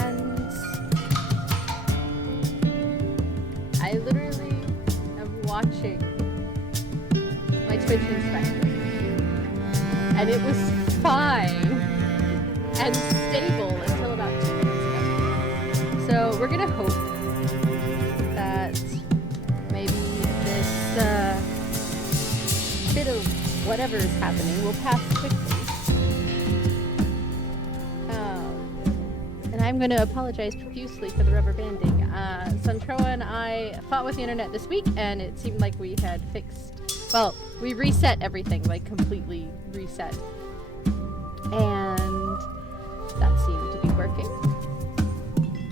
friends. I literally am watching my Twitch inspector, and it was fine and stable until about 2 minutes ago. So we're gonna hope that maybe this bit of whatever is happening will pass quickly. And I'm going to apologize profusely for the rubber banding. Suntroa and I fought with the internet this week, and it seemed like we had we reset everything, like completely reset. And that seemed to be working.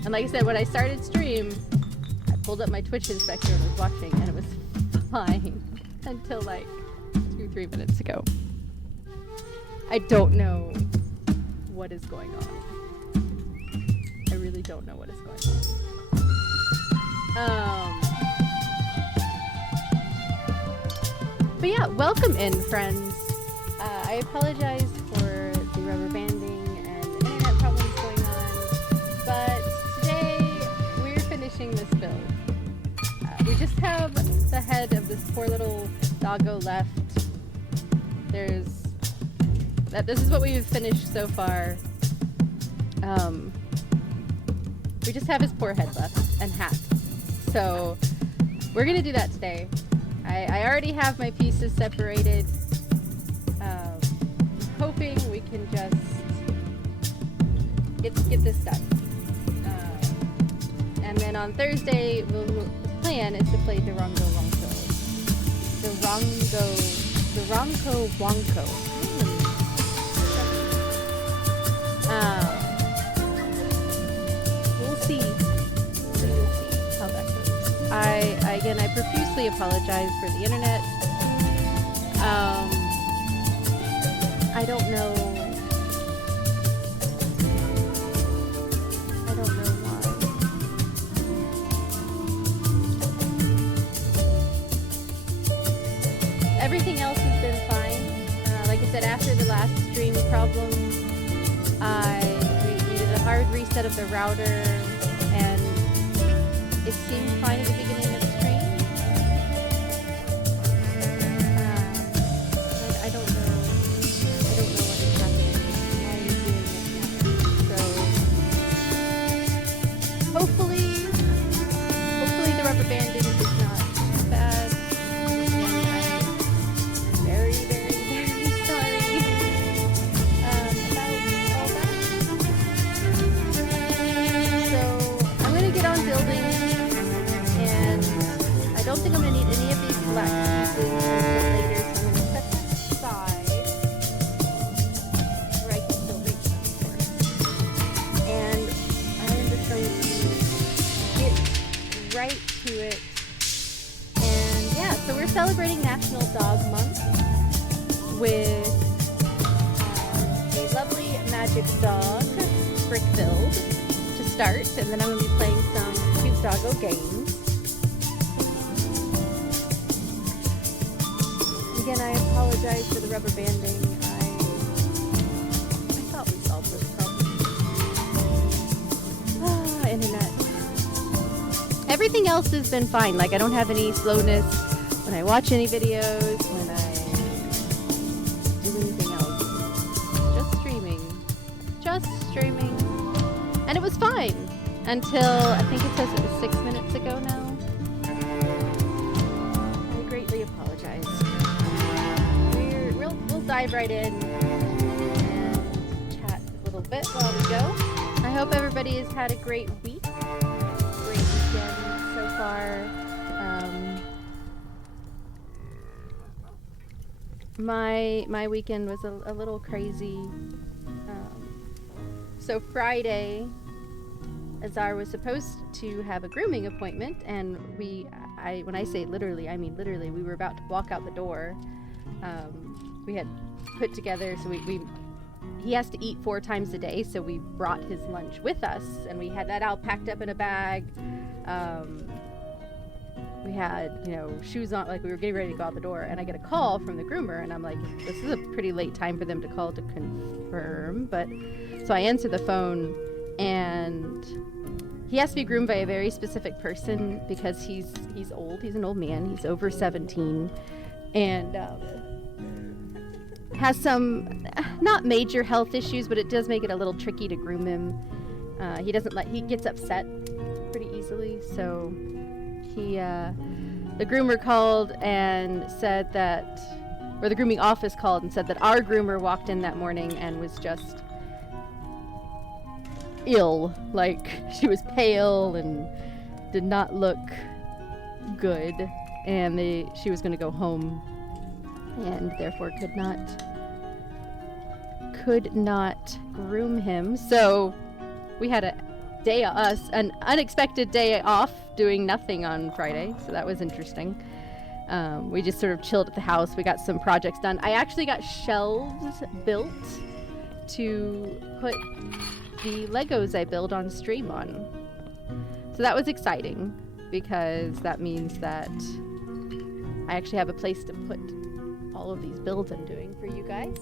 And like I said, when I started stream, I pulled up my Twitch inspector and was watching, and it was fine until like 2-3 minutes ago. I don't know what is going on. I really don't know what is going on. But yeah, welcome in, friends. I apologize for the rubber banding and the internet problems going on, but today we're finishing this build. We just have the head of this poor little doggo left. This is what we've finished so far. We just have his poor head left and hat. So we're gonna do that today. I already have my pieces separated. Hoping we can just get this done. And then on Thursday, the plan is to play the Ronco Wonko. We'll see how that goes. I profusely apologize for the internet. I don't know why. Everything else has been fine. Like I said, after the last stream problem, we did a hard reset of the router, and it seemed fine at the beginning of the stream. I don't know what is happening. Why are you doing this? So hopefully the rubber banding is not bad. And I'm very, very, very sorry about all that. So I'm gonna get on building, and I don't think I'm gonna need any of these black pieces until later, so I'm gonna set that aside where I can still reach them, of course. And I'm just going to get right to it. And yeah, so we're celebrating National Dog Month with a lovely magic dog, Brickbuild, to start, and then I'm going to be playing some cute doggo games. Again, I apologize for the rubber banding. I thought we solved this problem. Internet. Everything else has been fine. Like, I don't have any slowness when I watch any videos, when I do anything else. Just streaming. And it was fine until, I think it says it was 6 minutes ago now. I greatly apologize. We'll dive right in and chat a little bit while we go. I hope everybody has had a great week. Great weekend so far. My weekend was a little crazy. So Friday, Azar was supposed to have a grooming appointment, and when I say literally, I mean literally, we were about to walk out the door. We had put together, so he has to eat 4 times a day, so we brought his lunch with us, and we had that all packed up in a bag. We had, shoes on, like we were getting ready to go out the door, and I get a call from the groomer, and I'm like, this is a pretty late time for them to call to confirm, but so I answer the phone, and he has to be groomed by a very specific person because he's old. He's an old man. He's over 17, and has some not major health issues, but it does make it a little tricky to groom him. He gets upset pretty easily, so the groomer called and said that, or the grooming office called and said that our groomer walked in that morning and was just ill. Like, she was pale and did not look good, and she was going to go home and therefore could not groom him. So we had an unexpected day off doing nothing on Friday, so that was interesting. We just sort of chilled at the house. We got some projects done. I actually got shelves built to put the Legos I build on stream on. So that was exciting because that means that I actually have a place to put all of these builds I'm doing for you guys.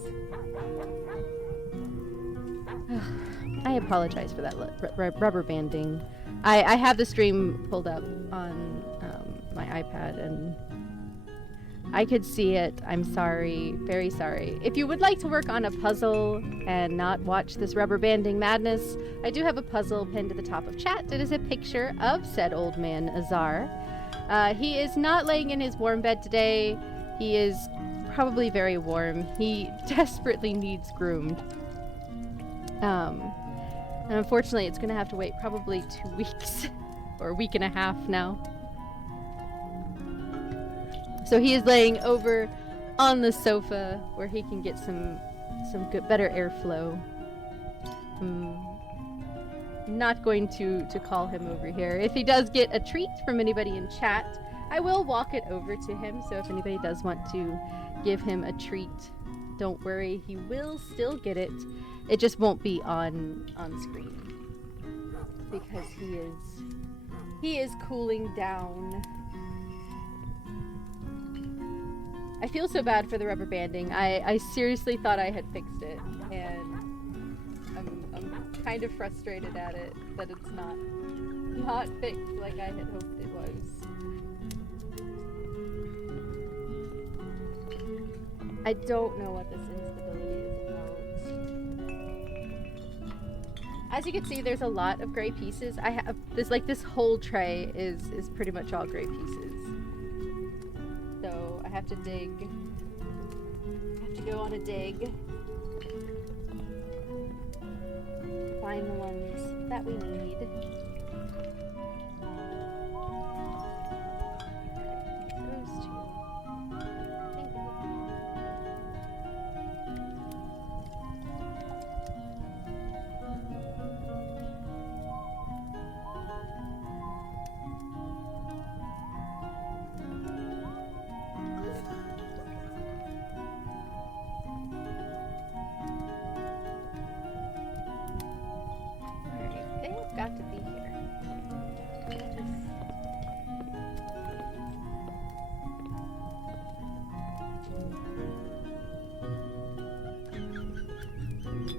I apologize for that rubber banding. I have the stream pulled up on my iPad and I could see it. I'm sorry, very sorry. If you would like to work on a puzzle and not watch this rubber banding madness, I do have a puzzle pinned to the top of chat. It is a picture of said old man, Azar. He is not laying in his warm bed today. He is probably very warm. He desperately needs groomed. And unfortunately, it's going to have to wait probably 2 weeks or a week and a half now. So he is laying over on the sofa where he can get some good, better airflow. Not going to call him over here. If he does get a treat from anybody in chat, I will walk it over to him. So if anybody does want to give him a treat, don't worry, he will still get it. It just won't be on screen because he is cooling down. I feel so bad for the rubber banding. I seriously thought I had fixed it, and I'm kind of frustrated at it that it's not fixed like I had hoped it was. I don't know what this instability is about. As you can see, there's a lot of gray pieces. I have this whole tray is pretty much all gray pieces. So I have to dig. I have to go on a dig. Find the ones that we need. Those two. Got to be here.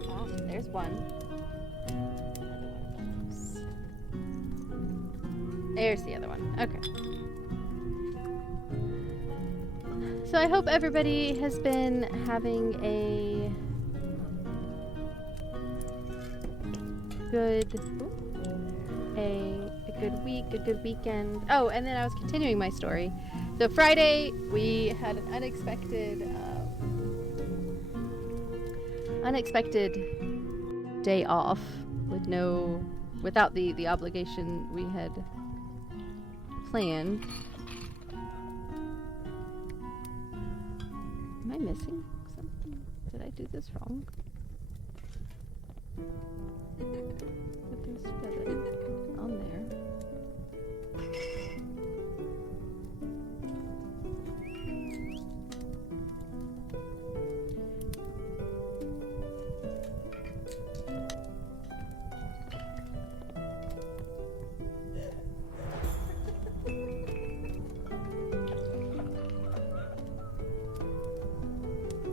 Oh, there's one. There's the other one. Okay. So I hope everybody has been having a good week, a good weekend. Oh, and then I was continuing my story. So Friday we had an unexpected day off without the obligation we had planned. Am I missing something? Did I do this wrong? Put this feather on there.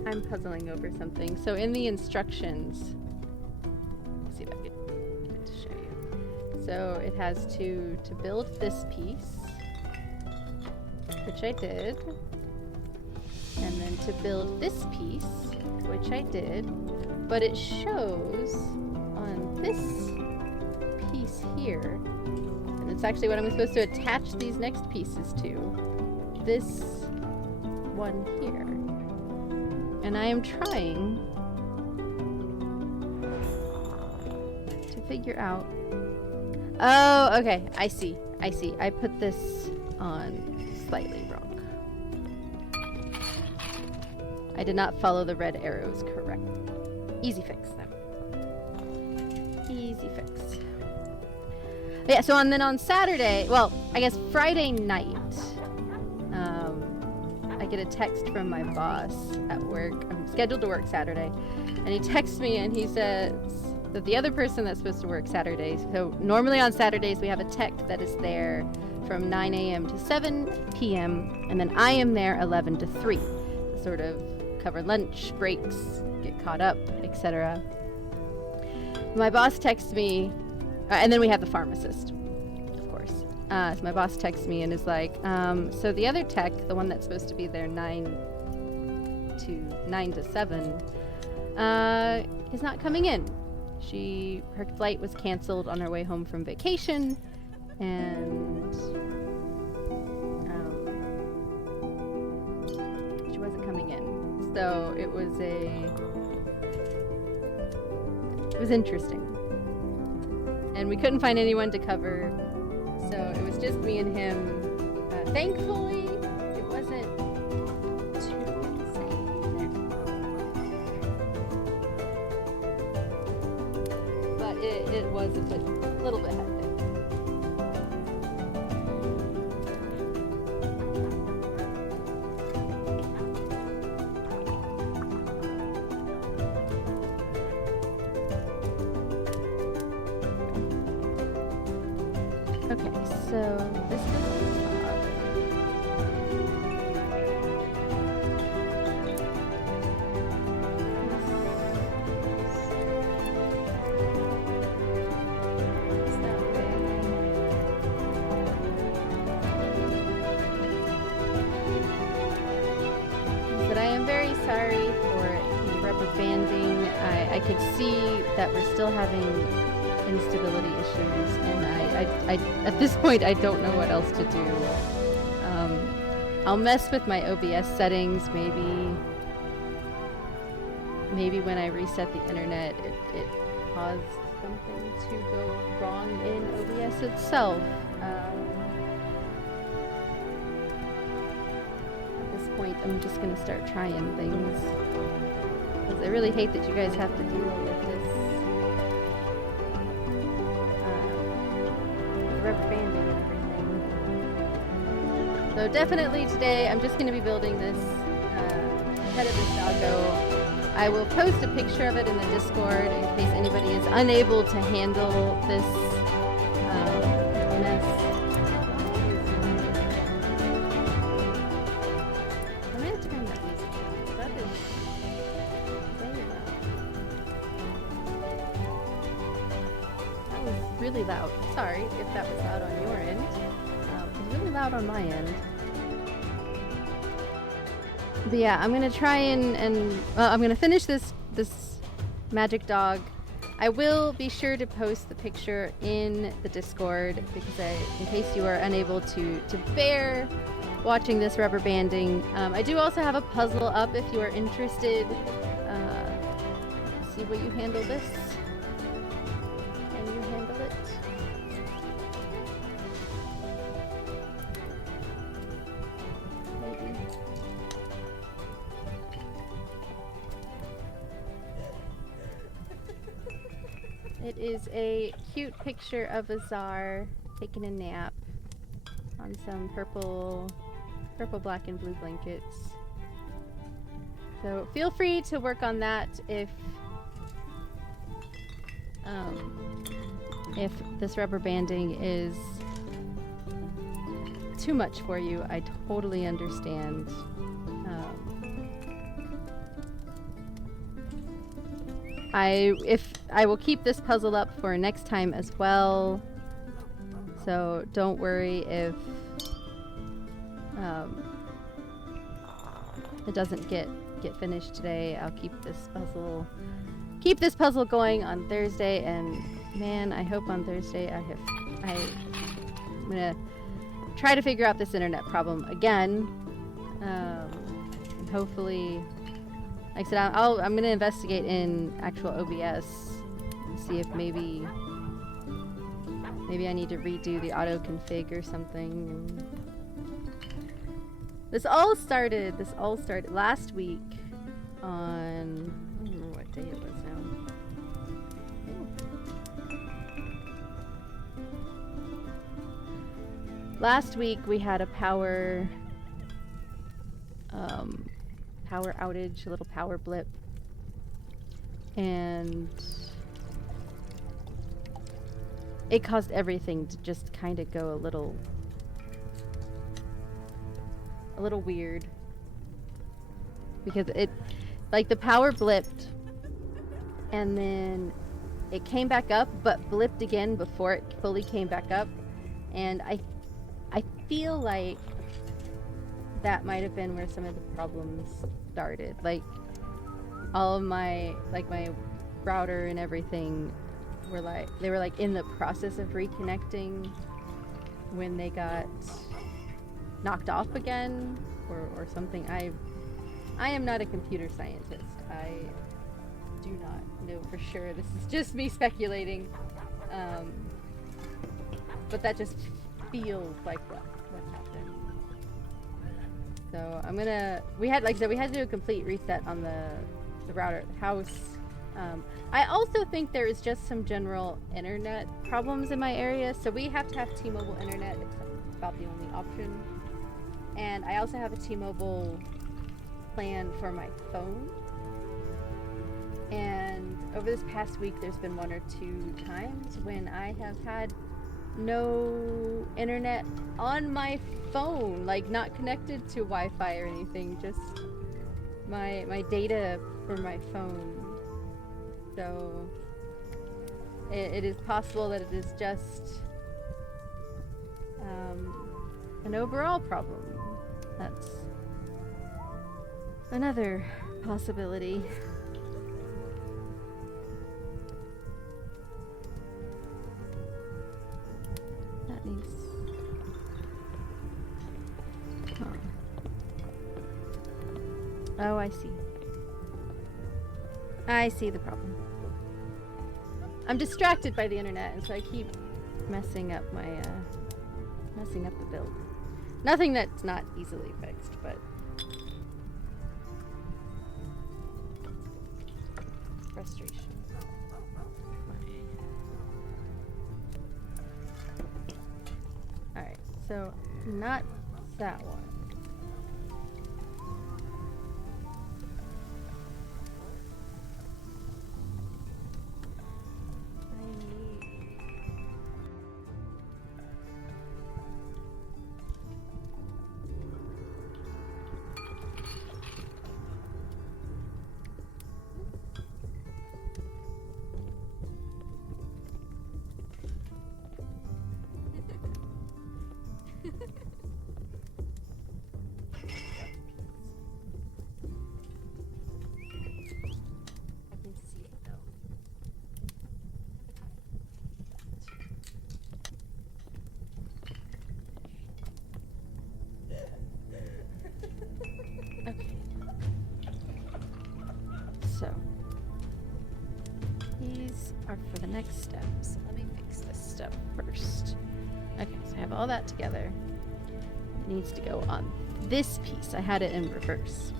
I'm puzzling over something. So in the instructions, let's see if I can get it to So it has to build this piece, which I did, and then to build this piece, which I did, but it shows on this piece here, and it's actually what I'm supposed to attach these next pieces to, this one here. And I am trying to figure out. Oh, okay. I see. I put this on slightly wrong. I did not follow the red arrows correctly. Easy fix then. Easy fix. Yeah, so then on Saturday, well, I guess Friday night, I get a text from my boss at work. I'm scheduled to work Saturday, and he texts me and he says that the other person that's supposed to work Saturdays, so normally on Saturdays we have a tech that is there from 9 a.m. to 7 p.m. and then I am there 11 to 3 to sort of cover lunch breaks, get caught up, etc. My boss texts me, and then we have the pharmacist, of course. So my boss texts me and is like, so the other tech, the one that's supposed to be there 9 to 7, is not coming in. Her flight was canceled on her way home from vacation, and she wasn't coming in. So it was interesting. And we couldn't find anyone to cover, so it was just me and him. Thankfully, it wasn't too insane. But it was a little bit hectic. Okay, so this goes to the top. That way. But I am very sorry for the rubber banding. I could see that we're still having instability issues, and I at this point I don't know what else to do. I'll mess with my OBS settings. Maybe when I reset the internet it caused something to go wrong in OBS itself. At this point I'm just gonna start trying things, because I really hate that you guys have to deal with this rubber banding and everything. So definitely today I'm just going to be building this head of this doggo. I will post a picture of it in the Discord in case anybody is unable to handle this mess. I'm going to turn that music down. That is very loud. That was really loud. Sorry if that was loud on your end. It was really loud on my end. But yeah, I'm gonna try and I'm gonna finish this magic dog. I will be sure to post the picture in the Discord, because in case you are unable to bear watching this rubber banding. I do also have a puzzle up if you are interested. See will you handle this? Can you handle it? Maybe. It is a cute picture of a czar taking a nap on some purple, black, and blue blankets. So feel free to work on that if this rubber banding is too much for you. I totally understand. I will keep this puzzle up for next time as well. So don't worry if it doesn't get finished today. I'll keep this puzzle going on Thursday, and man, I hope on Thursday I'm gonna try to figure out this internet problem again, and hopefully, like I said, I'm gonna investigate in actual OBS and see if maybe I need to redo the auto config or something. This all started last week on, I don't remember what day it was now. Last week we had a power outage, a little power blip, and it caused everything to just kind of go a little weird, because like the power blipped and then it came back up, but blipped again before it fully came back up, and I feel like that might have been where some of the problems started. Like all of my router and everything were like in the process of reconnecting when they got knocked off again or something. I am not a computer scientist. I do not know for sure. This is just me speculating. But that just feels like what happened. So we had to do a complete reset on the router at the house. I also think there is just some general internet problems in my area, so we have to have T-Mobile internet. It's about the only option. And I also have a T-Mobile plan for my phone. And over this past week, there's been 1 or 2 times when I have had no internet on my phone, like not connected to Wi-Fi or anything, just my data for my phone. So it is possible that it is just an overall problem. That's another possibility. That needs... Oh, I see. I see the problem. I'm distracted by the internet, and so I keep messing up my messing up the build. Nothing that's not easily fixed, but frustration. Alright, so not that one. So, these are for the next step. So let me fix this step first. Okay, so I have all that together. It needs to go on this piece. I had it in reverse.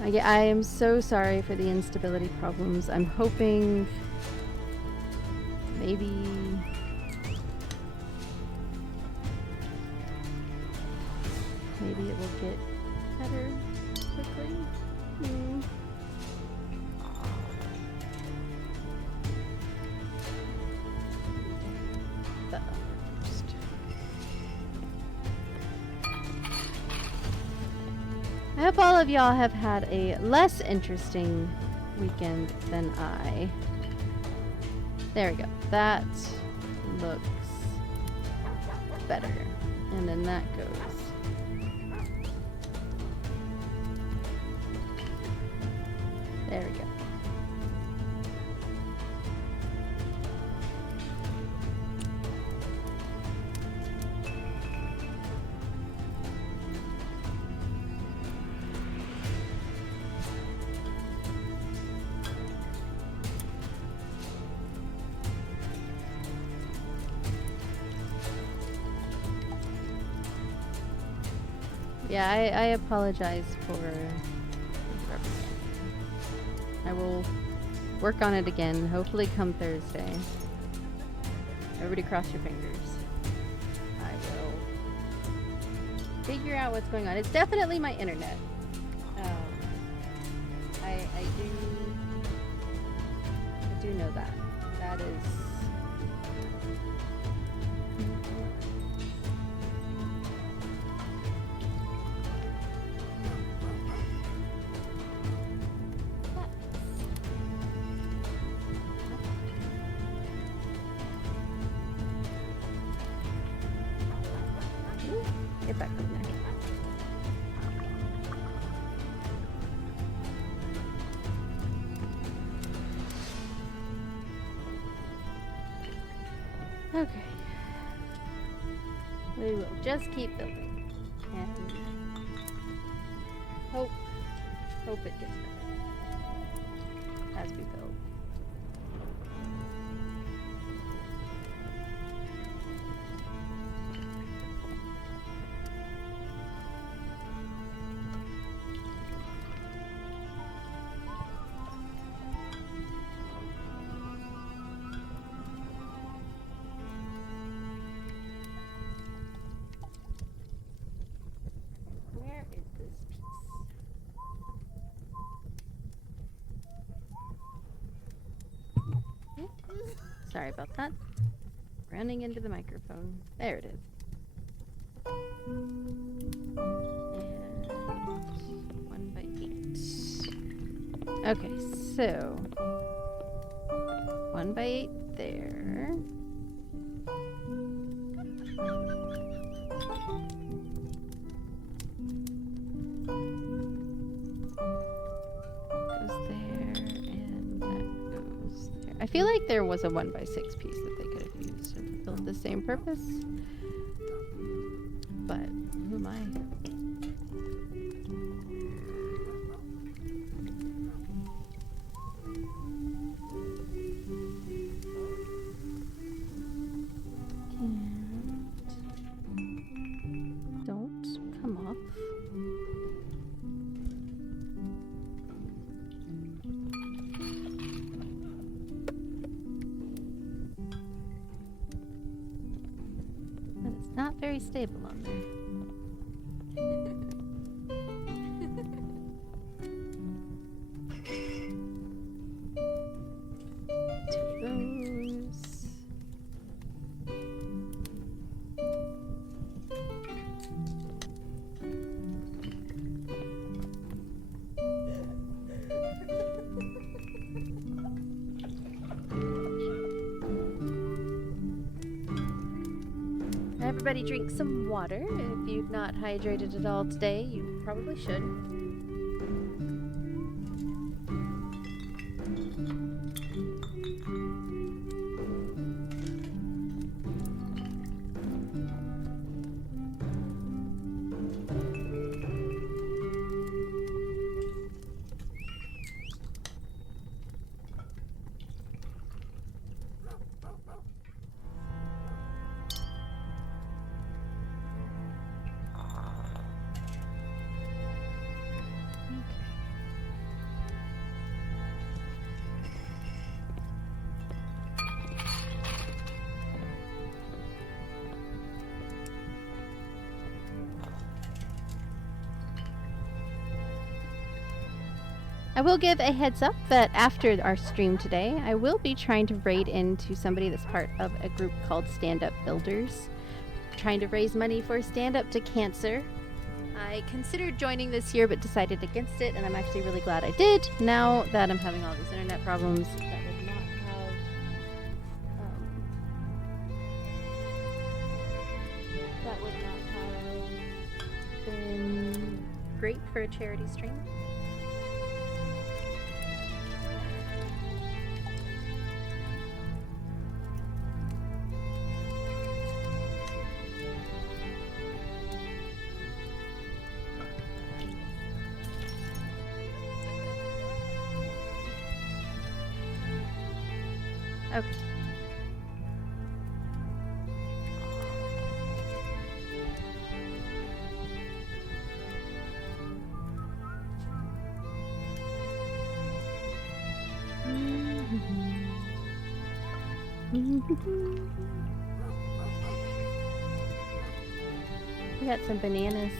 I am so sorry for the instability problems. I'm hoping maybe it will get better quickly. That first. I hope all of y'all have had a less interesting weekend than I. There we go. That looks better. And then that goes. There we go. Yeah, I apologize for everything. I will work on it again, hopefully come Thursday. Everybody cross your fingers. I will figure out what's going on. It's definitely my internet. I do know that. That is... Get back over there. Okay. We will just keep building and hope it gets better as we build. Where is this piece? Sorry about that. Running into the microphone. There it is. And 1 by 8. Okay, so 1 by 8 there. I feel like there was a 1 by 6 piece that they could have used to fulfill the same purpose. But who am I? And don't come off. Not very stable on there. Two of those. Everybody drink some water. If you've not hydrated at all today, you probably should. I will give a heads up that after our stream today, I will be trying to raid into somebody that's part of a group called Stand Up Builders, trying to raise money for Stand Up to Cancer. I considered joining this year but decided against it, and I'm actually really glad I did. Now that I'm having all these internet problems, that would not have been great for a charity stream. Okay. We got some bananas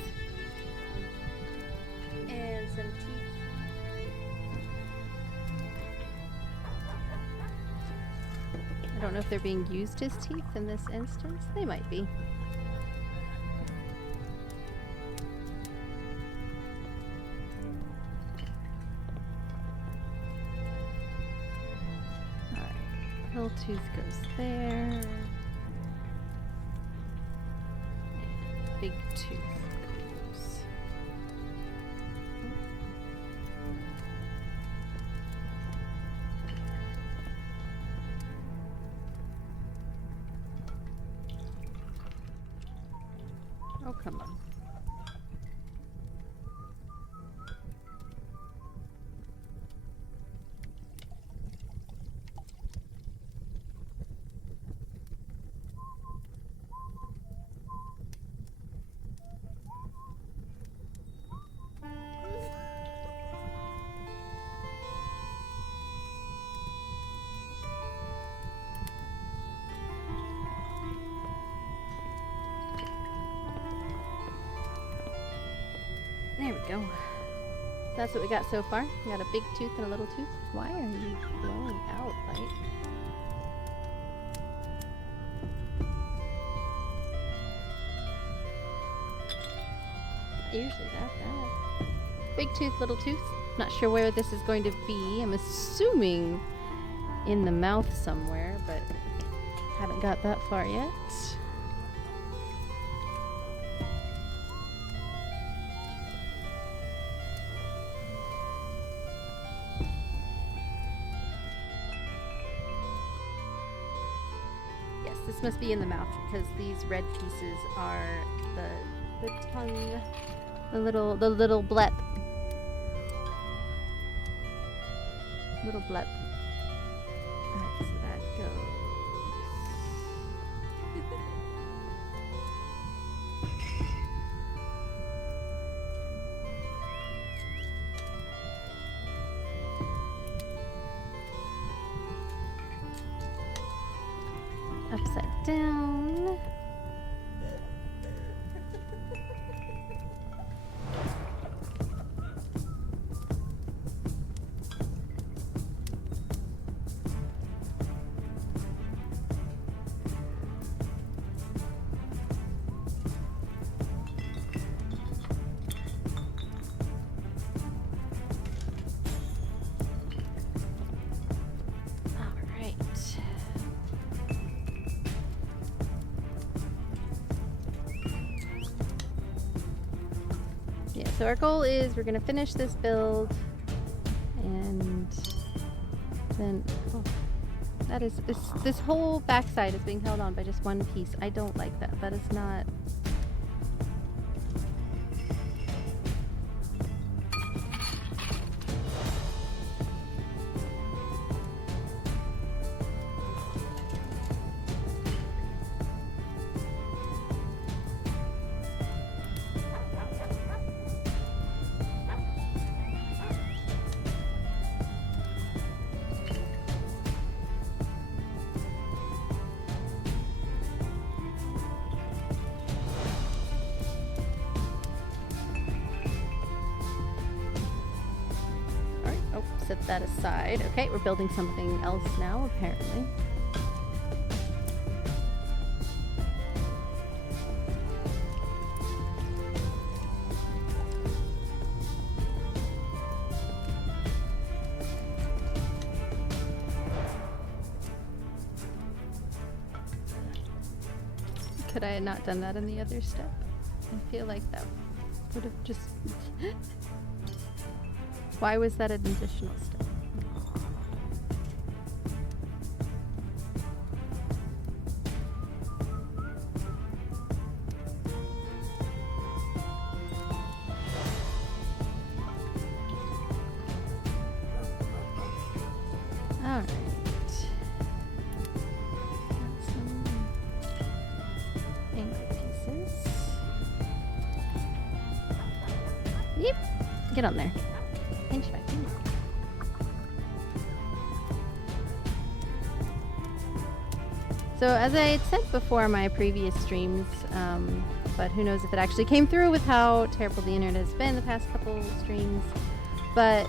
and some teeth. I don't know if they're being used as teeth in this instance. They might be. Alright, little tooth goes there. And big tooth goes. Oh, come on. There we go. That's what we got so far. We got a big tooth and a little tooth. Why are you blowing out, Light? Not usually that bad. Big tooth, little tooth. Not sure where this is going to be. I'm assuming in the mouth somewhere, but haven't got that far yet. This must be in the mouth because these red pieces are the tongue, the little blep. Little blep. Alright, so that goes. Upside down. So our goal is we're gonna finish this build, and then that is this whole backside is being held on by just one piece. I don't like that. That is not. Set that aside. Okay, we're building something else now, apparently. Could I have not done that in the other step? I feel like that would have just... Why was that an additional step? Alright. Got some anchor pieces. Yep. Get on there. Pinch my finger. So as I had said before my previous streams, but who knows if it actually came through with how terrible the internet has been the past couple streams, but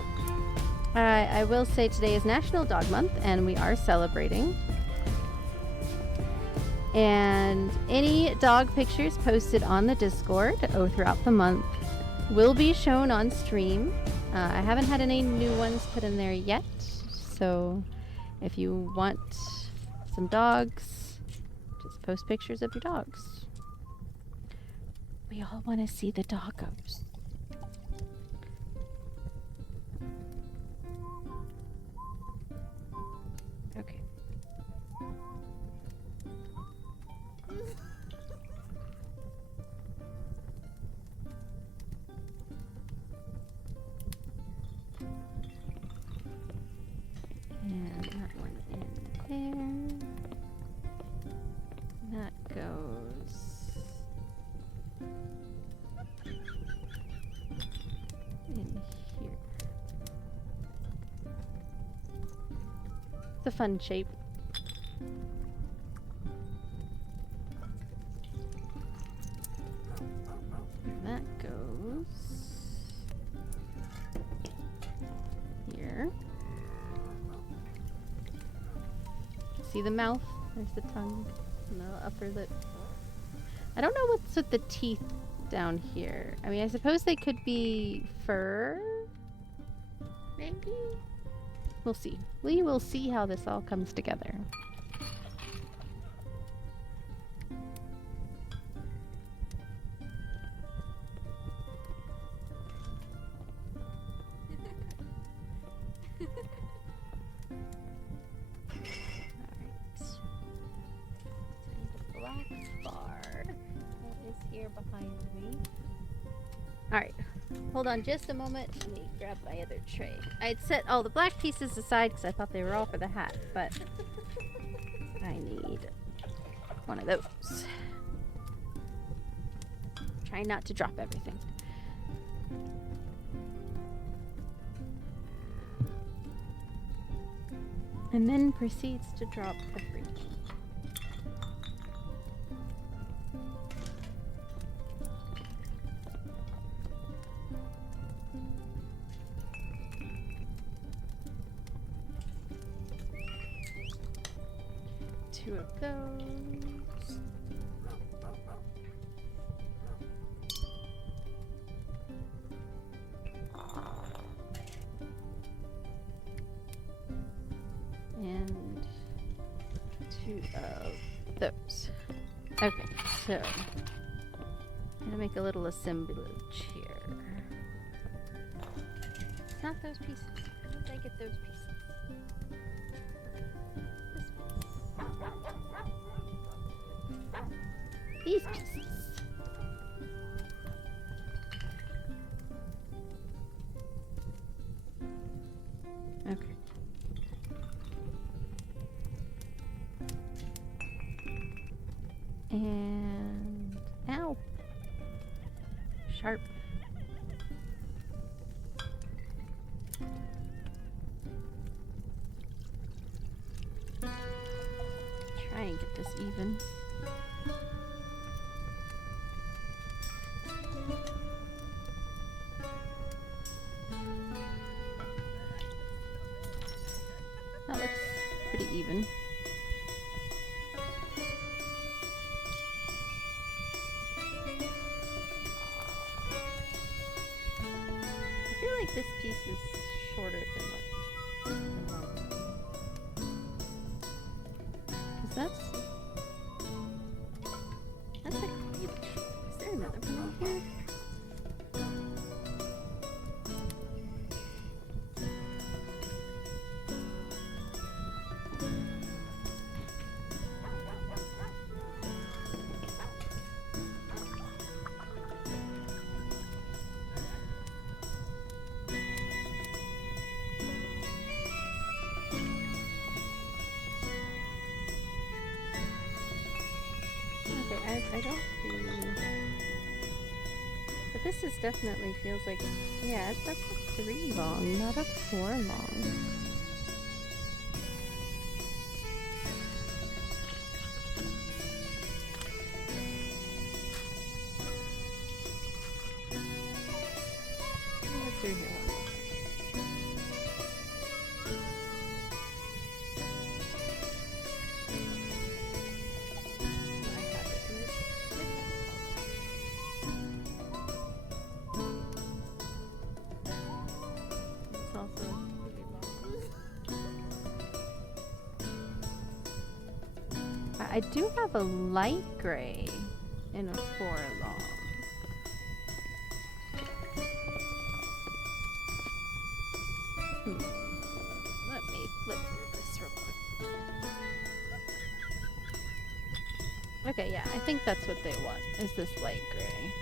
I will say today is National Dog Month and we are celebrating. And any dog pictures posted on the Discord throughout the month will be shown on stream. I haven't had any new ones put in there yet, so if you want some dogs, just post pictures of your dogs. We all want to see the doggos. Okay. And that one in there. That goes in here. It's a fun shape. And that goes here. See the mouth? There's the tongue and the upper lip. I don't know what's with the teeth down here. I mean, I suppose they could be fur? Maybe? We'll see. We will see how this all comes together. Alright, hold on just a moment. Let me grab my other tray. I had set all the black pieces aside because I thought they were all for the hat, but I need one of those. Try not to drop everything. And then proceeds to drop the free key. Two of those. And two of those. Okay, so I'm gonna make a little assemblage here. It's not those pieces. Where did I get those pieces? These pieces. Okay. And ow. Sharp. Try and get this even. That looks pretty even. I feel like this piece is shorter than what. Because I don't see. But this is definitely feels like, yeah, that's a 3 long, not a 4 long. Let's do here one more. I do have a light gray in a 4 long. Let me flip through this real quick. Okay, yeah, I think that's what they want, is this light gray.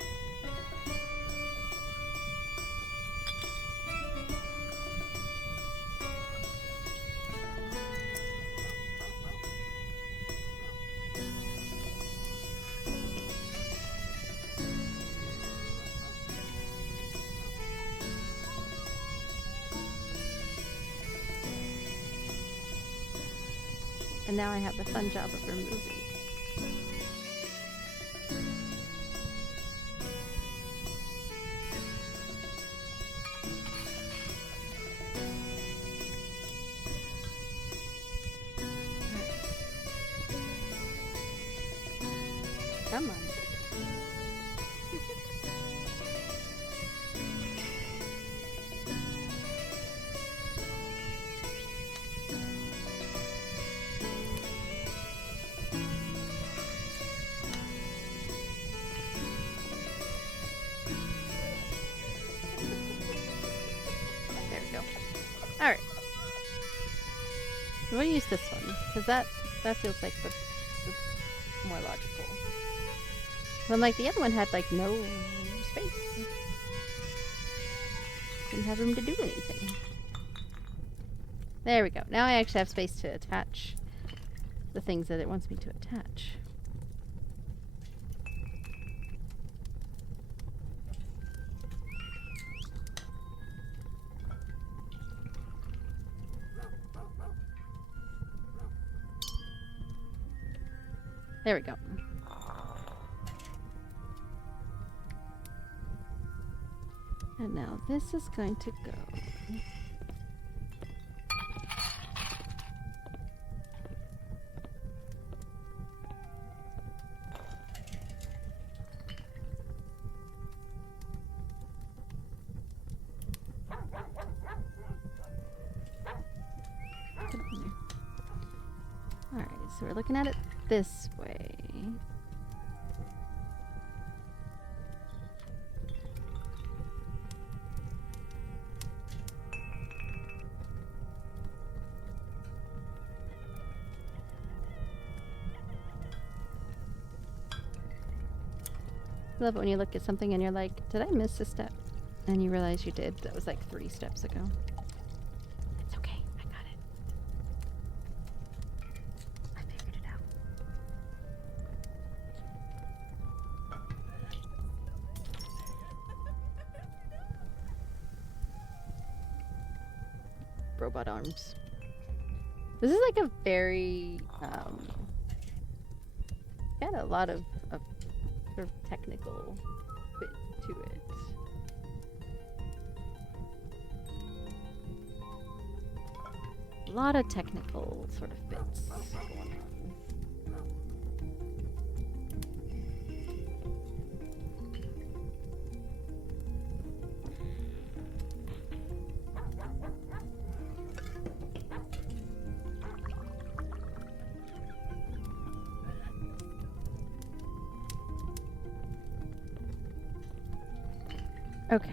And now I have the fun job of removing. Come on. Alright. We'll use this one, because that feels like the more logical. But like the other one had like no space. Didn't have room to do anything. There we go. Now I actually have space to attach the things that it wants me to attach. There we go. And now this is going to go. Alright, so we're looking at it this way. I love it when you look at something and you're like, did I miss a step? And you realize you did. That was like 3 steps ago. It's okay. I got it. I figured it out. Robot arms. This is like a very, got a lot of sort of technical bit to it. A lot of technical sort of bits going on. Okay.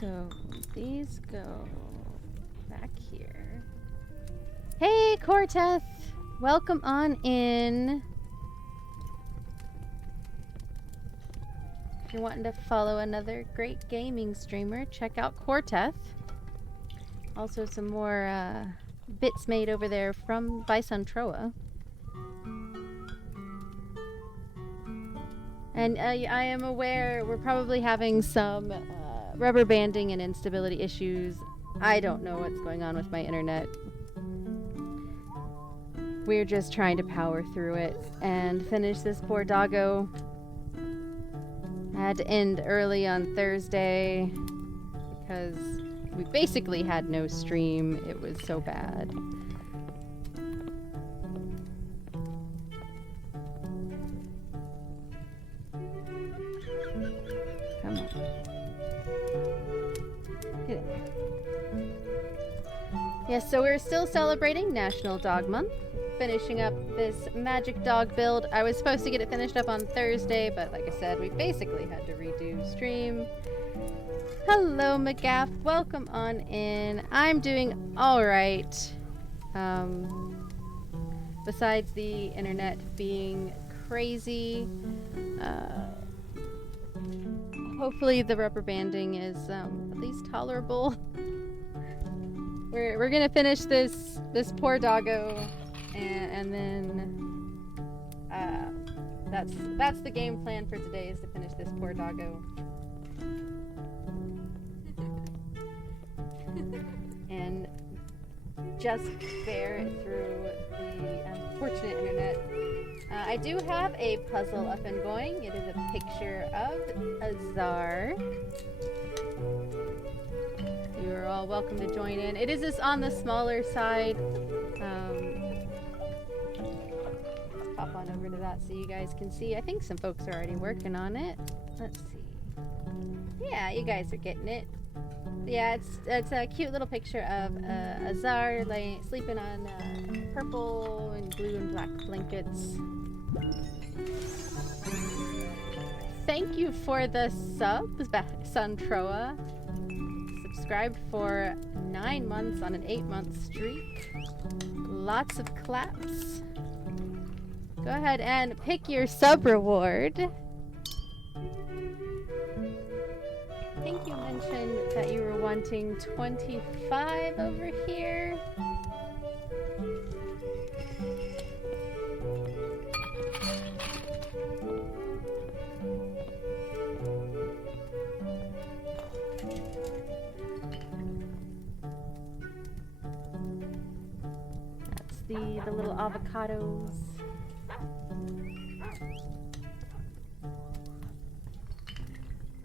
So these go back here. Hey, Cortez! Welcome on in. If you're wanting to follow another great gaming streamer, check out Cortez. Also some more bits made over there by Suntroa. And I am aware we're probably having some rubber banding and instability issues. I don't know what's going on with my internet. We're just trying to power through it and finish this poor doggo. I had to end early on Thursday because we basically had no stream. It was so bad. Come on. Get in there. Yes, so we're still celebrating National Dog Month. Finishing up this magic dog build. I was supposed to get it finished up on Thursday, but like I said, we basically had to redo stream. Hello, McGaff. Welcome on in. I'm doing alright. Besides the internet being crazy, hopefully the rubber banding is at least tolerable. We're gonna finish this poor doggo, and then that's the game plan for today, is to finish this poor doggo. And just bear through the unfortunate internet. I do have a puzzle up and going. It is a picture of Azar. You are all welcome to join in. It is just on the smaller side. Pop on over to that so you guys can see. I think some folks are already working on it. Let's see. Yeah, you guys are getting it. Yeah, it's a cute little picture of Azar sleeping on purple and blue and black blankets. Thank you for the subs, Suntroa. Subscribed for 9 months on an 8-month streak. Lots of claps. Go ahead and pick your sub reward. I think you mentioned that you were wanting 25 over here. That's the little avocados.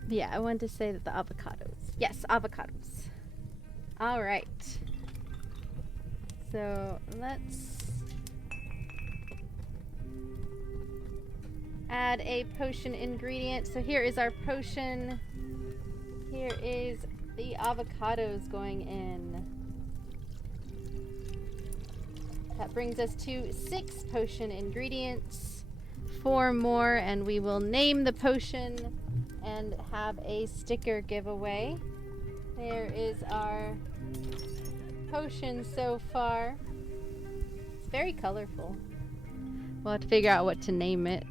Yeah, I wanted to say that the avocados. Yes, avocados. All right. So let's add a potion ingredient. So here is our potion. Here is the avocados going in. That brings us to 6 potion ingredients. 4 more, and we will name the potion and have a sticker giveaway. There is our potion so far. It's very colorful. We'll have to figure out what to name it.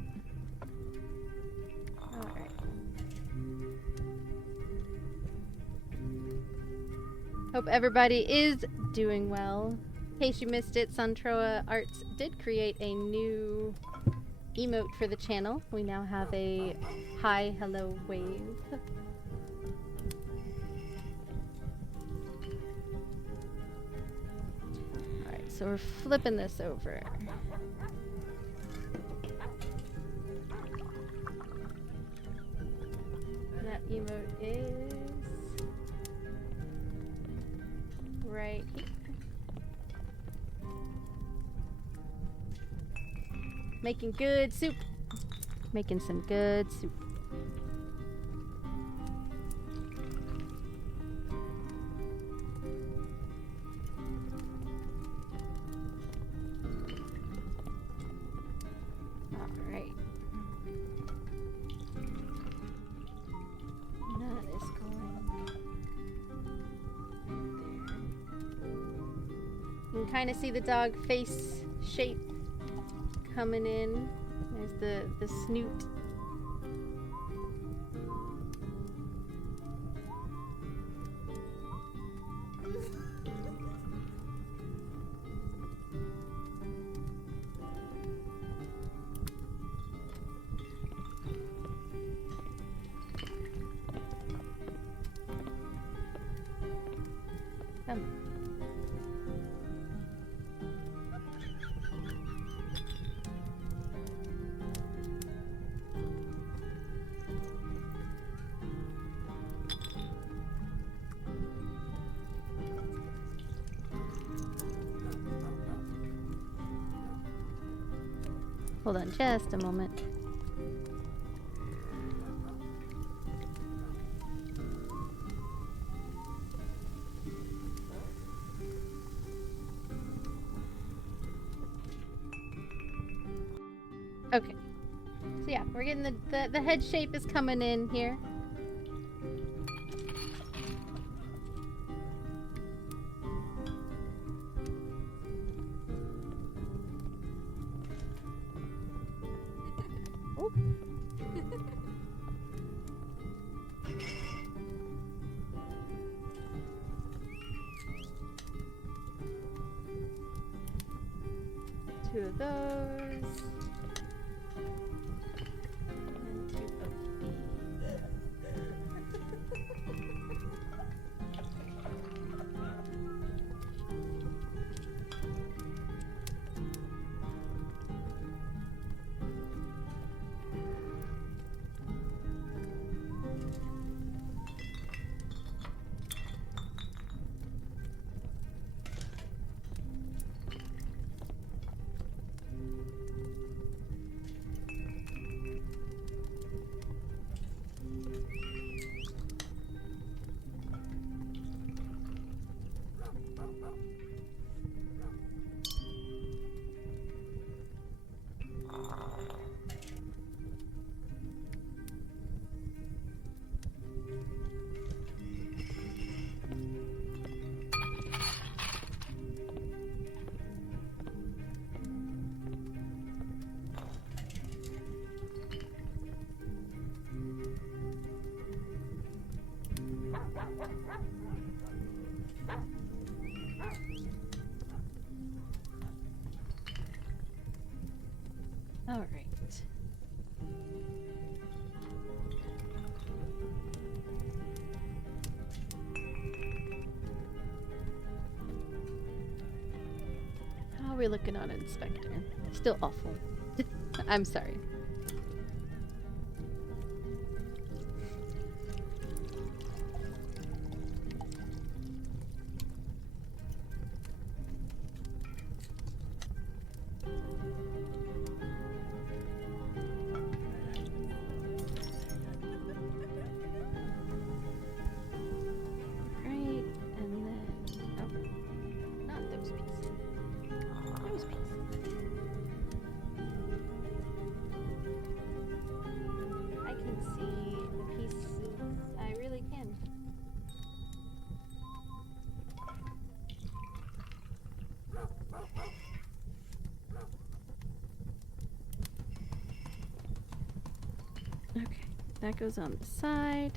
Alright. Hope everybody is doing well. In case you missed it, Suntroa Arts did create a new emote for the channel. We now have a hi, hello wave. Alright, so we're flipping this over. That emote is right here. Making good soup. Making some good soup. Alright. That is going there. You can kind of see the dog face shape coming in. There's the snoot. Come. Hold on just a moment. Okay. So yeah, we're getting the head shape is coming in here. Oh. Two of those. And two of these. All right. How are we looking on Inspector? Still awful. I'm sorry. Okay, that goes on the side.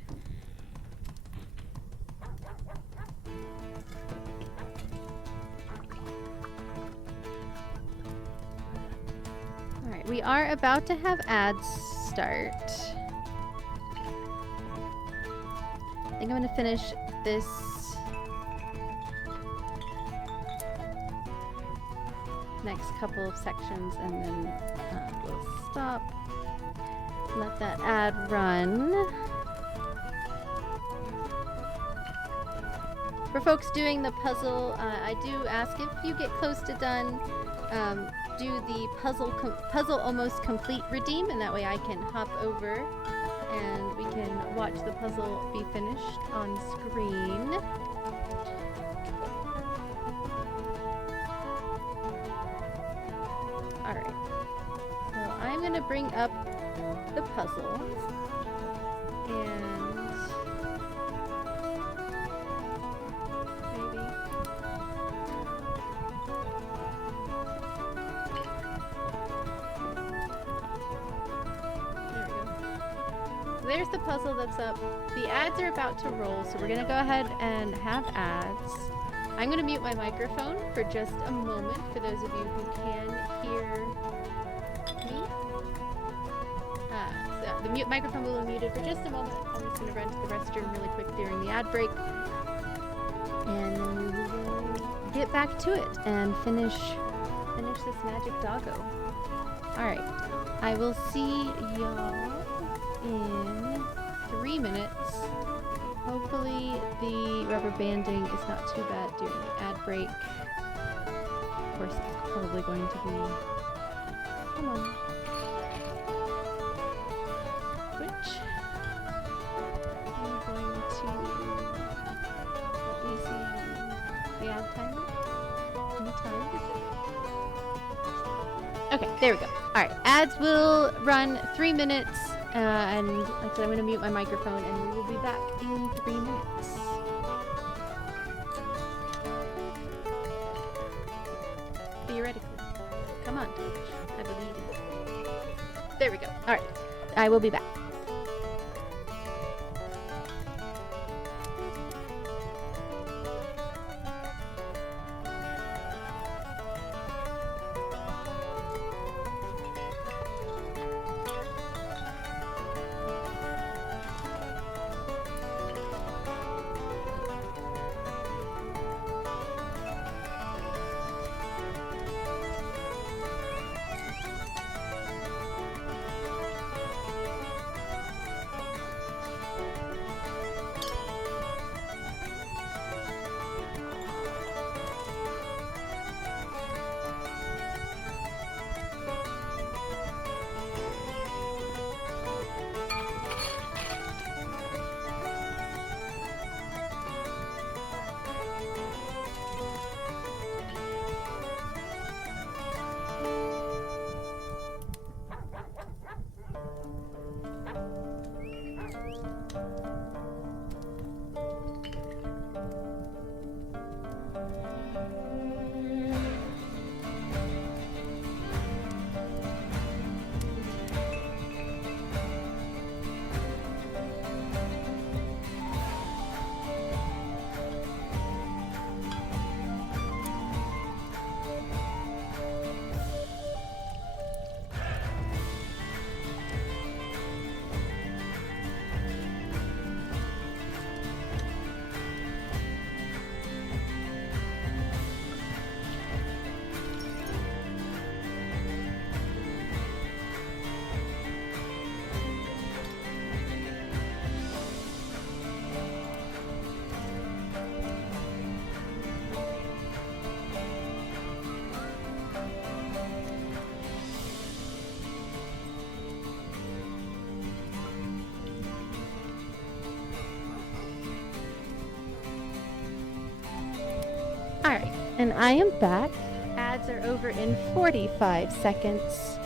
Alright, we are about to have ads start. I think I'm going to finish this next couple of sections and then we'll stop. Let that ad run. For folks doing the puzzle, I do ask if you get close to done, do the puzzle almost complete redeem, and that way I can hop over and we can watch the puzzle be finished on screen. Alright, so I'm going to bring up the puzzle, and maybe there we go. So there's the puzzle that's up. The ads are about to roll, so we're gonna go ahead and have ads. I'm gonna mute my microphone for just a moment for those of you who can hear me. The mute microphone will be muted for just a moment. I'm just going to run to the restroom really quick during the ad break. And then we will get back to it and finish this magic doggo. Alright, I will see y'all in 3 minutes. Hopefully the rubber banding is not too bad during the ad break. Of course, it's probably going to be... Come on. Switch. I'm going to... Let me see the ad timer. Any time. Okay, there we go. Alright, ads will run 3 minutes. And like I said, I'm going to mute my microphone and we will be back in 3 minutes. Theoretically. Come on, Twitch. I believe in you. There we go. Alright. I will be back. Alright, and I am back. Ads are over in 45 seconds.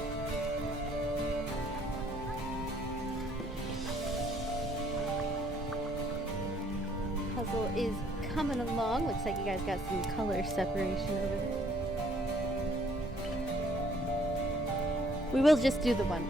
Puzzle is coming along. Looks like you guys got some color separation over there. We will just do the one.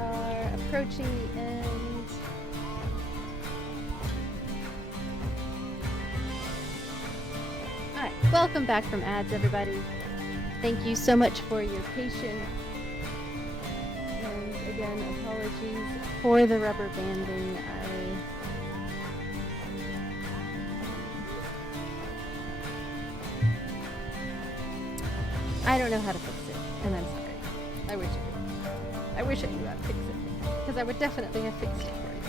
Are approaching the end. Alright, welcome back from ads, everybody. Thank you so much for your patience. And again, apologies for the rubber banding. I don't know how to fix it, and I'm sorry. I wish I did. I wish I knew how to fix it, because I would definitely have fixed it for you.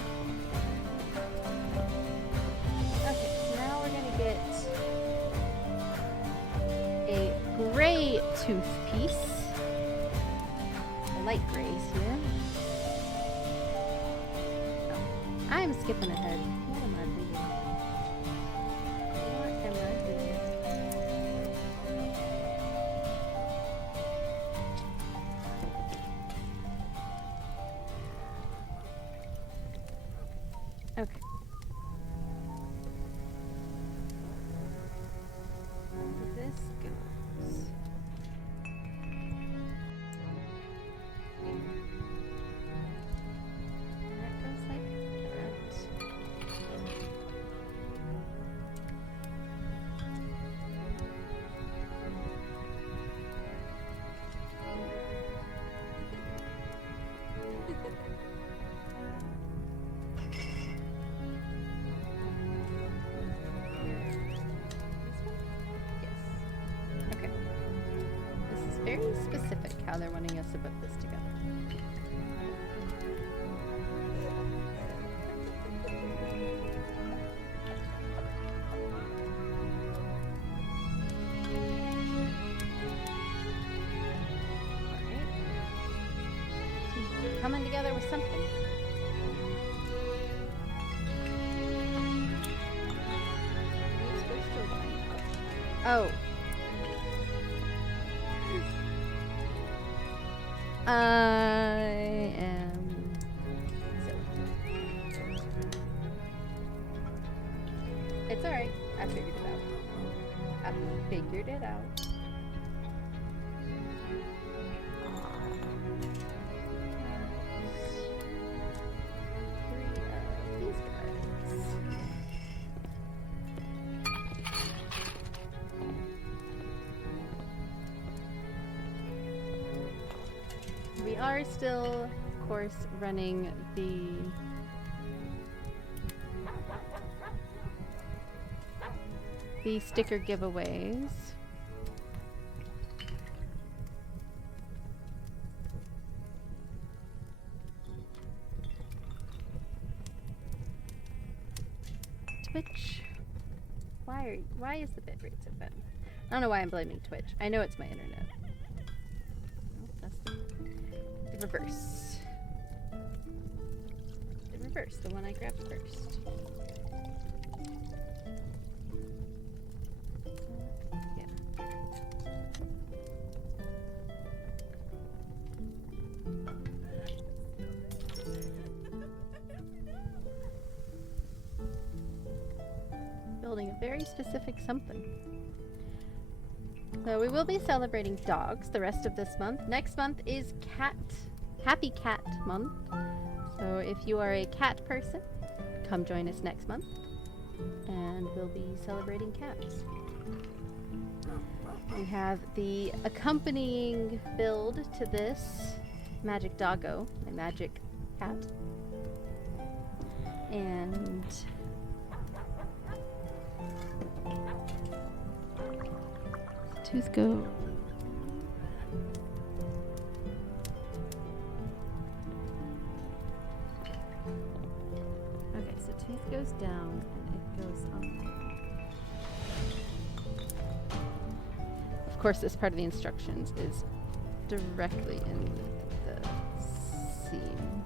Okay, so now we're going to get a gray tooth piece. Light grays here. Oh, I'm skipping ahead. What am I doing? What am I doing? Okay. This goes. That goes like that. specific how they're wanting us to put this together. Alright. Coming together with something. Oh. I am silly. It's alright. I figured it out. I figured it out. We are still, of course, running the sticker giveaways. Twitch. Why is the bitrate so bad? I don't know why I'm blaming Twitch. I know it's my internet. That's the reverse. The reverse, the one I grabbed first. Yeah. Building a very specific something. So we will be celebrating dogs the rest of this month. Next month is Happy Cat Month. So if you are a cat person, come join us next month. And we'll be celebrating cats. We have the accompanying build to this Magic Doggo, my magic cat. And Tooth go. Okay, so Tooth goes down and it goes on. Of course, this part of the instructions is directly in the seam.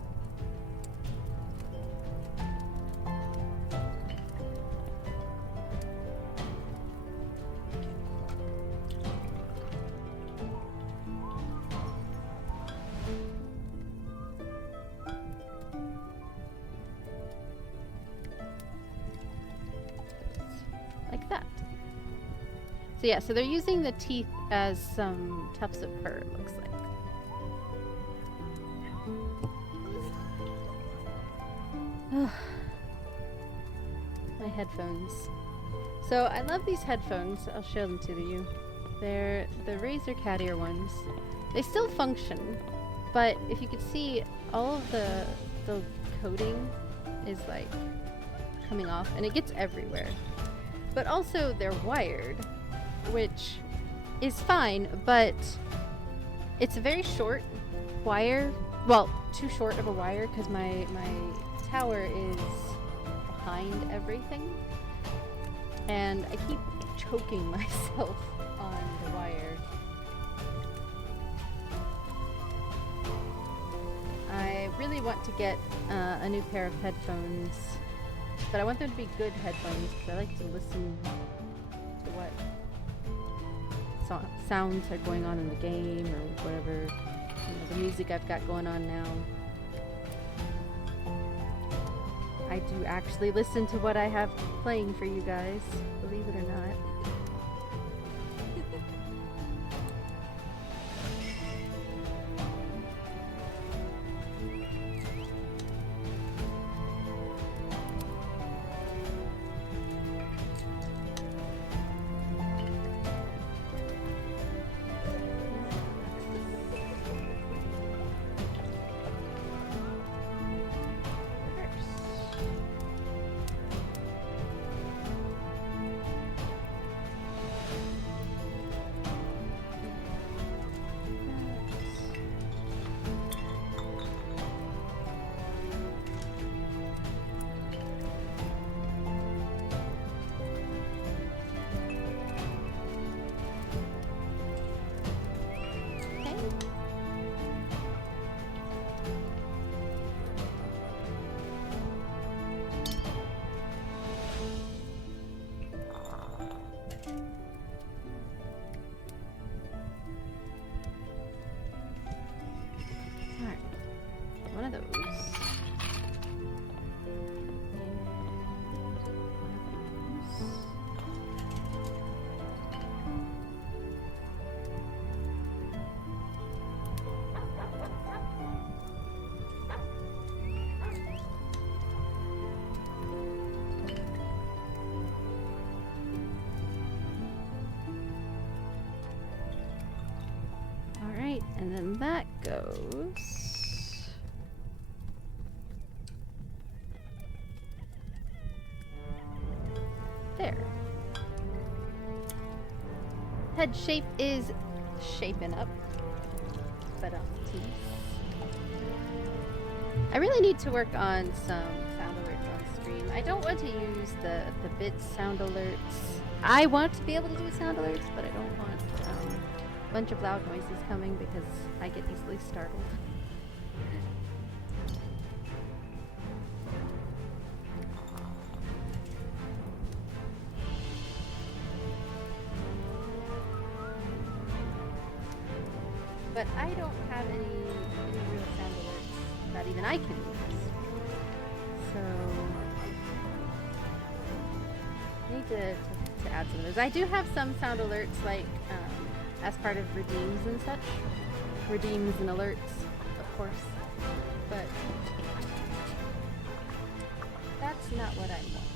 So yeah, so they're using the teeth as some tufts of fur, it looks like. My headphones. So I love these headphones. I'll show them to you. They're the Razer Cat Ear ones. They still function, but if you could see, all of the coating is like coming off, and it gets everywhere. But also they're wired, which is fine, but it's a very short wire. Well, too short of a wire because my tower is behind everything. And I keep choking myself on the wire. I really want to get a new pair of headphones, but I want them to be good headphones because I like to listen to what sounds are going on in the game or whatever, the music I've got going on now. I do actually listen to what I have playing for you guys, believe it or not. And that goes... there. Head shape is shaping up. But I really need to work on some sound alerts on stream. I don't want to use the bits sound alerts. I want to be able to do sound alerts, but I don't want a bunch of loud noises coming because I get easily startled. But I don't have any real sound alerts that even I can use. So I need to add some of those. I do have some sound alerts, like as part of redeems and such. Redeems and alerts, of course. But that's not what I want.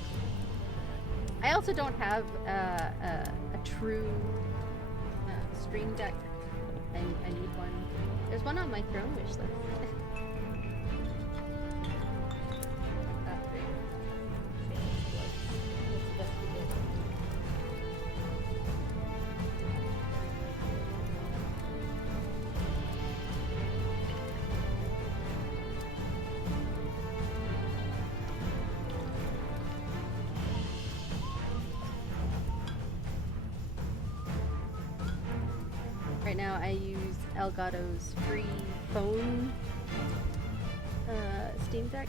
I also don't have a true stream deck. I need one. There's one on my throne wish list. Right now I use Elgato's free phone Steam Deck.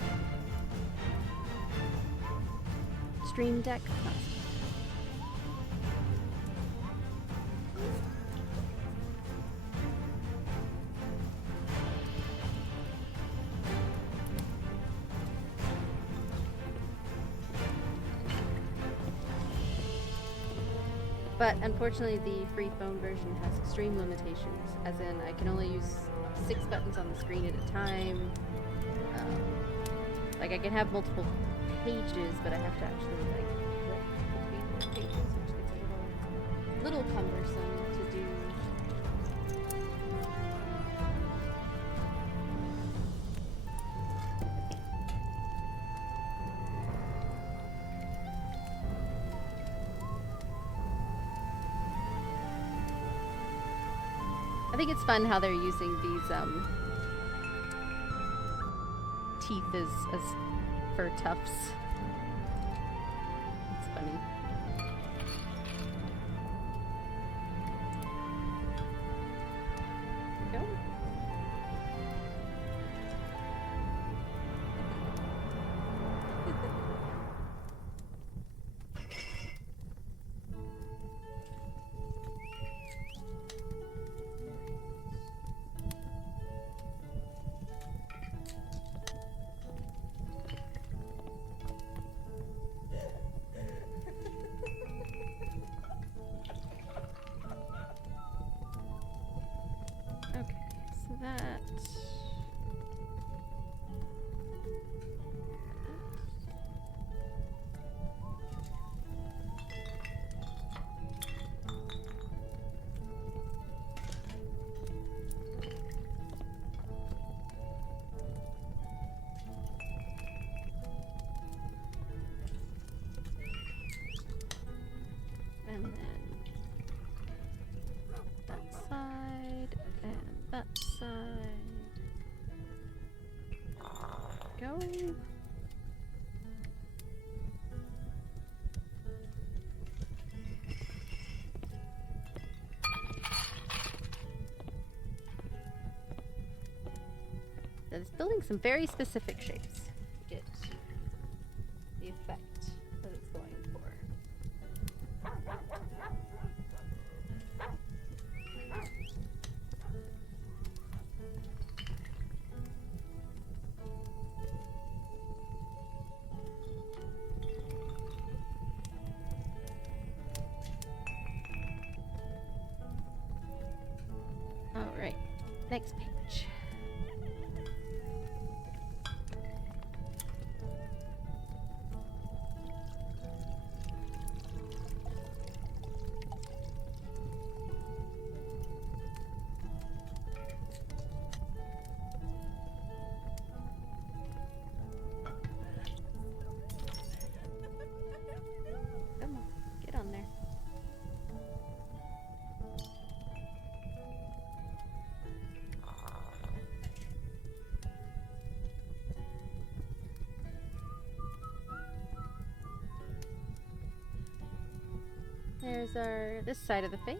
Stream Deck. Not But unfortunately, the free phone version has extreme limitations, as in I can only use 6 buttons on the screen at a time. Like I can have multiple pages, but I have to actually like flip between pages, which gets a little cumbersome to do. I think it's fun how they're using these teeth as fur tufts. It's funny. Go. And then that side and that side. Go. So it's building some very specific shapes to get the effect that it's going for. All right, next page. There's our this side of the face.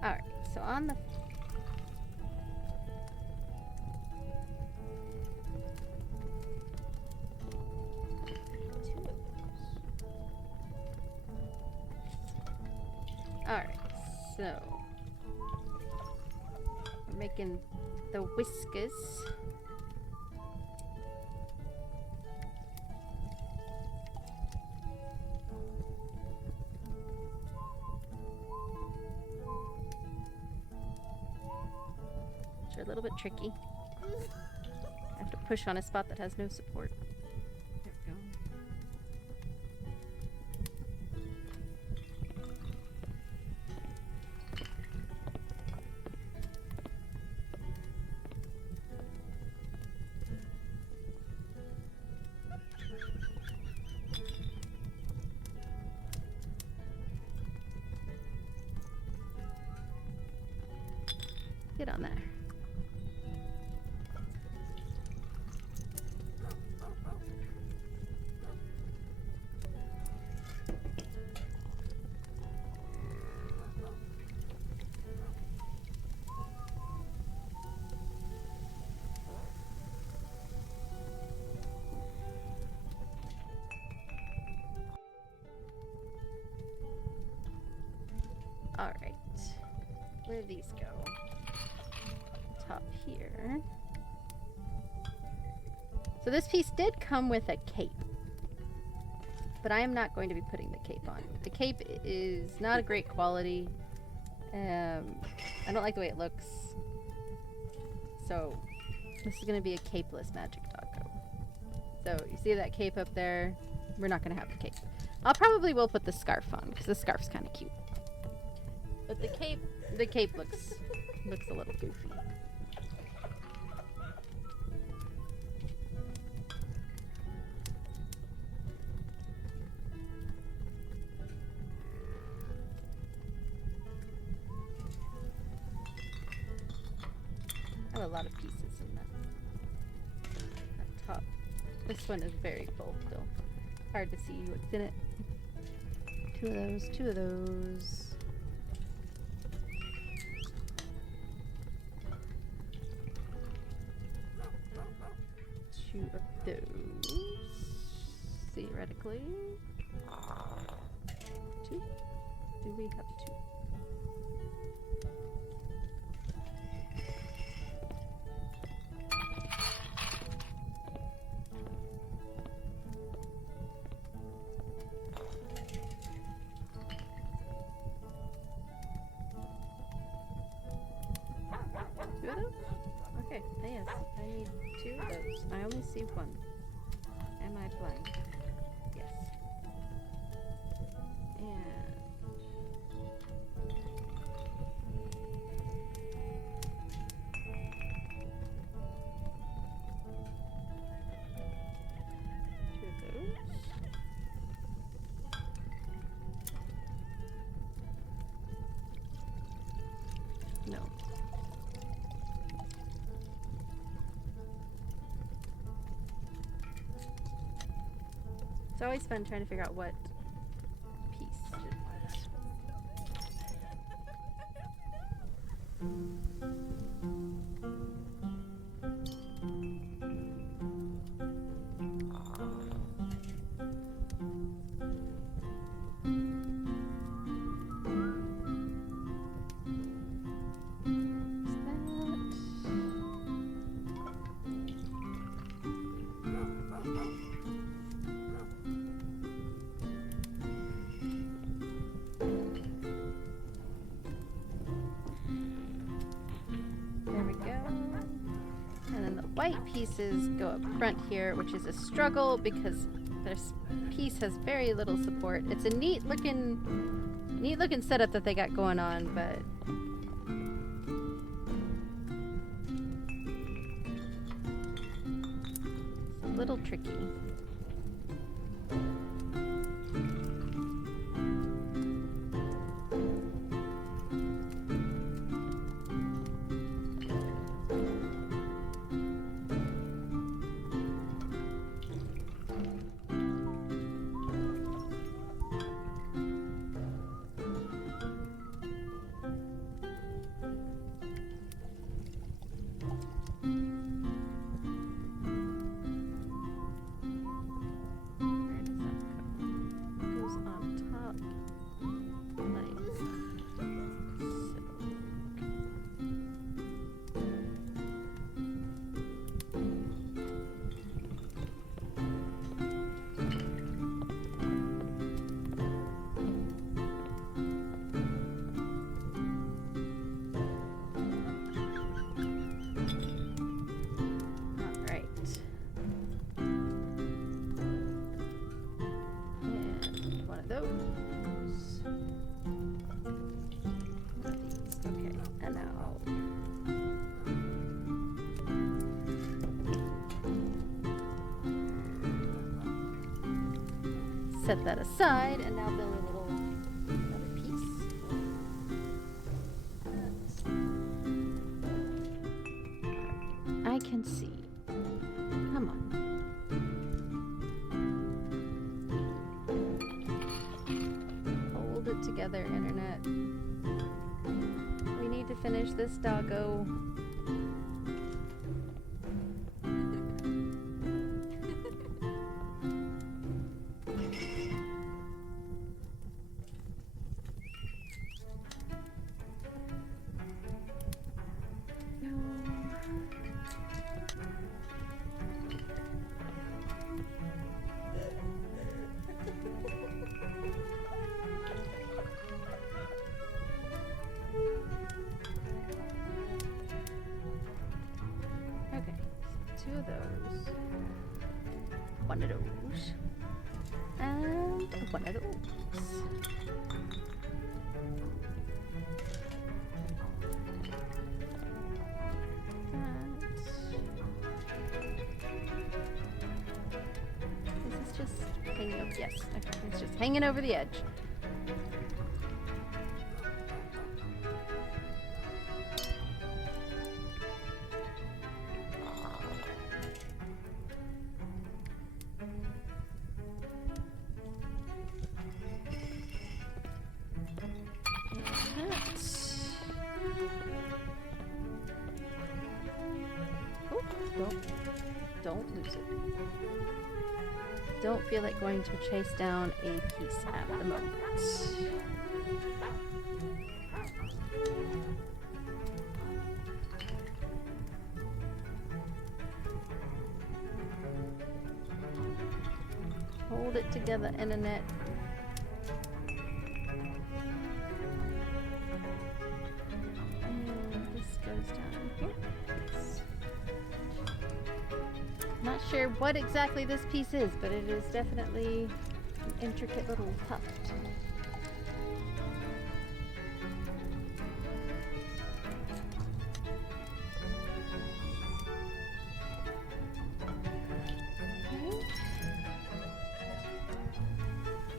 Alright, so on the... Alright, so... we're making the whiskers. A little bit tricky. I have to push on a spot that has no support. There we go. Get on there. All right, where do these go? Top here. So this piece did come with a cape, but I am not going to be putting the cape on. The cape is not a great quality. I don't like the way it looks. So this is going to be a capeless magic doggo. So you see that cape up there? We're not going to have the cape. I'll probably will put the scarf on because the scarf's kind of cute. But the cape looks a little goofy. I have a lot of pieces in that top. This one is very full still. Hard to see what's in it. Two of those. Two of those, theoretically. Two? Do we have two? Two of those? Okay, yes, I need two of those. I only see one. Am I blind? Yes. And... two of those. No. It's always fun trying to figure out what piece should white pieces go up front here, which is a struggle because This piece has very little support. It's a neat looking setup that they got going on, but it's a little tricky. Set that aside and now build another piece. I can see. Come on. Hold it together, internet. We need to finish this doggo. Two of those, one of those, and one of those. This is just hanging over, yes, okay, it's just hanging over the edge. Don't lose it. Don't feel like going to chase down a piece at the moment. Hold it together, internet. And this goes down here. Not sure what exactly this piece is, but it is definitely an intricate little tuft. Okay.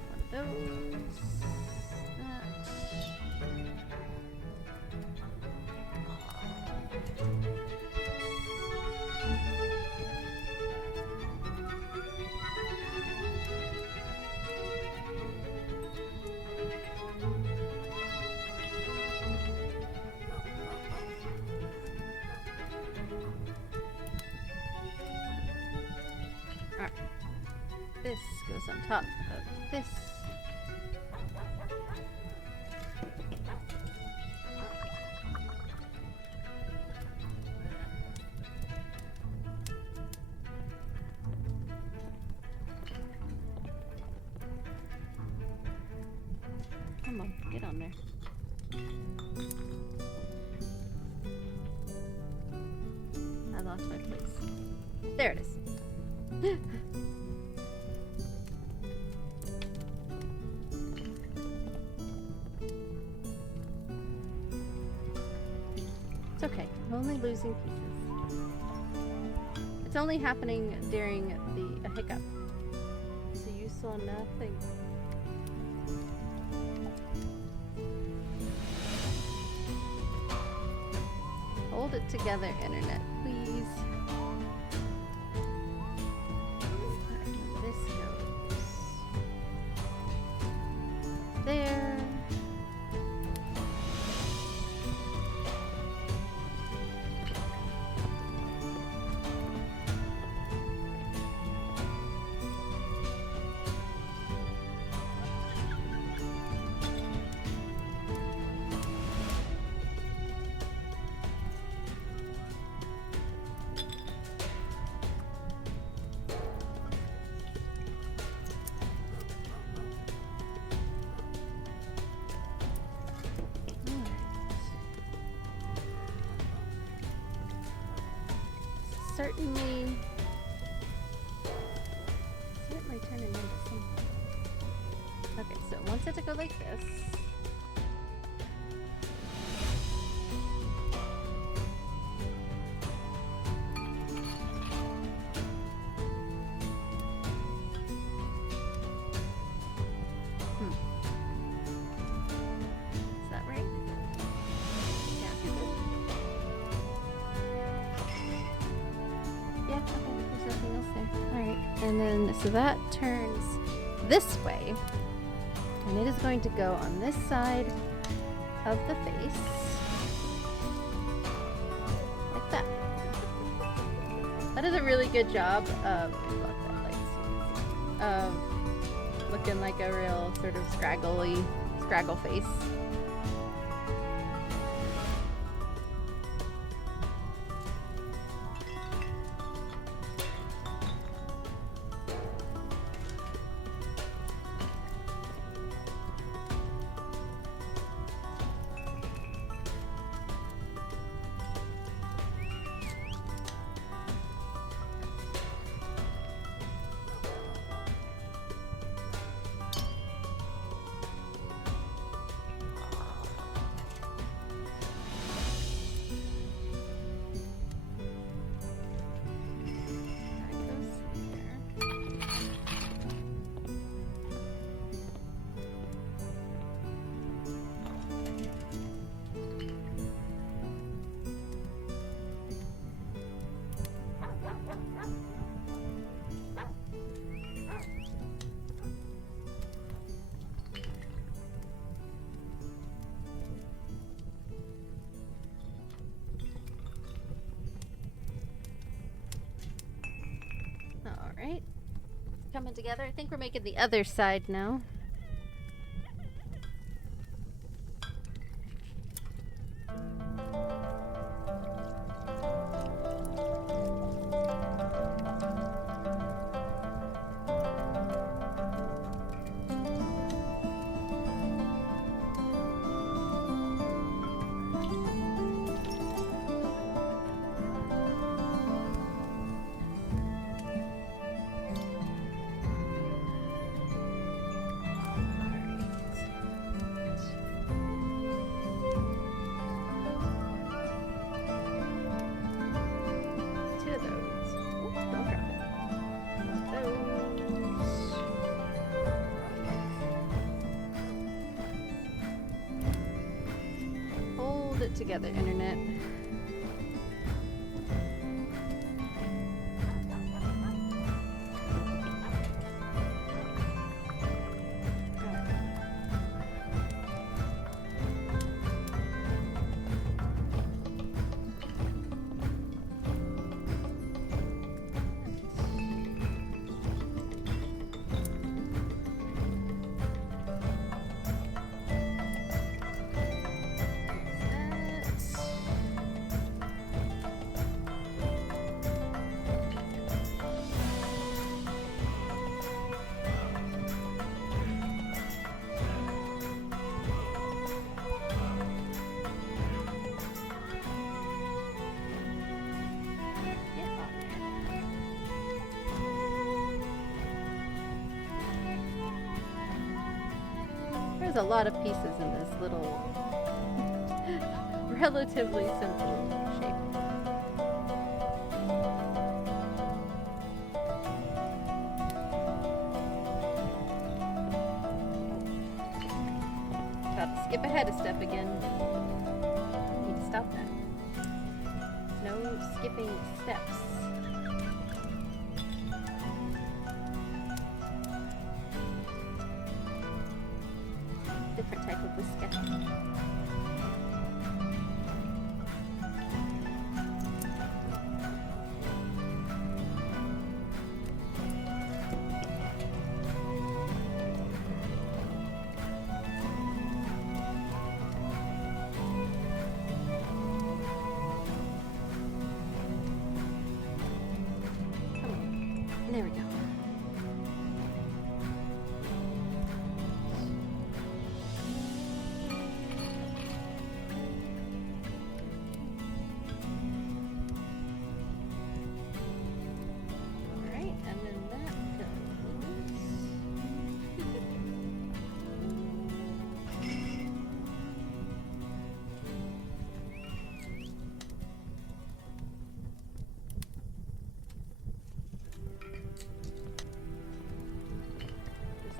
One of those. Alright, this goes on top of this. Come on, get on there. I lost my place. There it is. losing pieces. It's only happening during the hiccup. So you saw nothing. Hold it together, internet, please. This goes there. Certainly turning into something. Okay, so it wants it to go like this. Is that right? Yeah, okay, there's nothing else there. Alright, and then so that turns this way, and it is going to go on this side of the face, like that. That is a really good job of, looking like a real sort of scraggle face. Alright, coming together. I think we're making the other side now. It together, internet. There's a lot of pieces in this little relatively simple shape. skip ahead a step again. I need to stop that. No skipping steps. Different type of whisker. There we go. All right, and then that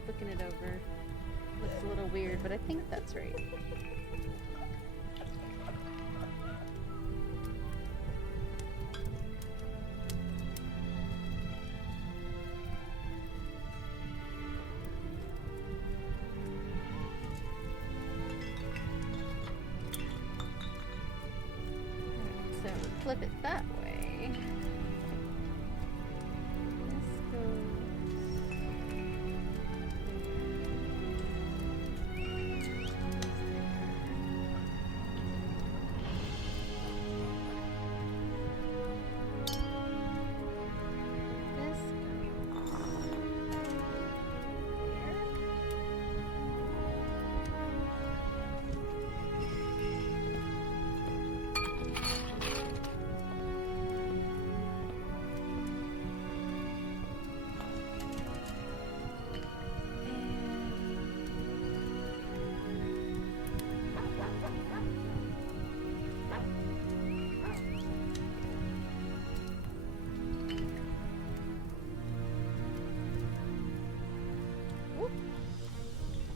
looking it over. Looks a little weird, but I think that's right. Alright, so flip it that way. This goes.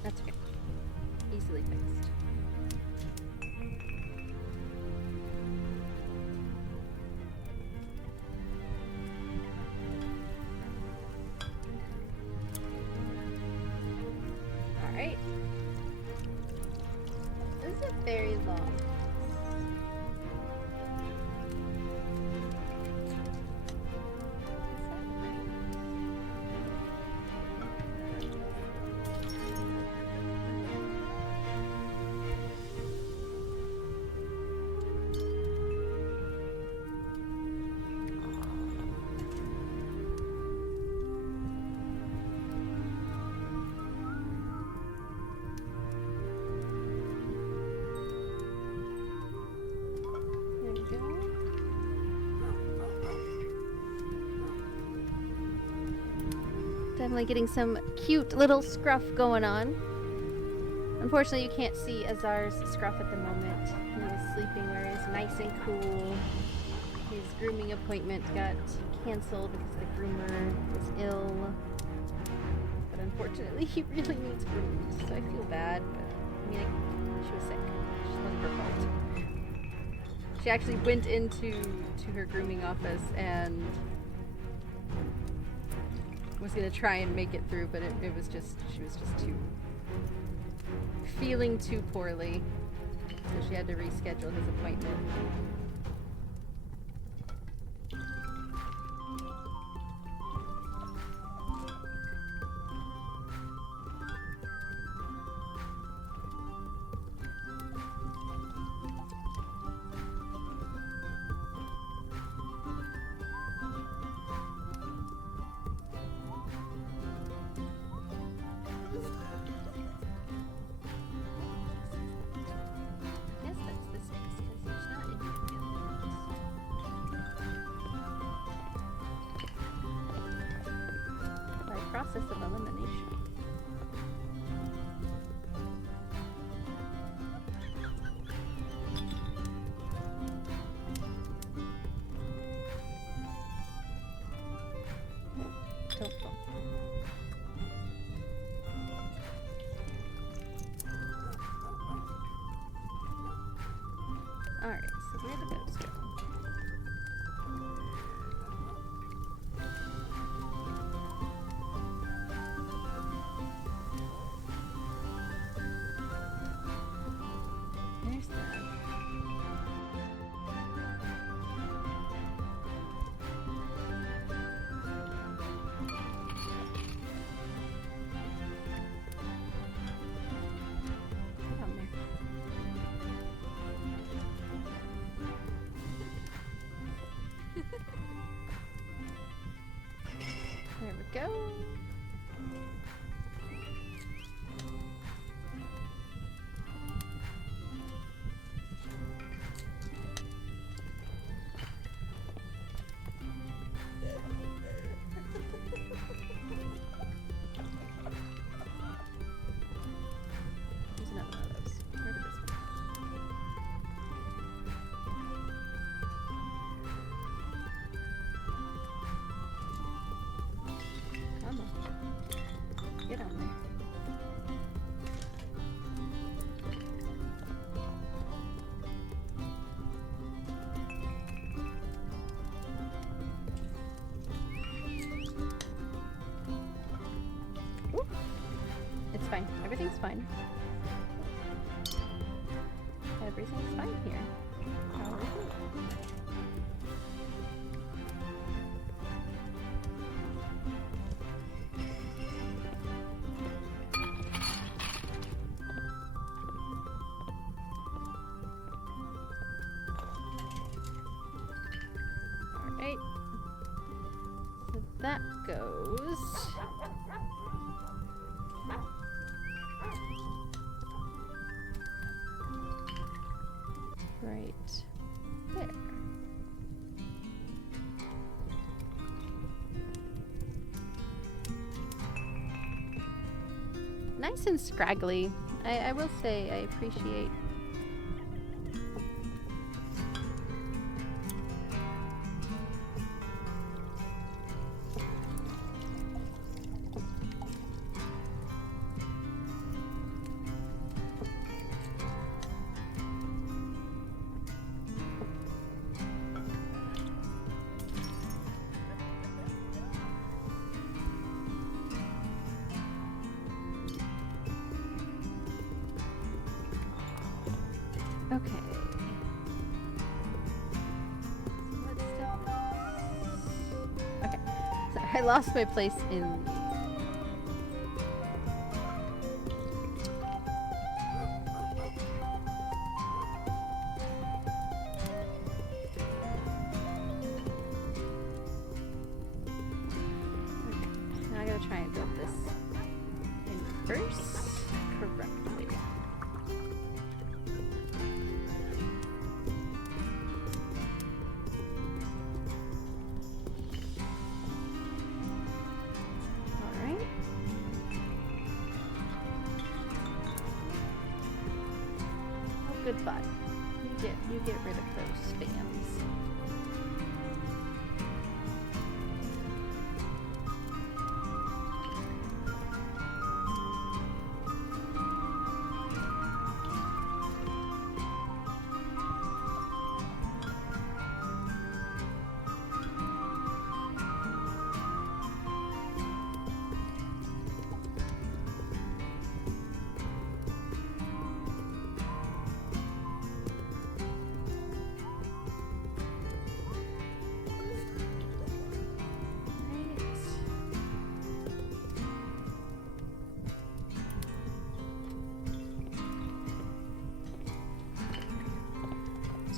That's okay. Easily fixed. Alright. This is a very long. Definitely getting some cute little scruff going on. Unfortunately, you can't see Azar's scruff at the moment. He was sleeping where he's nice and cool. His grooming appointment got canceled because the groomer was ill. But unfortunately, he really needs groomed, so I feel bad. But I mean, she was sick. She's not her fault. She actually went into her grooming office and was gonna try and make it through, but it was just, she was just feeling too poorly, so she had to reschedule his appointment. Process of elimination. Don't fall. go. There's another one of those. Where did this one go? Come on. Get on there. Ooh. It's fine. Everything's fine. Everything's fine here. How are you? Alright. So that goes. Right there. Nice and scraggly. I will say I appreciate. Okay. Okay. So I lost my place in. Okay. Now I gotta try and build this in reverse correctly. Goodbye. You get rid of those fans.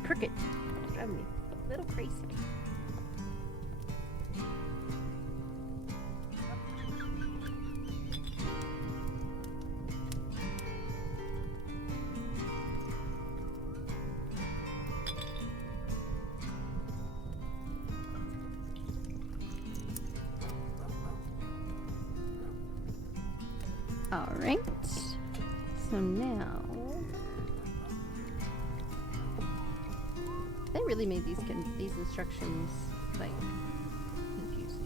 Crooked. Driving me a little crazy. All right. So now they really made these instructions like confusing.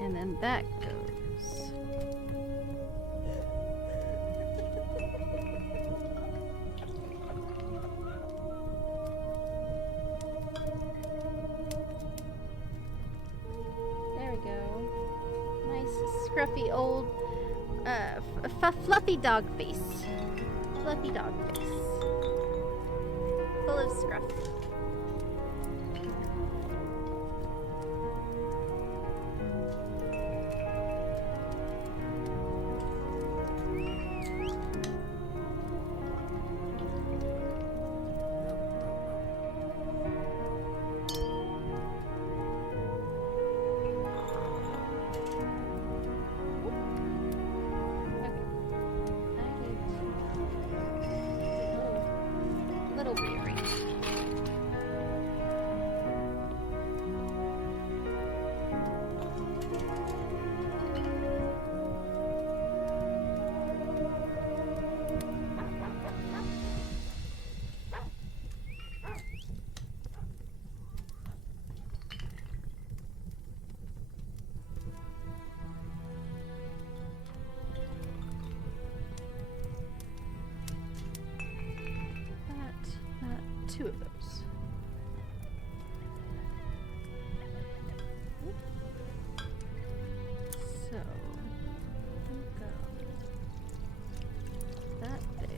And then that goes. scruffy old fluffy dog face. Fluffy dog face. Full of scruff. Little rearrange. Two of those. So, go that there.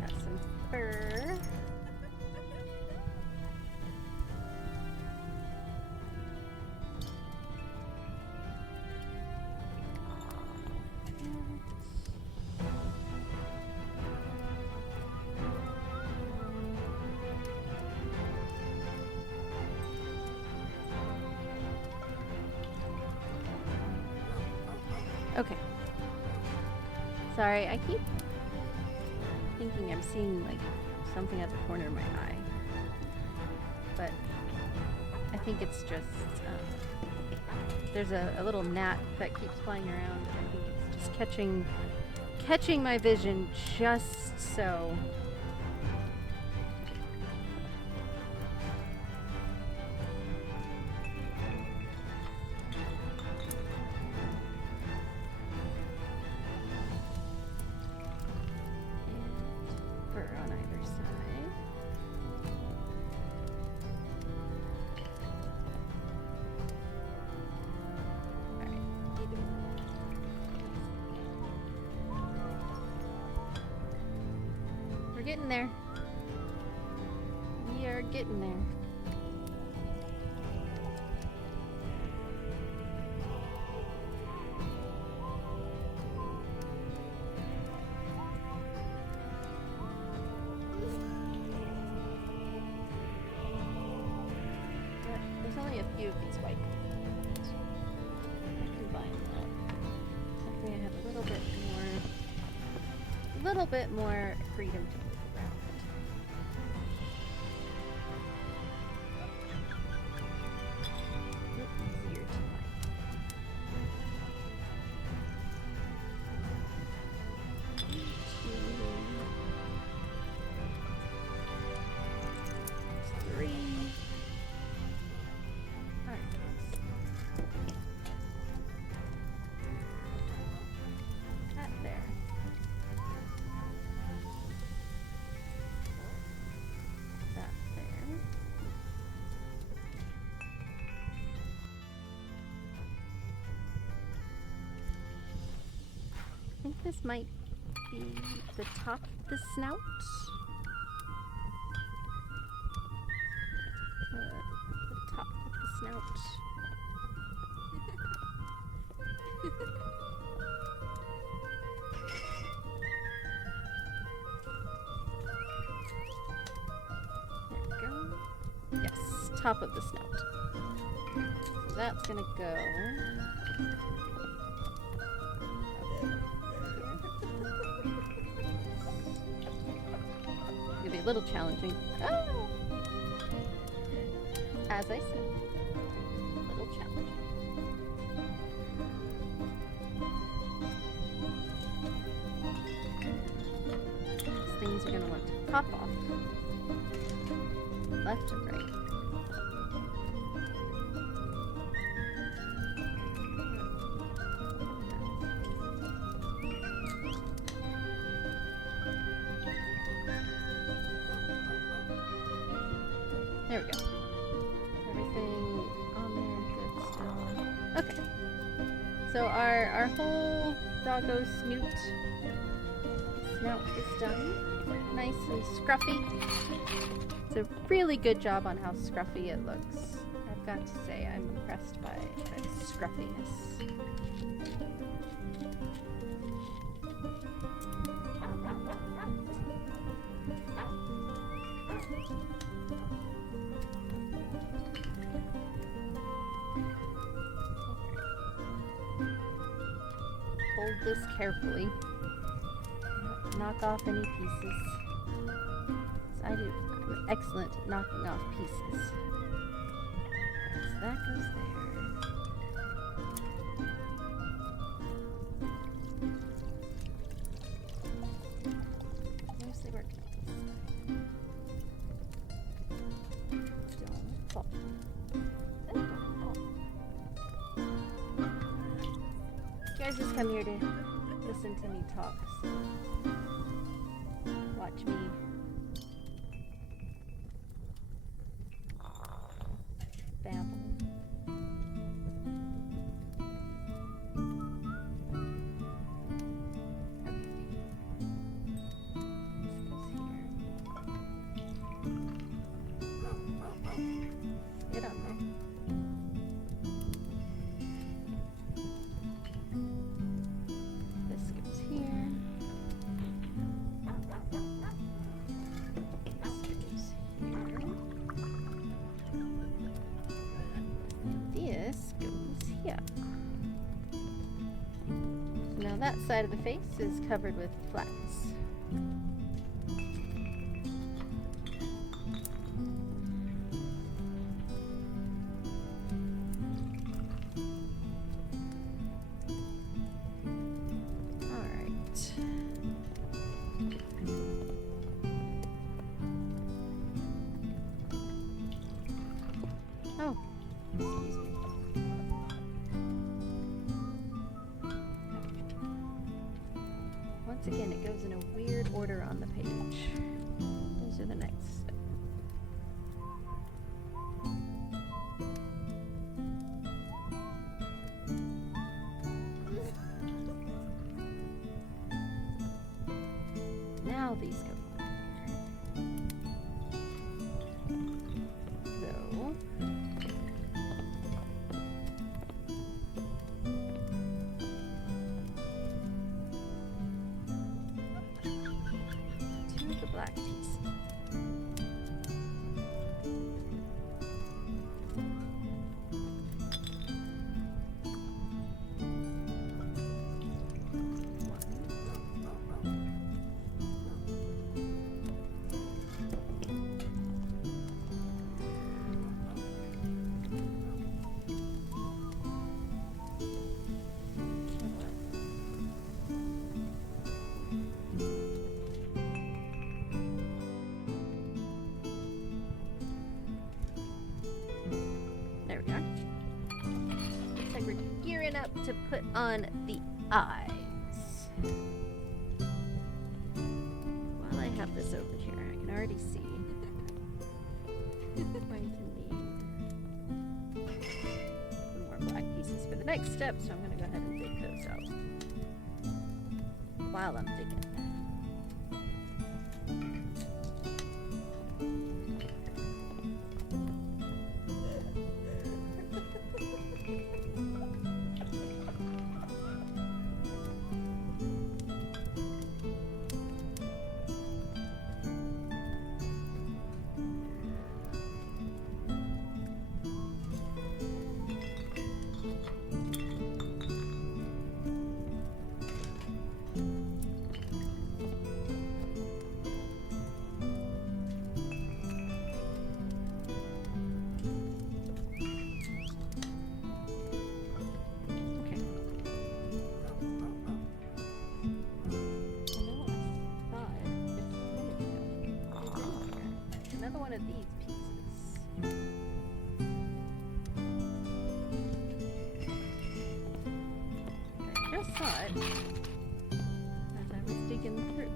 Got some fur. Okay. Sorry, I keep thinking I'm seeing like something at the corner of my eye. But I think it's just, there's a little gnat that keeps flying around, and I think it's just catching my vision just so. We're getting there. We are getting there. There's only a few of these white ones. I combine that. Hopefully I have a little bit more freedom to move around. Easier to find. Three. Alright. That there. That there. I think this might be the top of the snout. The top of the snout. There we go. Yes, top of the snout. So that's gonna go. It's gonna be a little challenging. Ah! As I said, a little challenging. These things are gonna want to pop off. Left and right. So our whole doggo snout is done. Nice and scruffy. It's a really good job on how scruffy it looks. I've got to say, I'm impressed by its scruffiness. Hold this carefully. Knock off any pieces. I'm excellent at knocking off pieces. So that goes there. Mostly working on this side. Don't fall. You guys just come here to listen to me talk. So watch me babble. Get on there. This goes here. This goes here. This goes here. So now that side of the face is covered with flats. Oh, excuse me. Once again, it goes in a weird order on the page. Those are the next steps. Now these go. The black piece. There we are. Looks like we're gearing up to put on the eyes. While I have this over here, I can already see I'm going to need some more black pieces for the next step, so I'm going to go ahead and dig those out while I'm digging. Another one of these pieces. I just saw it as I was digging through.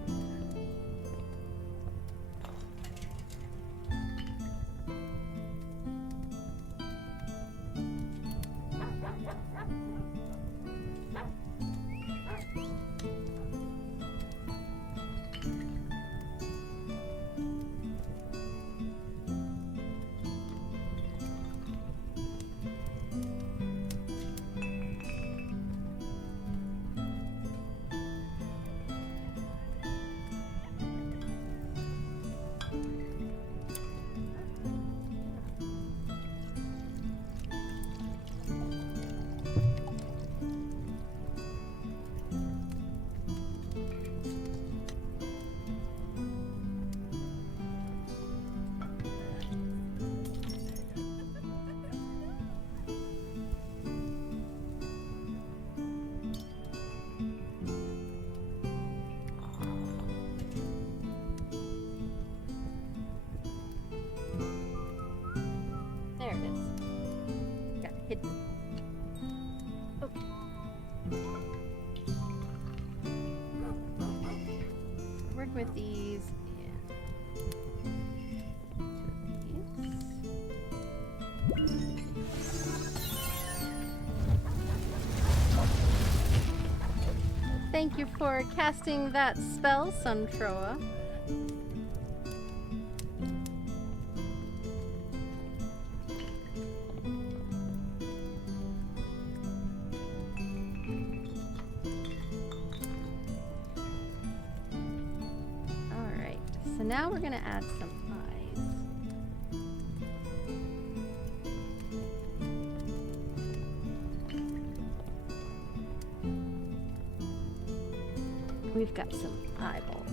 with these. Thank you for casting that spell, Sunfroa. Alright, so now we're gonna add some eyes. We've got some eyeballs.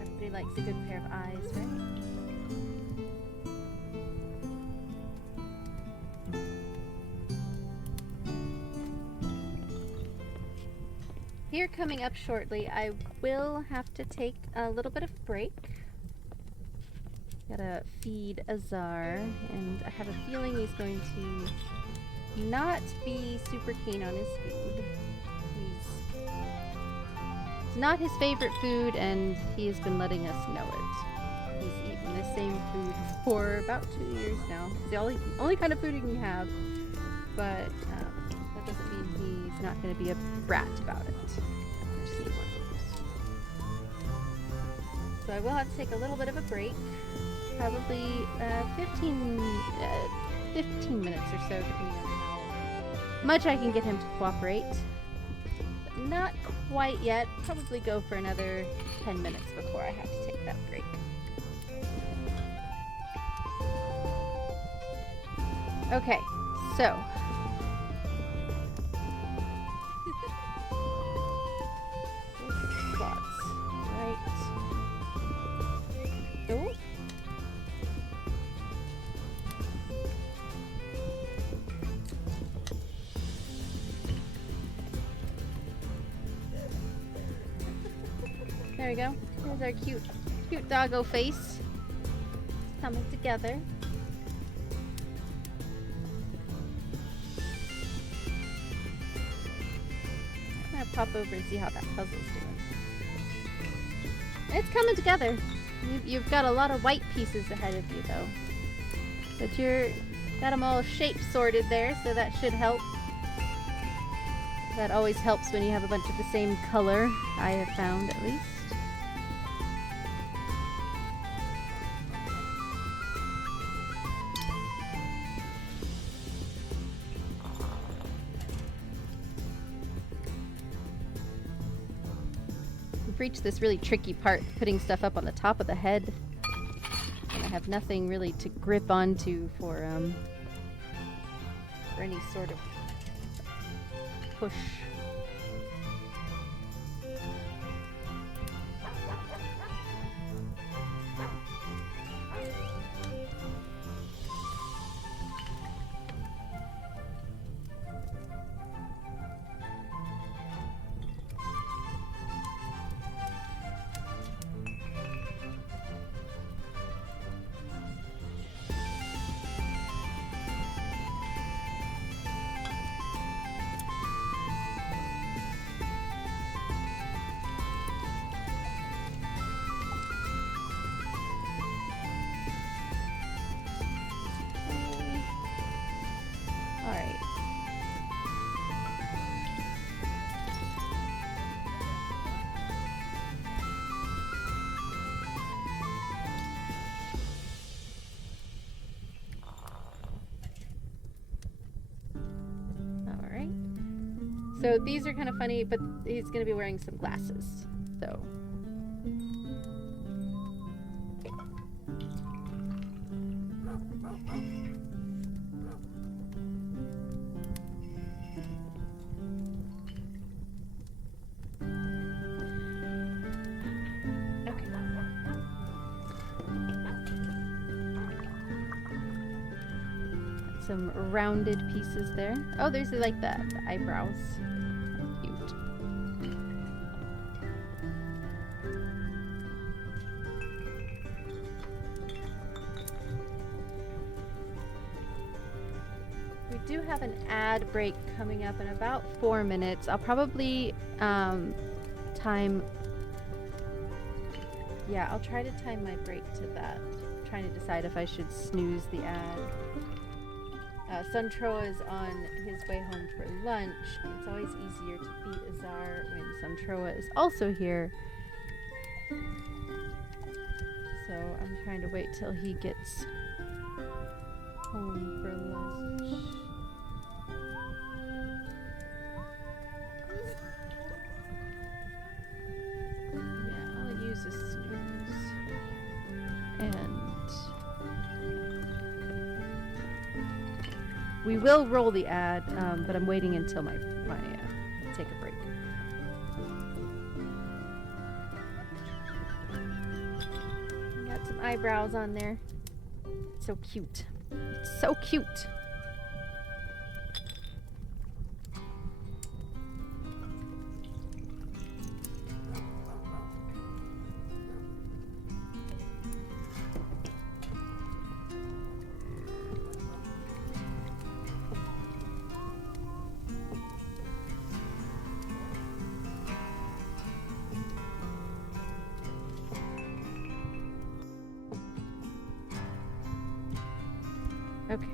Everybody likes a good pair of eyes, right? Here coming up shortly, I will have to take a little bit of break. Gotta feed Azar, and I have a feeling he's going to not be super keen on his food. It's not his favorite food, and he has been letting us know it. He's eaten the same food for about 2 years now. It's the only kind of food he can have, but that doesn't mean he's not going to be a brat about it. So I will have to take a little bit of a break, probably 15 minutes or so, depending on how much I can get him to cooperate. But not quite yet. Probably go for another 10 minutes before I have to take that break. Okay, so oh. There we go. There's our cute doggo face. It's coming together. I'm gonna pop over and see how that puzzle's doing. It's coming together. You've got a lot of white pieces ahead of you, though. But you're got them all shape sorted there, so that should help. That always helps when you have a bunch of the same color, I have found at least. We've reached this really tricky part, putting stuff up on the top of the head. And I have nothing really to grip onto for any sort of push. So these are kind of funny, but he's going to be wearing some glasses, so. Okay. Some rounded pieces there. Oh, there's like the eyebrows. Cute. do have an ad break coming up in about 4 minutes. I'll probably time. Yeah, I'll try to time my break to that. I'm trying to decide if I should snooze the ad. Suntroa is on his way home for lunch. It's always easier to feed Azar when Suntroa is also here. So I'm trying to wait till he gets home for lunch. Yeah, I'll use a snooze. And we will roll the ad, but I'm waiting until my take a break. Got some eyebrows on there. So cute. It's so cute. Okay.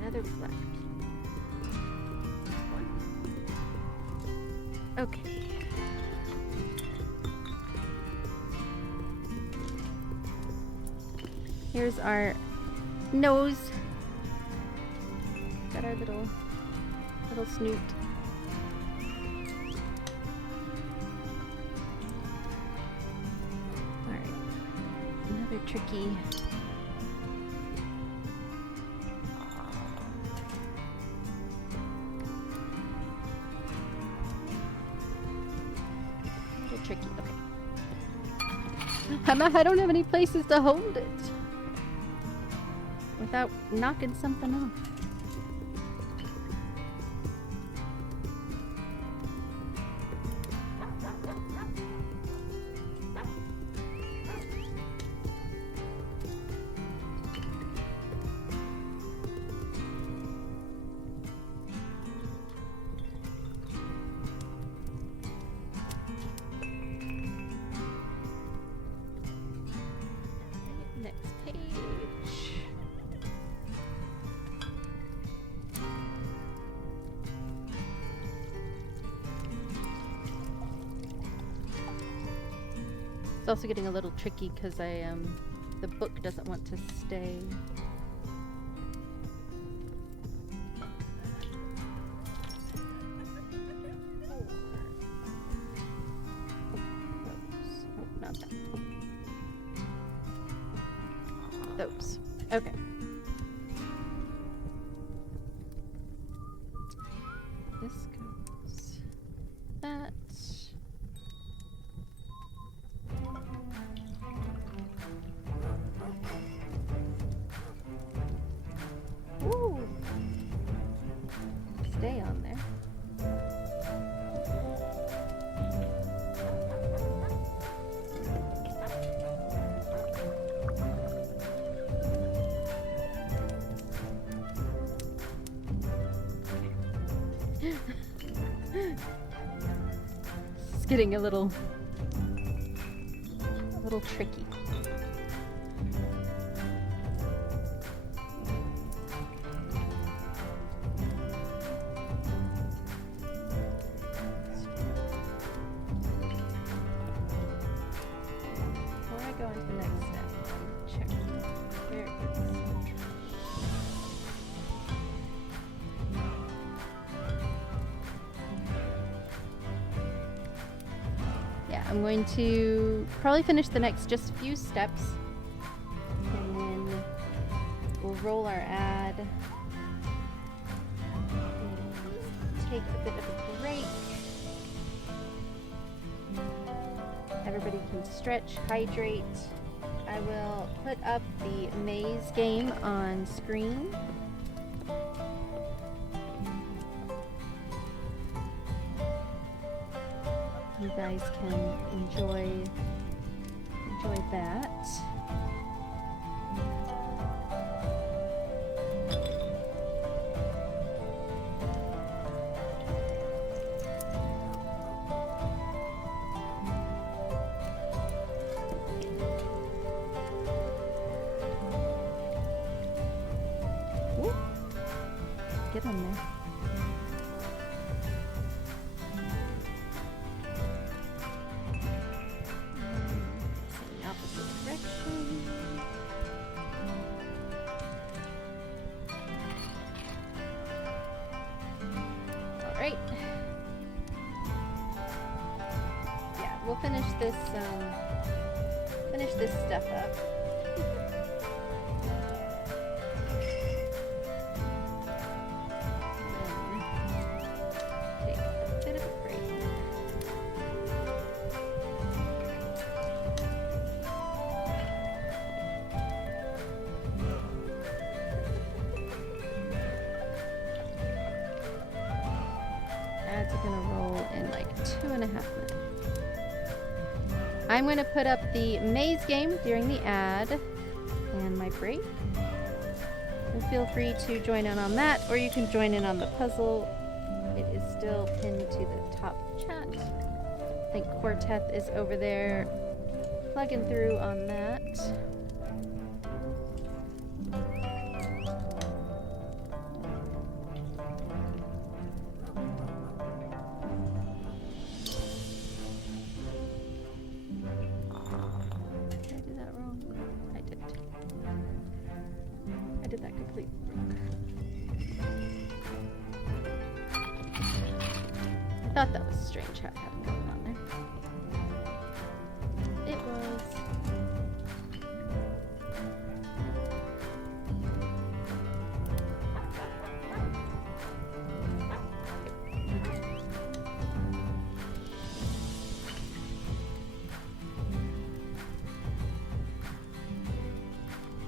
Another black. Okay. Here's our nose. Got our little snoot. All right. Another tricky. Tricky. Okay. I don't have any places to hold it without knocking something off. It's also getting a little tricky because the book doesn't want to stay. Oh, not that. Those. Okay. This goes. That. Ooh. Stay on there. It's getting a little tricky. Go on to the next step. Check. There it goes. I'm going to probably finish the next just few steps, and then we'll roll our ad and take a bit of a break. Everybody can stretch, hydrate. I will put up the maze game on screen. You guys can enjoy that. Ooh. Get on there. We'll finish this stuff up. Take a bit of a break. Ads are gonna roll in like 2.5 minutes. I'm going to put up the maze game during the ad and my break. And feel free to join in on that, or you can join in on the puzzle. It is still pinned to the top chat. I think Quartet is over there plugging through on that. I thought that was strange how it had going on there. It was.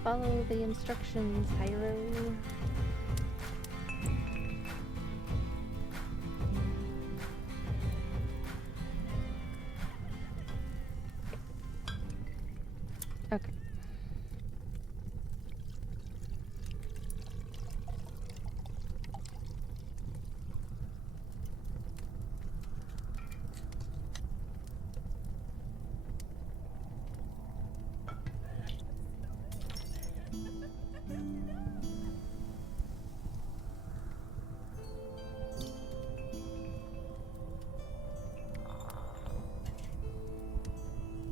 Follow the instructions, Pyro. Okay.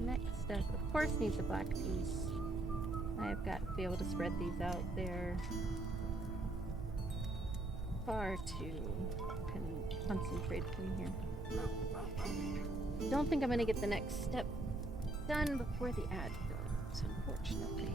Next step, of course, needs a black piece. I've got to be able to spread these out. They're far too concentrated in here. Don't think I'm going to get the next step done before the ad goes, unfortunately.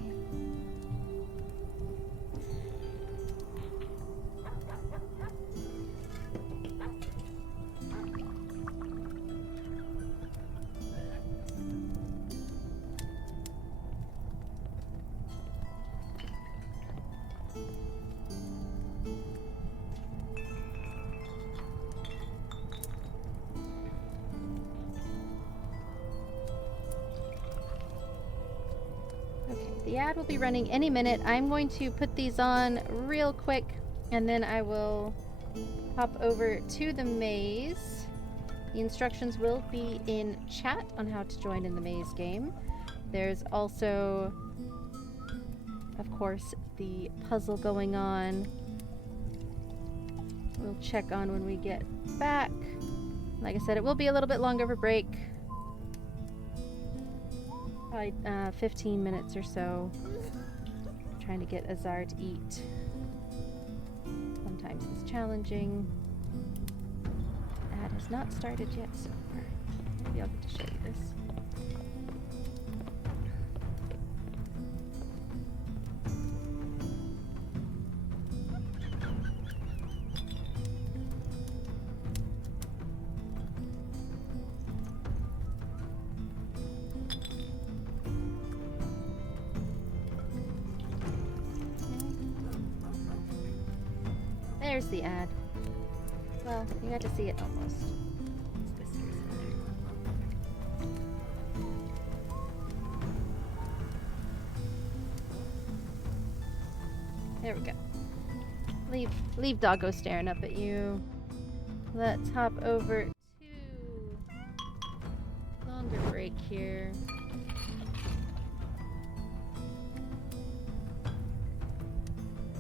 The ad will be running any minute. I'm going to put these on real quick, and then I will hop over to the maze. The instructions will be in chat on how to join in the maze game. There's also, of course, the puzzle going on. We'll check on when we get back. Like I said, it will be a little bit longer of a break. Probably 15 minutes or so. I'm trying to get Azar to eat. Sometimes it's challenging. Ad has not started yet so far. Maybe I'll get to show you this. There's the ad. Well, you got to see it almost. There we go. Leave doggo staring up at you. Let's hop over to longer break here.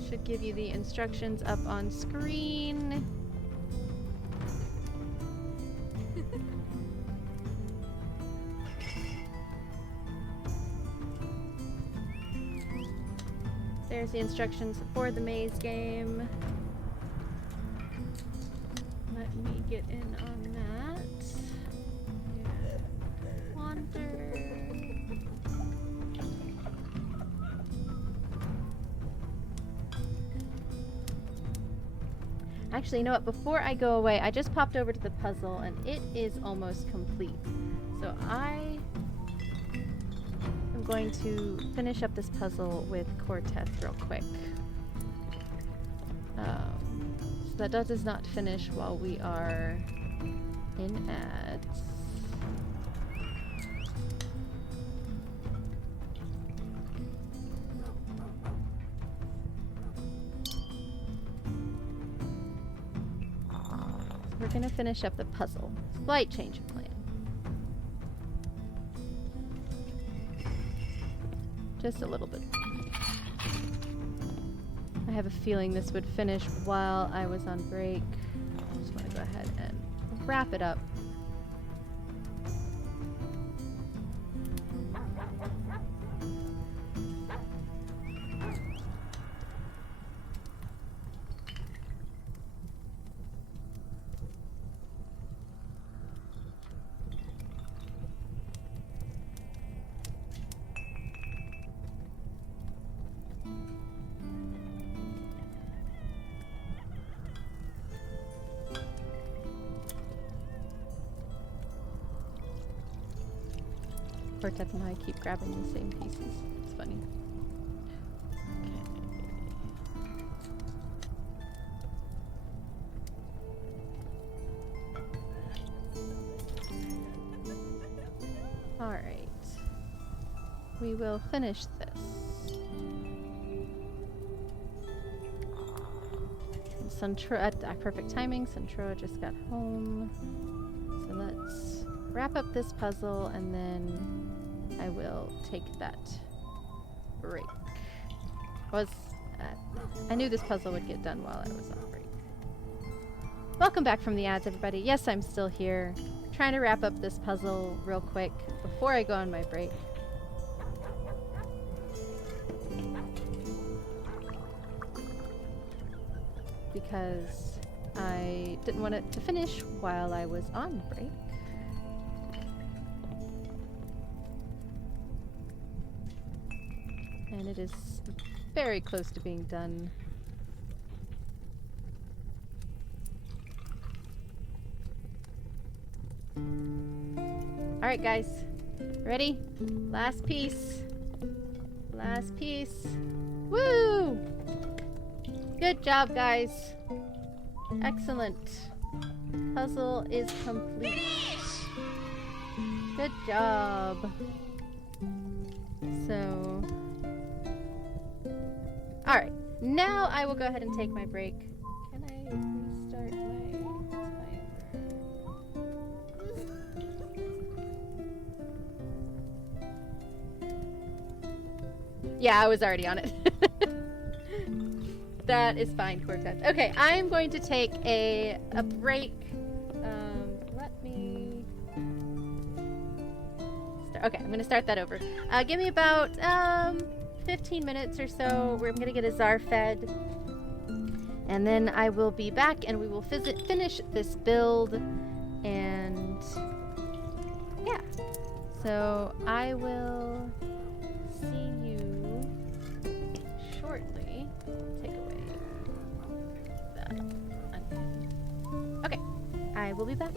Should give you the instructions up on screen. There's the instructions for the maze game. Let me get in on that. Wander. Actually, you know what? Before I go away, I just popped over to the puzzle and it is almost complete. So I am going to finish up this puzzle with Cortez real quick. So that does not finish while we are in ads. We're gonna finish up the puzzle. Slight change of plan. Just a little bit. I have a feeling this would finish while I was on break. I just want to go ahead and wrap it up. Cortez and I keep grabbing the same pieces. It's funny. Alright. We will finish this. At perfect timing, Centroa just got home. So let's wrap up this puzzle and then I will take that break. I knew this puzzle would get done while I was on break. Welcome back from the ads, everybody. Yes, I'm still here. Trying to wrap up this puzzle real quick before I go on my break. Because I didn't want it to finish while I was on break. And it is very close to being done. Alright guys, ready? Last piece. Last piece. Woo! Good job guys. Excellent. Puzzle is complete. Good job. So... Alright, now I will go ahead and take my break. Can I restart my timer? Yeah, I was already on it. That is fine, Cortez. Okay, I am going to take a break. Let me... Okay, I'm going to start that over. Give me about... 15 minutes or so. We're going to get Azar fed. And then I will be back and we will finish this build. And So I will see you shortly. Take away that. Okay, I will be back.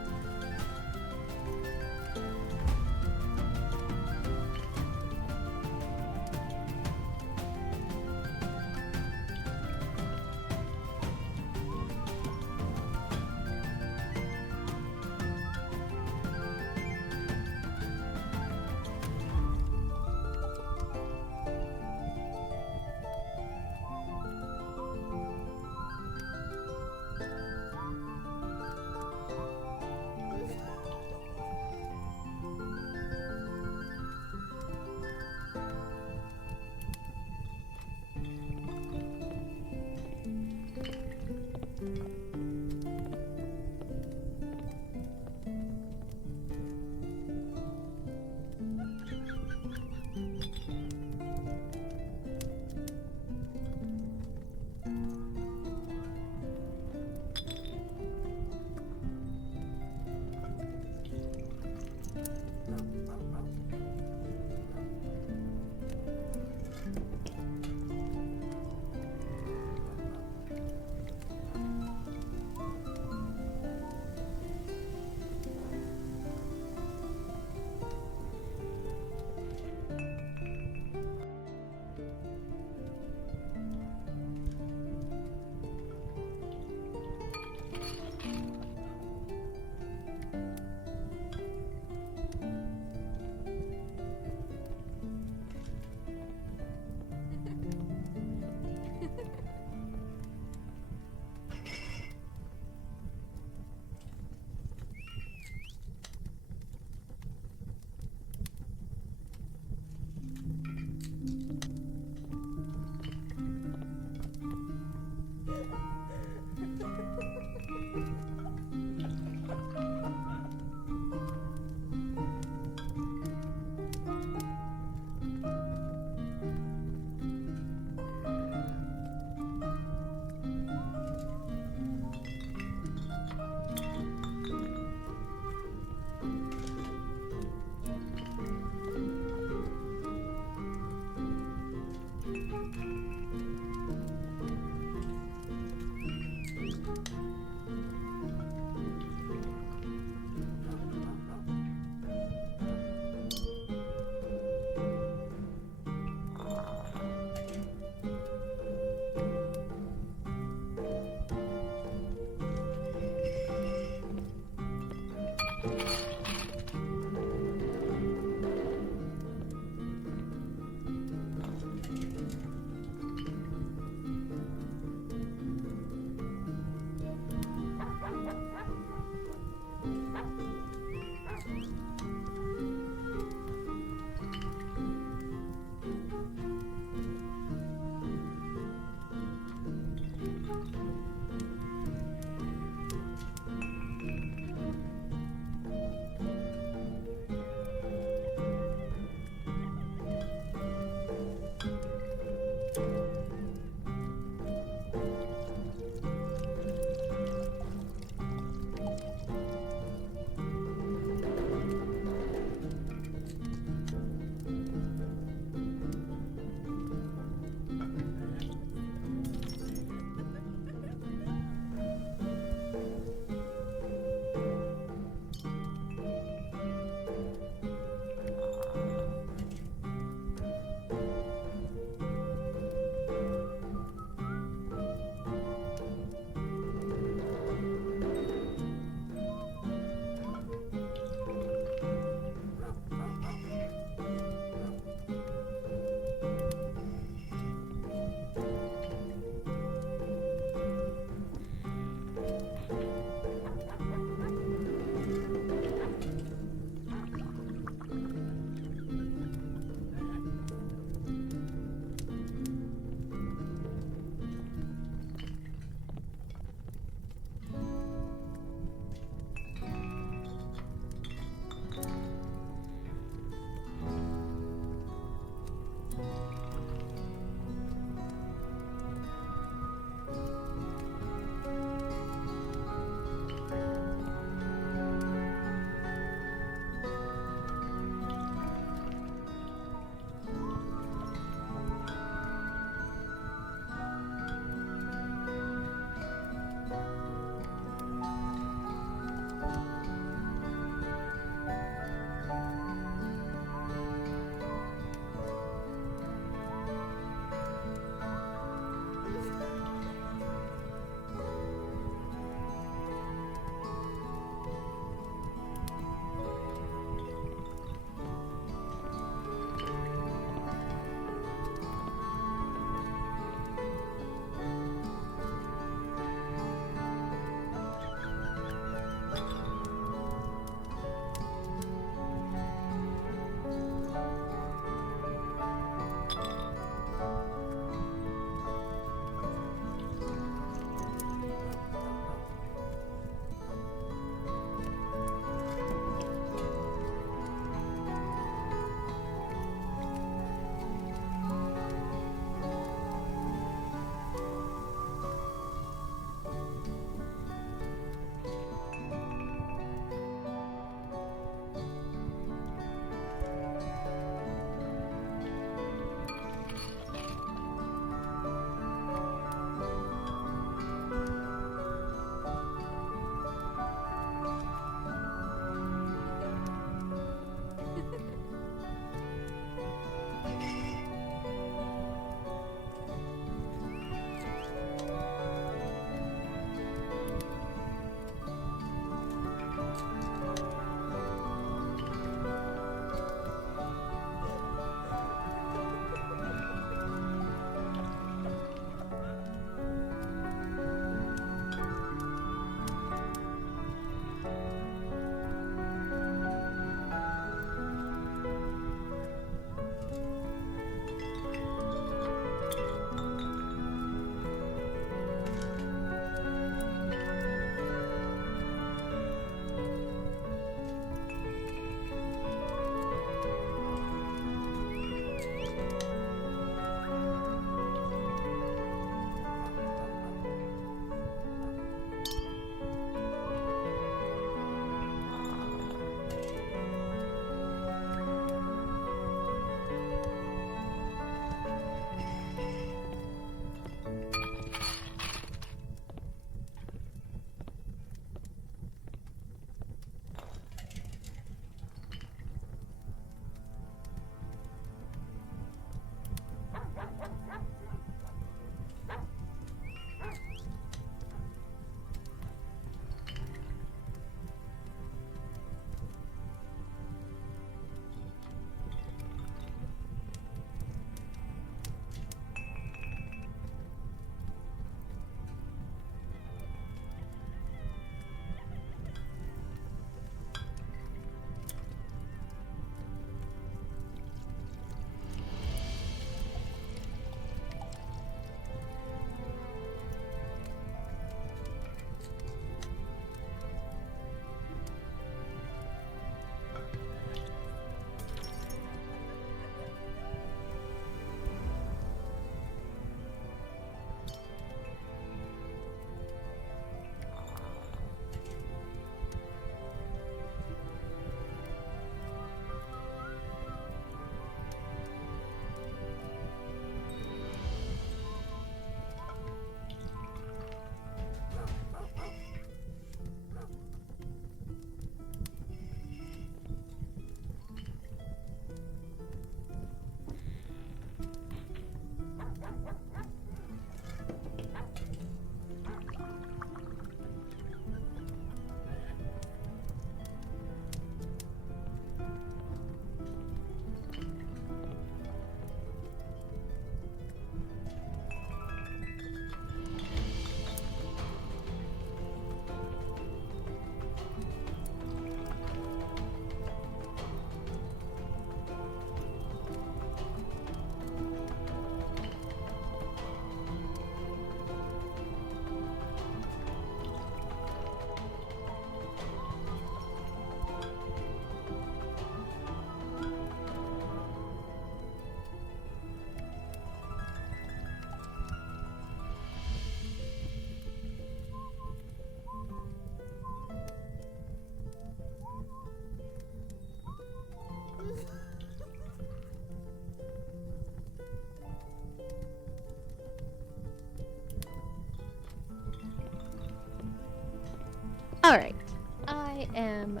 am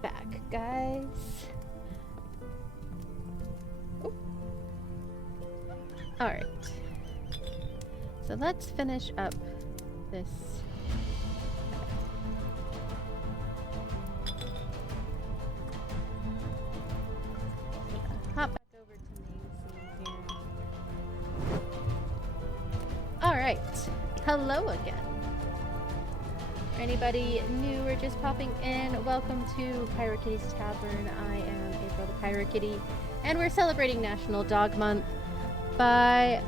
back, guys. Oh. All right. So let's finish up this. Hop back over to main scene here. All right. Hello again. Anybody new or just popping in, welcome to PyroKitty's Tavern. I am April the PyroKitty, and we're celebrating National Dog Month by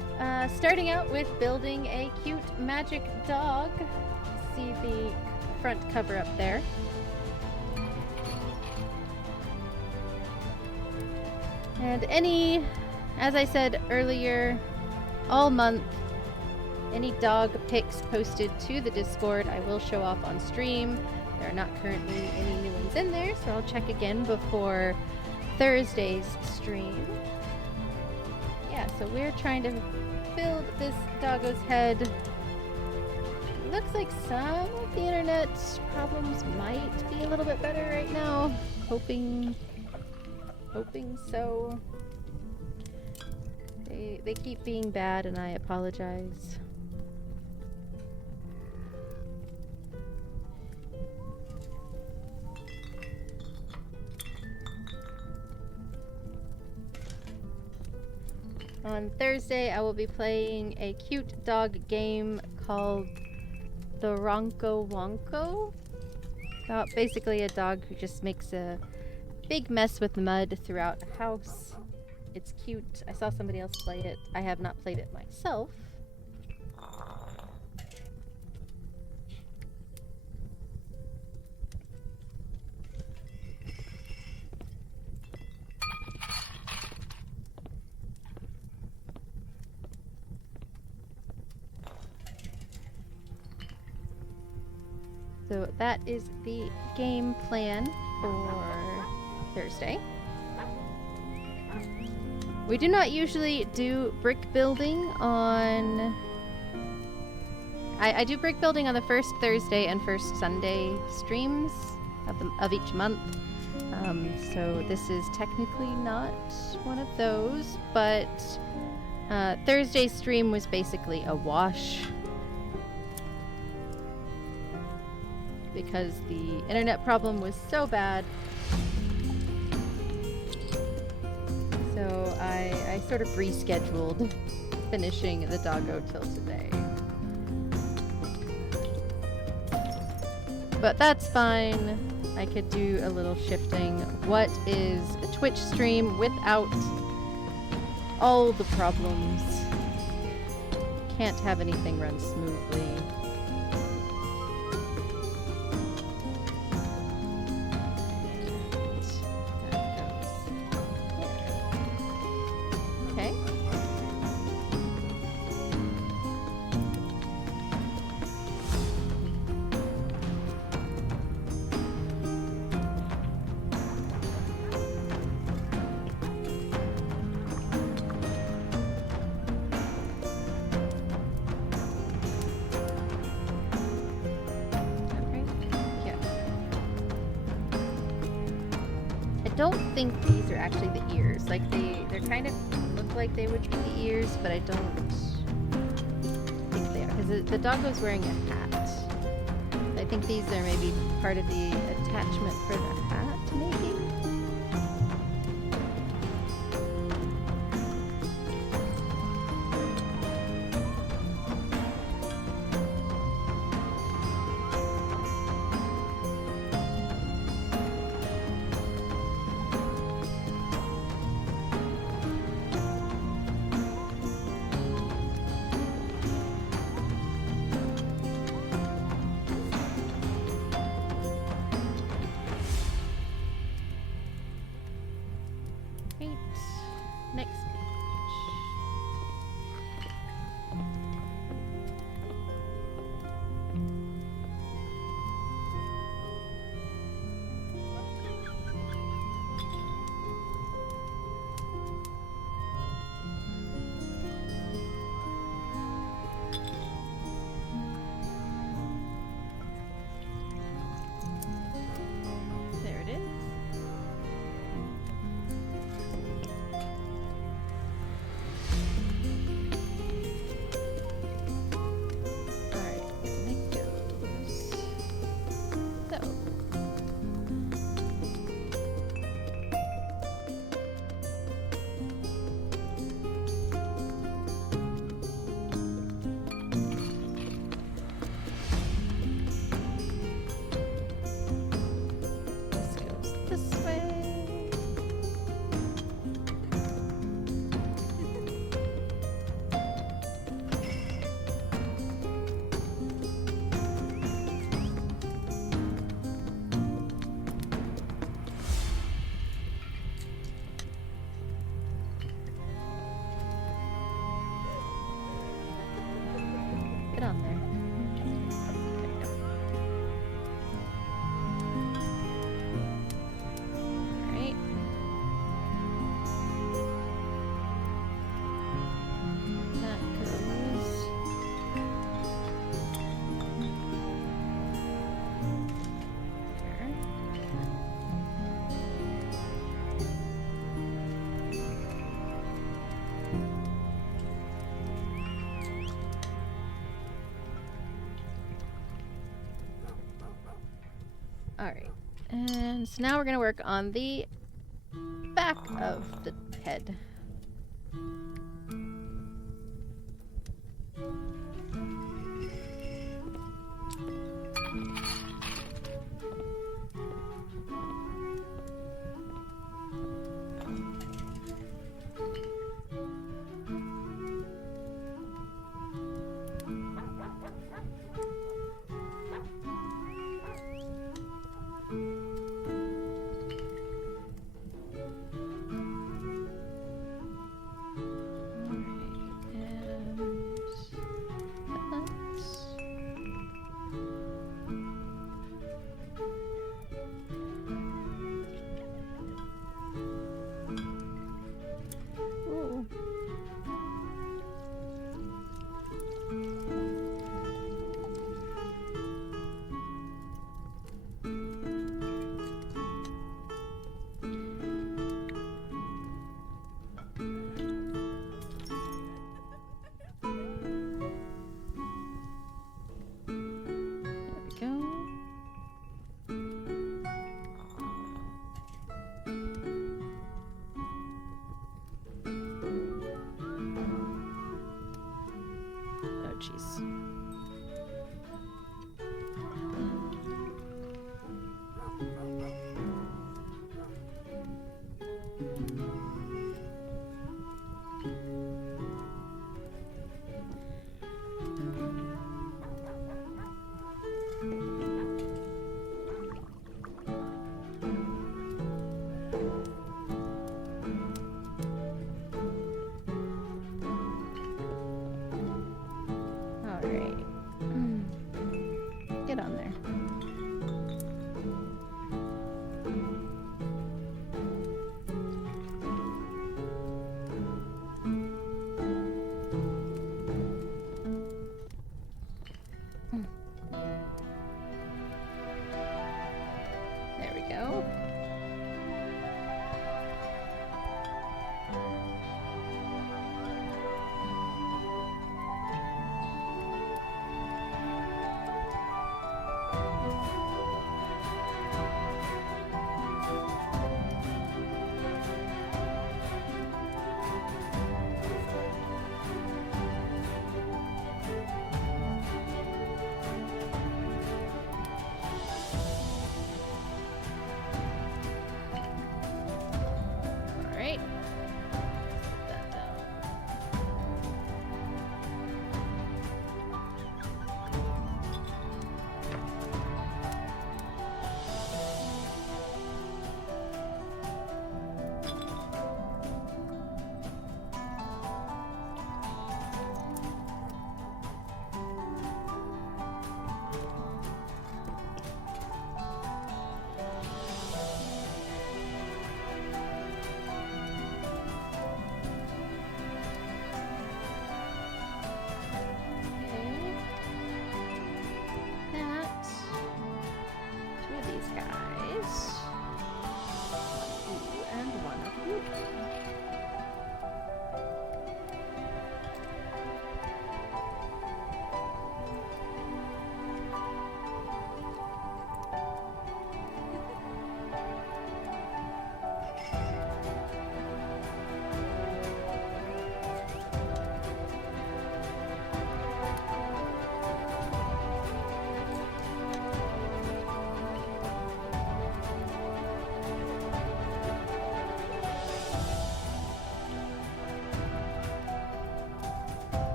starting out with building a cute magic dog. See the front cover up there. And as I said earlier, all month, any dog pics posted to the Discord, I will show off on stream. There are not currently any new ones in there, so I'll check again before Thursday's stream. Yeah, so we're trying to build this doggo's head. It looks like some of the internet problems might be a little bit better right now. Hoping so. They keep being bad, and I apologize. On Thursday, I will be playing a cute dog game called the Ronco Wonko. Basically a dog who just makes a big mess with mud throughout a house. It's cute. I saw somebody else play it. I have not played it myself. So that is the game plan for Thursday. We do not usually do brick building on... I do brick building on the first Thursday and first Sunday streams of each month. So this is technically not one of those, but Thursday's stream was basically a wash. Because the internet problem was so bad. So I sort of rescheduled finishing the doggo till today. But that's fine. I could do a little shifting. What is a Twitch stream without all the problems? Can't have anything run smoothly. I don't think these are actually the ears. Like they're kind of look like they would be the ears, but I don't think they are, because the doggo's wearing a hat. I think these are maybe part of the attachment for the hat, maybe. Alright. And so now we're going to work on the back of the head. Get on there. There we go.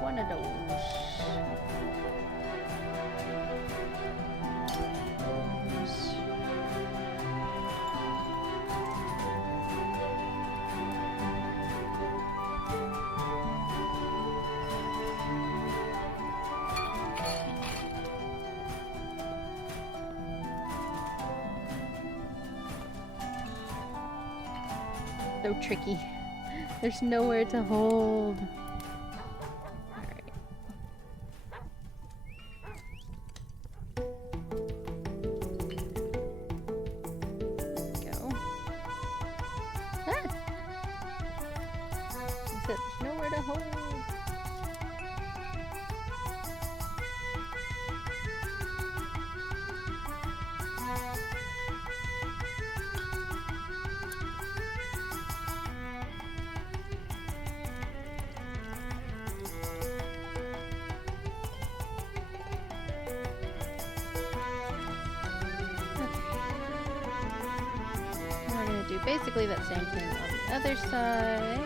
One of those. So tricky. There's nowhere to hold. Alright. Go. Ah! Except there's nowhere to hold. Do basically that same thing on the other side.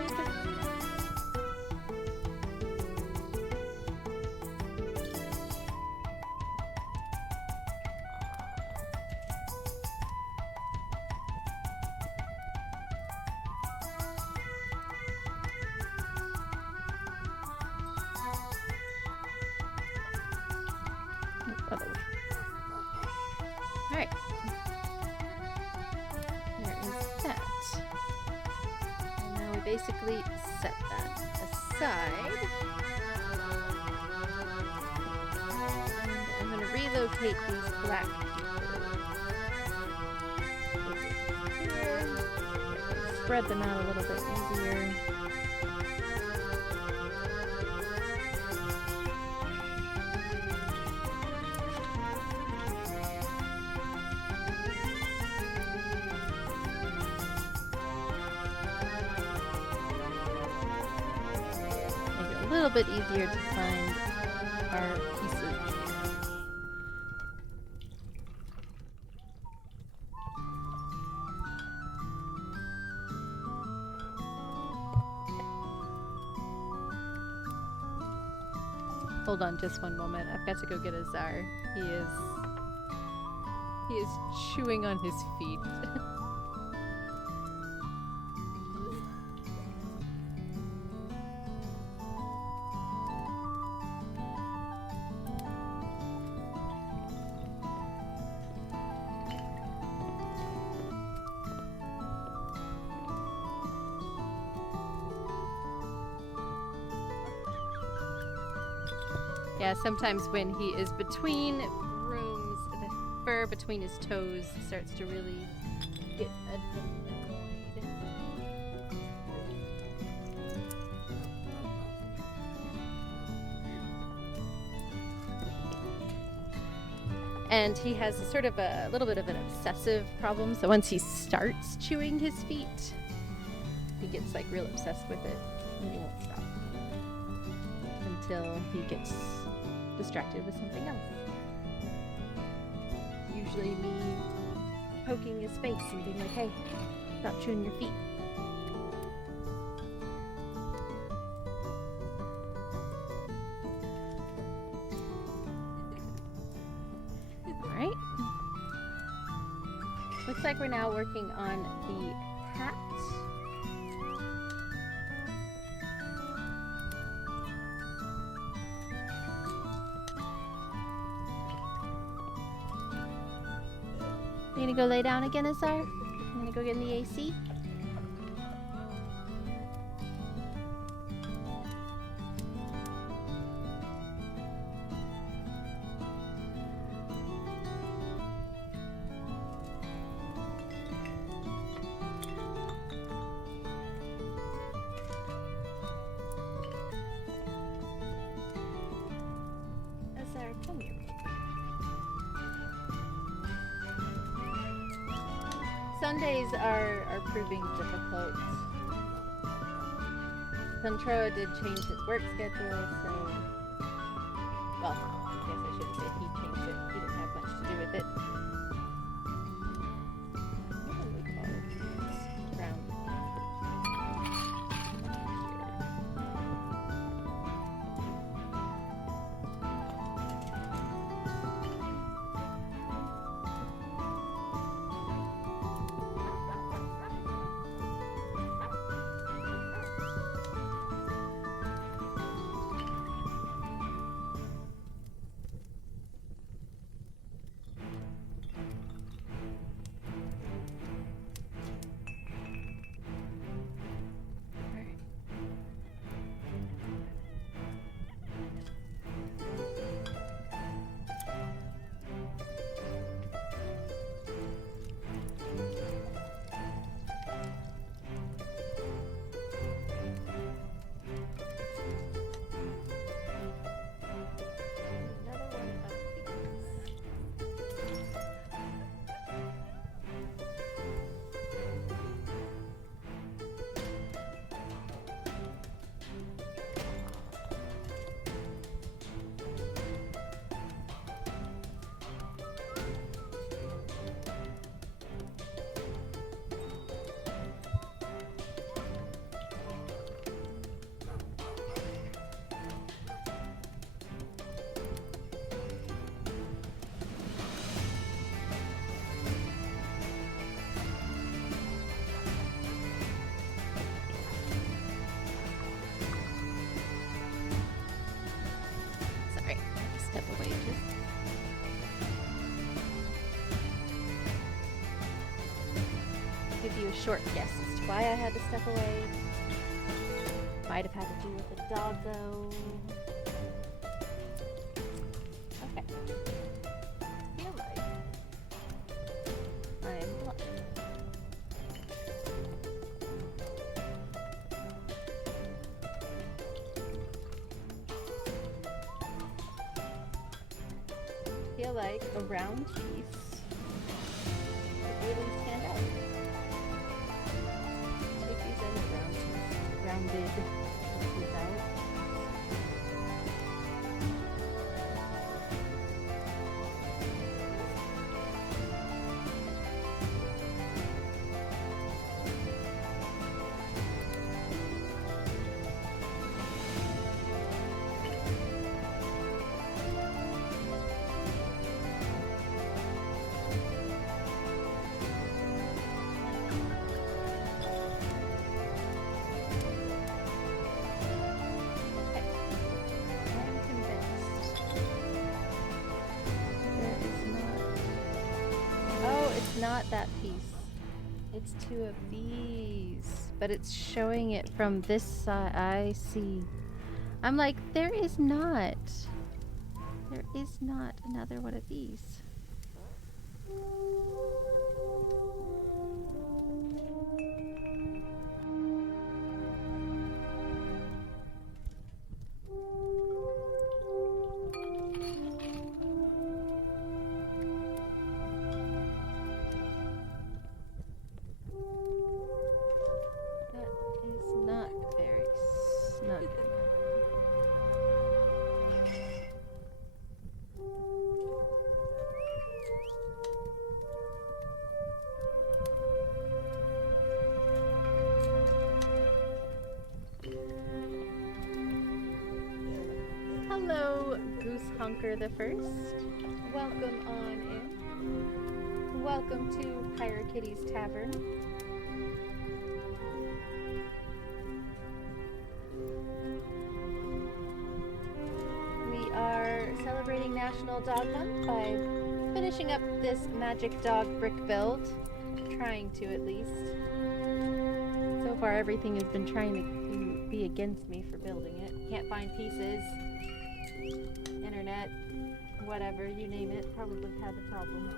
Other way. All right. Basically set that aside. And I'm going to relocate these black pieces. Spread them out a little bit easier. A little bit easier to find our pieces. Hold on just one moment. I've got to go get Azar. He is chewing on his feet. Yeah, sometimes when he is between rooms, the fur between his toes starts to really get annoyed. And he has a sort of a little bit of an obsessive problem, so once he starts chewing his feet, he gets like real obsessed with it, and he won't stop until he gets distracted with something else. Usually me poking his face and being like, hey, stop chewing your feet. Alright. Looks like we're now working on the hat. You gonna go lay down again, Azar? You gonna go get in the AC? Azar, come here. Sundays are proving difficult. Controa did change his work schedule, so... Well, I guess I shouldn't say he changed it. He didn't have much to do with it. What do we call it? Round. you a short guess as to why I had to step away. Might have had to do with the dog, though. Okay. I feel like I am blunt. I feel like a round piece would really stand out. Take these ends rounded pieces out. Not that piece. It's two of these, but it's showing it from this side. I see. I'm like, there is not another one of these. Hello, Goose Hunker the First. Welcome on in. Welcome to PyroKitty's Tavern. We are celebrating National Dog Month by finishing up this magic dog brick build. Trying to, at least. So far, everything has been trying to be against me for building it. Can't find pieces. Internet, whatever, you name it, probably had the problem.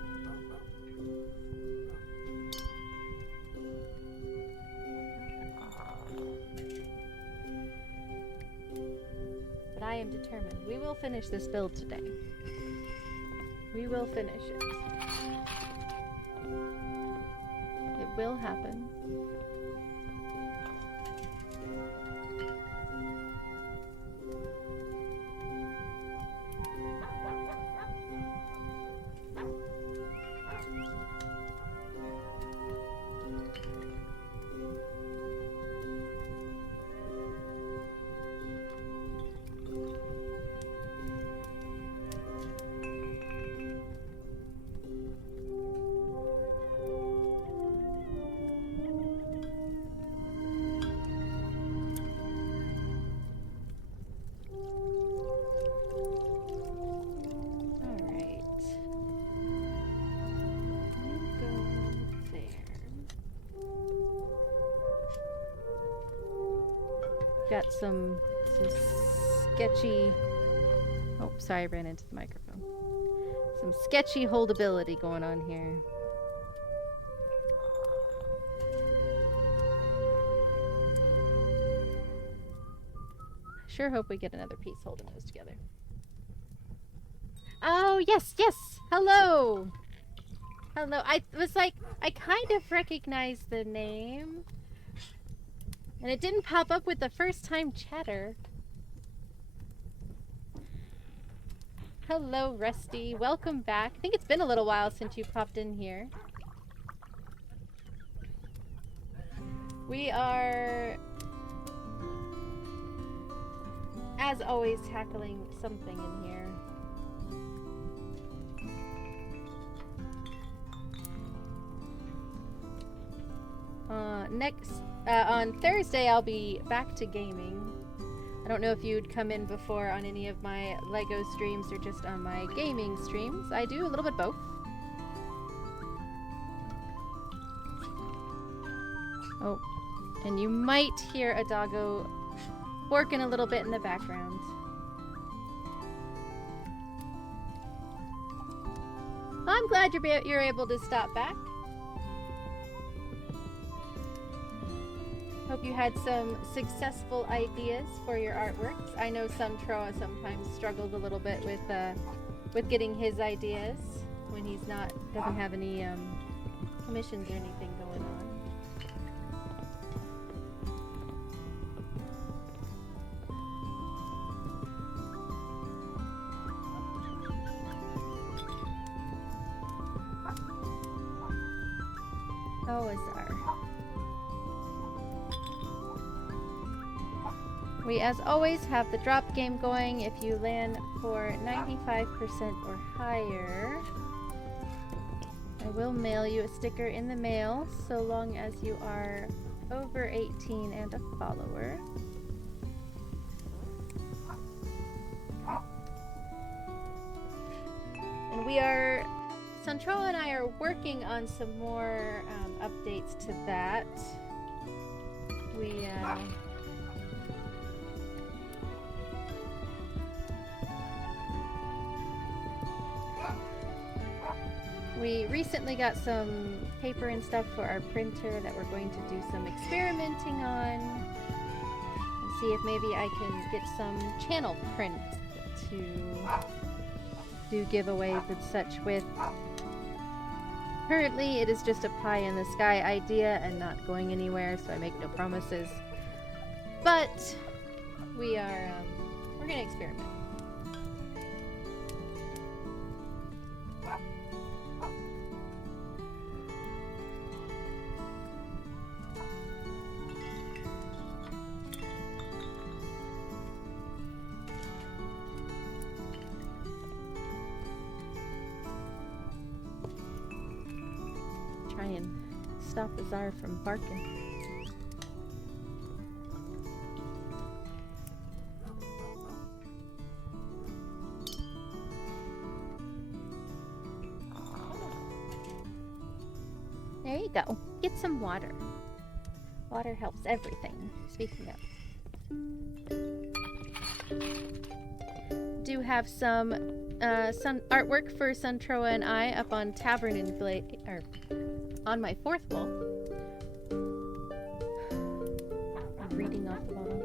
But I am determined. We will finish this build today. We will finish it. It will happen. Got some sketchy, oh sorry, I ran into the microphone. Some sketchy holdability going on here. I sure hope we get another piece holding those together. Oh yes, yes, hello! Hello, I was like, I kind of recognized the name. And it didn't pop up with the first time chatter. Hello, Rusty. Welcome back. I think it's been a little while since you popped in here. We are, as always, tackling something in here. On Thursday, I'll be back to gaming. I don't know if you'd come in before on any of my Lego streams or just on my gaming streams. I do a little bit both. Oh, and you might hear a doggo working a little bit in the background. I'm glad you're able to stop back. Hope you had some successful ideas for your artworks. I know Suntroa sometimes struggles a little bit with getting his ideas when he's doesn't have any commissions or anything going on. Oh, Azar. We, as always, have the drop game going. If you land for 95% or higher, I will mail you a sticker in the mail, so long as you are over 18 and a follower. And Suntroa and I are working on some more updates to that. We recently got some paper and stuff for our printer that we're going to do some experimenting on and see if maybe I can get some channel print to do giveaways and such with. Currently it is just a pie in the sky idea and not going anywhere, so I make no promises. But we're gonna experiment. Try and stop Azar from barking. There you go. Get some water. Water helps everything. Speaking of. Do have some artwork for Suntroa and I up on Tavern and Blade, or on my fourth wall. I'm reading off the bottom.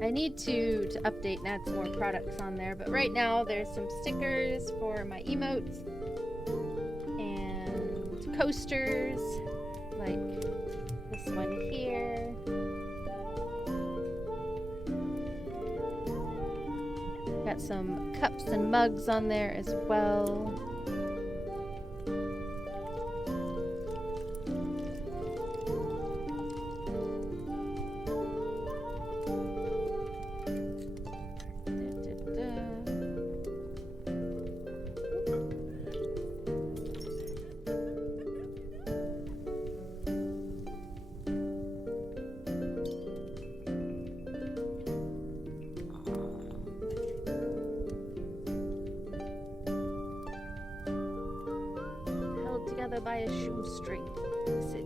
I need to update and add some more products on there, but right now there's some stickers for my emotes and coasters like this one here. Got some cups and mugs on there as well. By a shoestring. So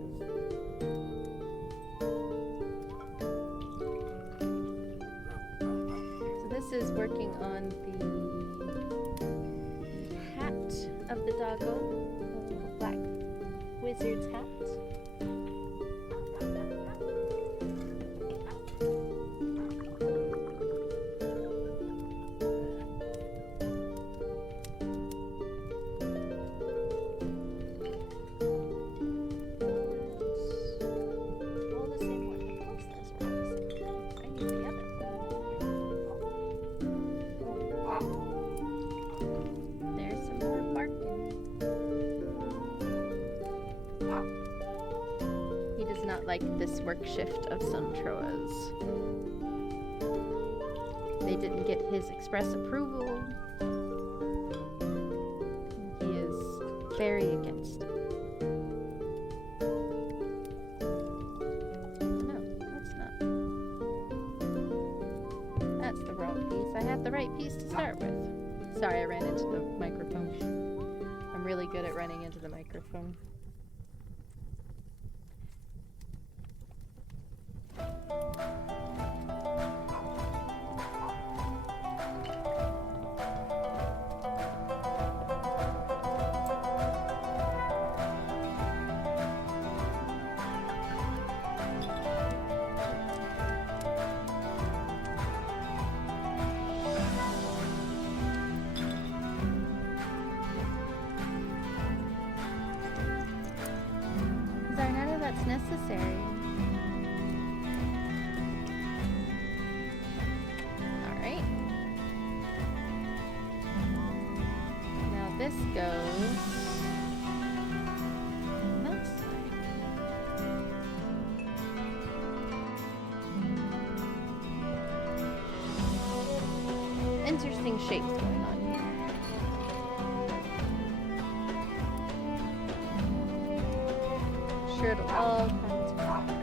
this is working on the hat of the doggo, the black wizard's hat. Like this work shift of Suntroa's. They didn't get his express approval. He is very against it. No, that's not. That's the wrong piece. I had the right piece to start with. Sorry, I ran into the microphone. I'm really good at running into the microphone. necessary. Alright. Now this goes that side. Interesting shapes going on here. Sure it'll all come together.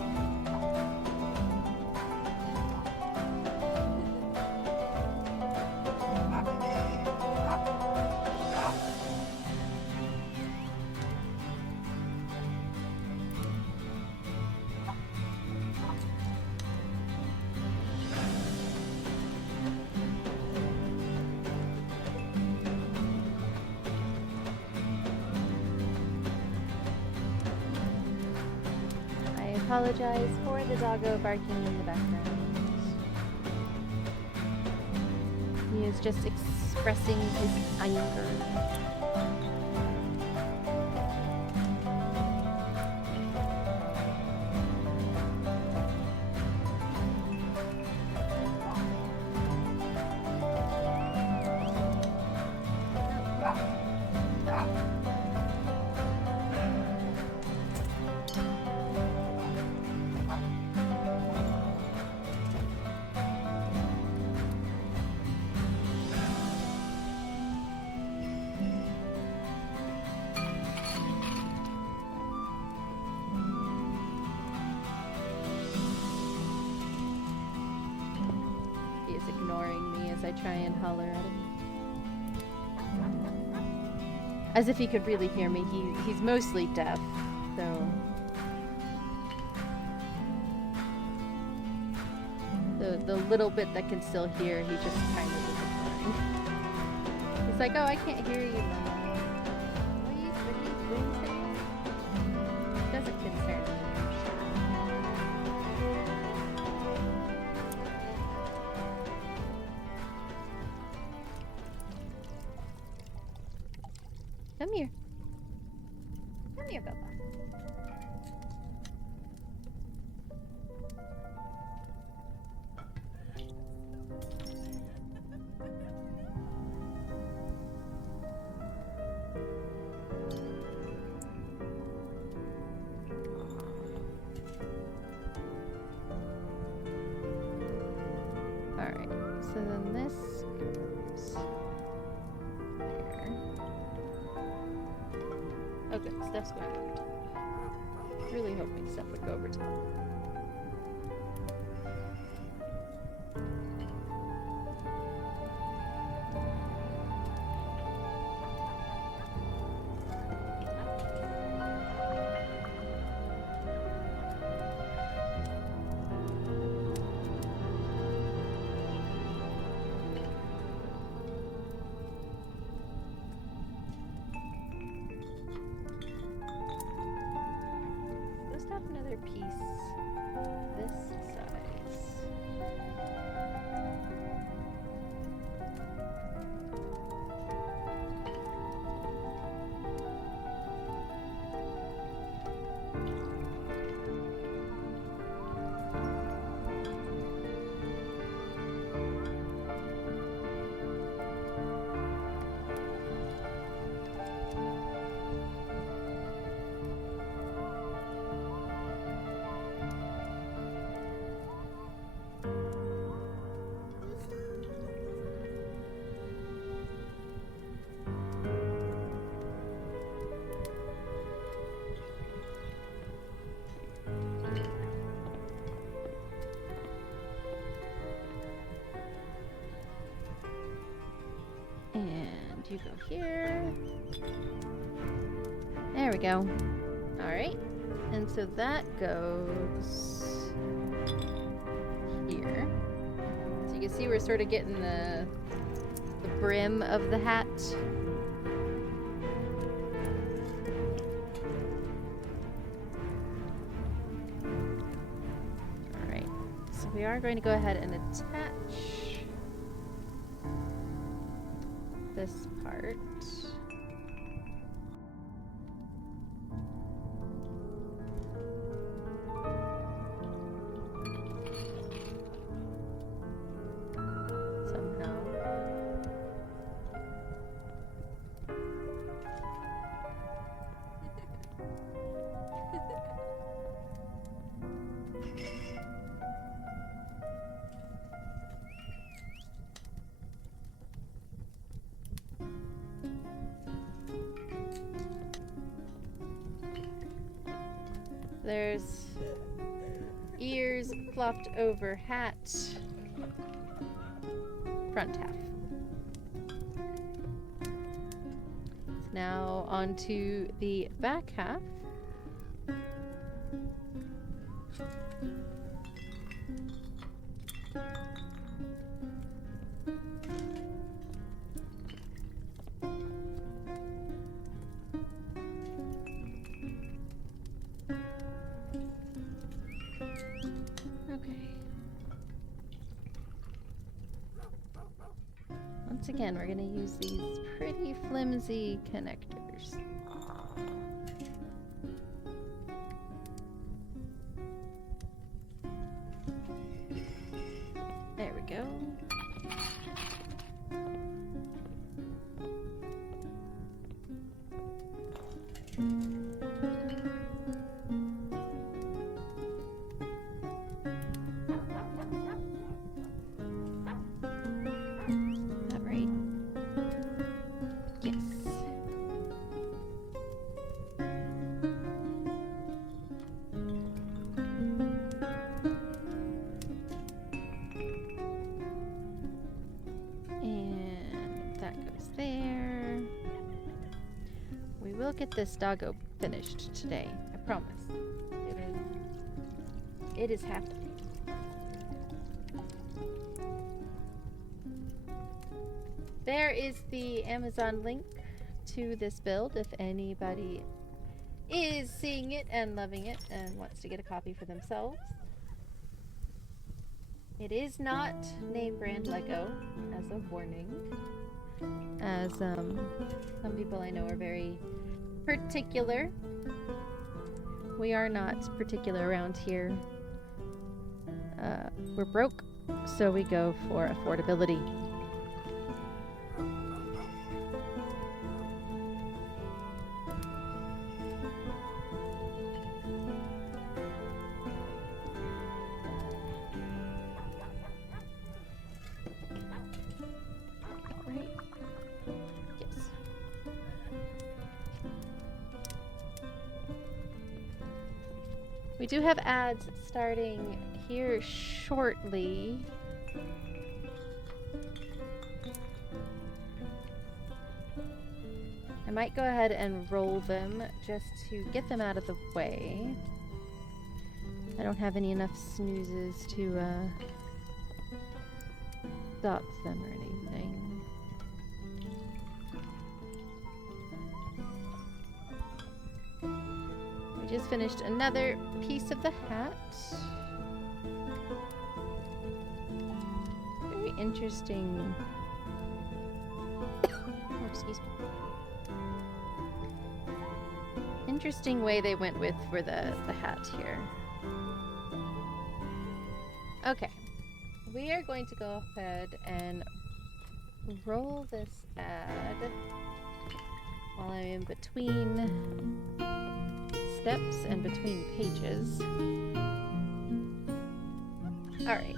I apologize for the doggo barking in the background. He is just expressing his anger. He is ignoring me as I try and holler at him. As if he could really hear me. He's mostly deaf, so... The little bit that can still hear, he just kind of is ignoring. He's like, oh, I can't hear you, Mama. What are you saying? Doesn't concern me. Come here. Come here, Bubba. Alright, so then this goes there. Oh good, Steph's going over top. Really hoping Steph would go over top. Let's have another piece this size. And you go here. There we go. Alright. And so that goes here. So you can see we're sort of getting the brim of the hat. Alright. So we are going to go ahead and attach this part. There's ears flopped over hat. Front half. Now onto the back half. Once again, we're going to use these pretty flimsy connectors. There we go. Get this doggo finished today. I promise. It is happening. There is the Amazon link to this build if anybody is seeing it and loving it and wants to get a copy for themselves. It is not name brand Lego, as a warning. As some people I know are very particular. We are not particular around here. We're broke, so we go for affordability. We do have ads starting here shortly. I might go ahead and roll them just to get them out of the way. I don't have any enough snoozes to stop them or anything. Just finished another piece of the hat. Very interesting. Oh, excuse me. Interesting way they went with for the hat here. Okay. We are going to go ahead and roll this ad while I'm in between steps and between pages. Alright.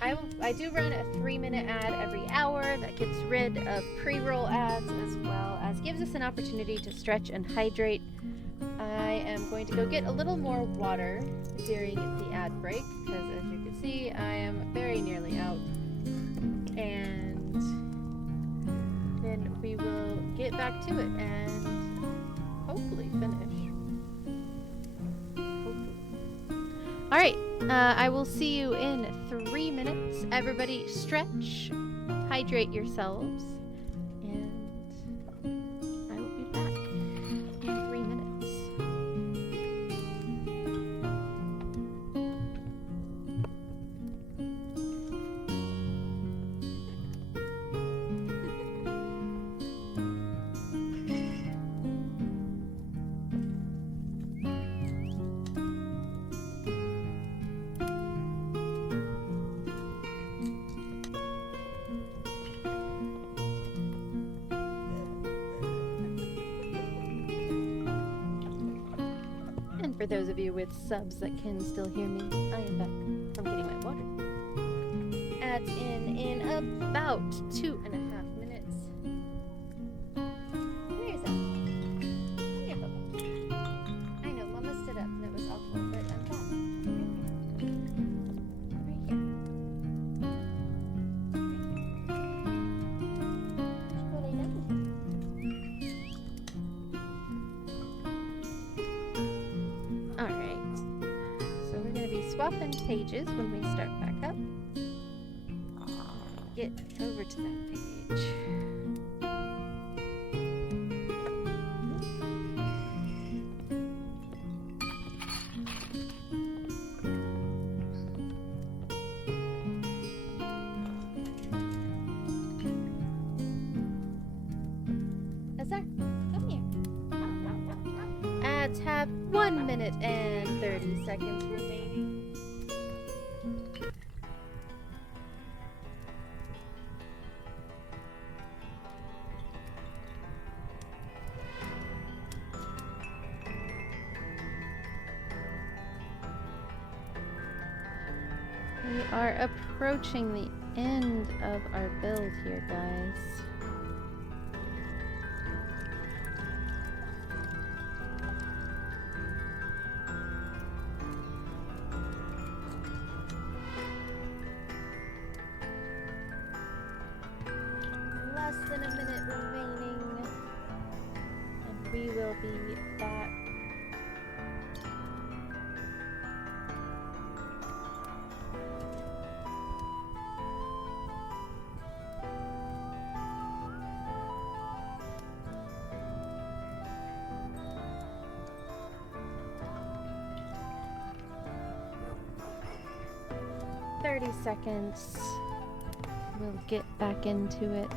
I do run a 3-minute ad every hour that gets rid of pre-roll ads as well as gives us an opportunity to stretch and hydrate. I am going to go get a little more water during the ad break because as you can see I am very nearly out. And then we will get back to it and hopefully finish. Alright, I will see you in 3 minutes. Everybody stretch, hydrate yourselves, and I will be back in 3 minutes. For those of you with subs that can still hear me, I am back from getting my water. Ads in about 2.5 minutes. Come here, Zach. Come here, Papa. I know, Mama stood up and it soften pages when we start back up. Get over to that page. 1 minute and 30 seconds remaining. We are approaching the end of our build here, guys. Less than a minute remaining, and we will be back. Seconds. We'll get back into it.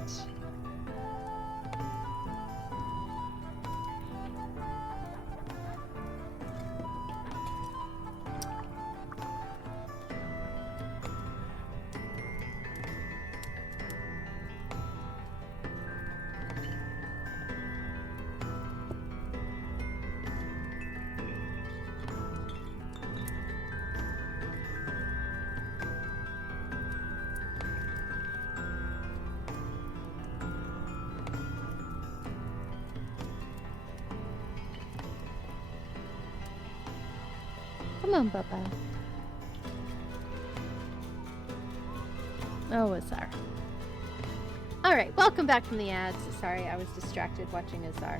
Come on, Bubba. Oh, Azar. Alright, welcome back from the ads. Sorry, I was distracted watching Azar.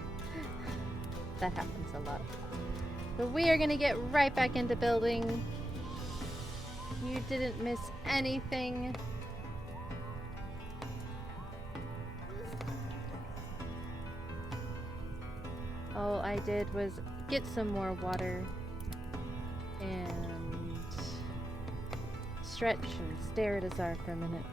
That happens a lot. But we are going to get right back into building. You didn't miss anything. All I did was get some more water and stretch and stare at Azar for a minute.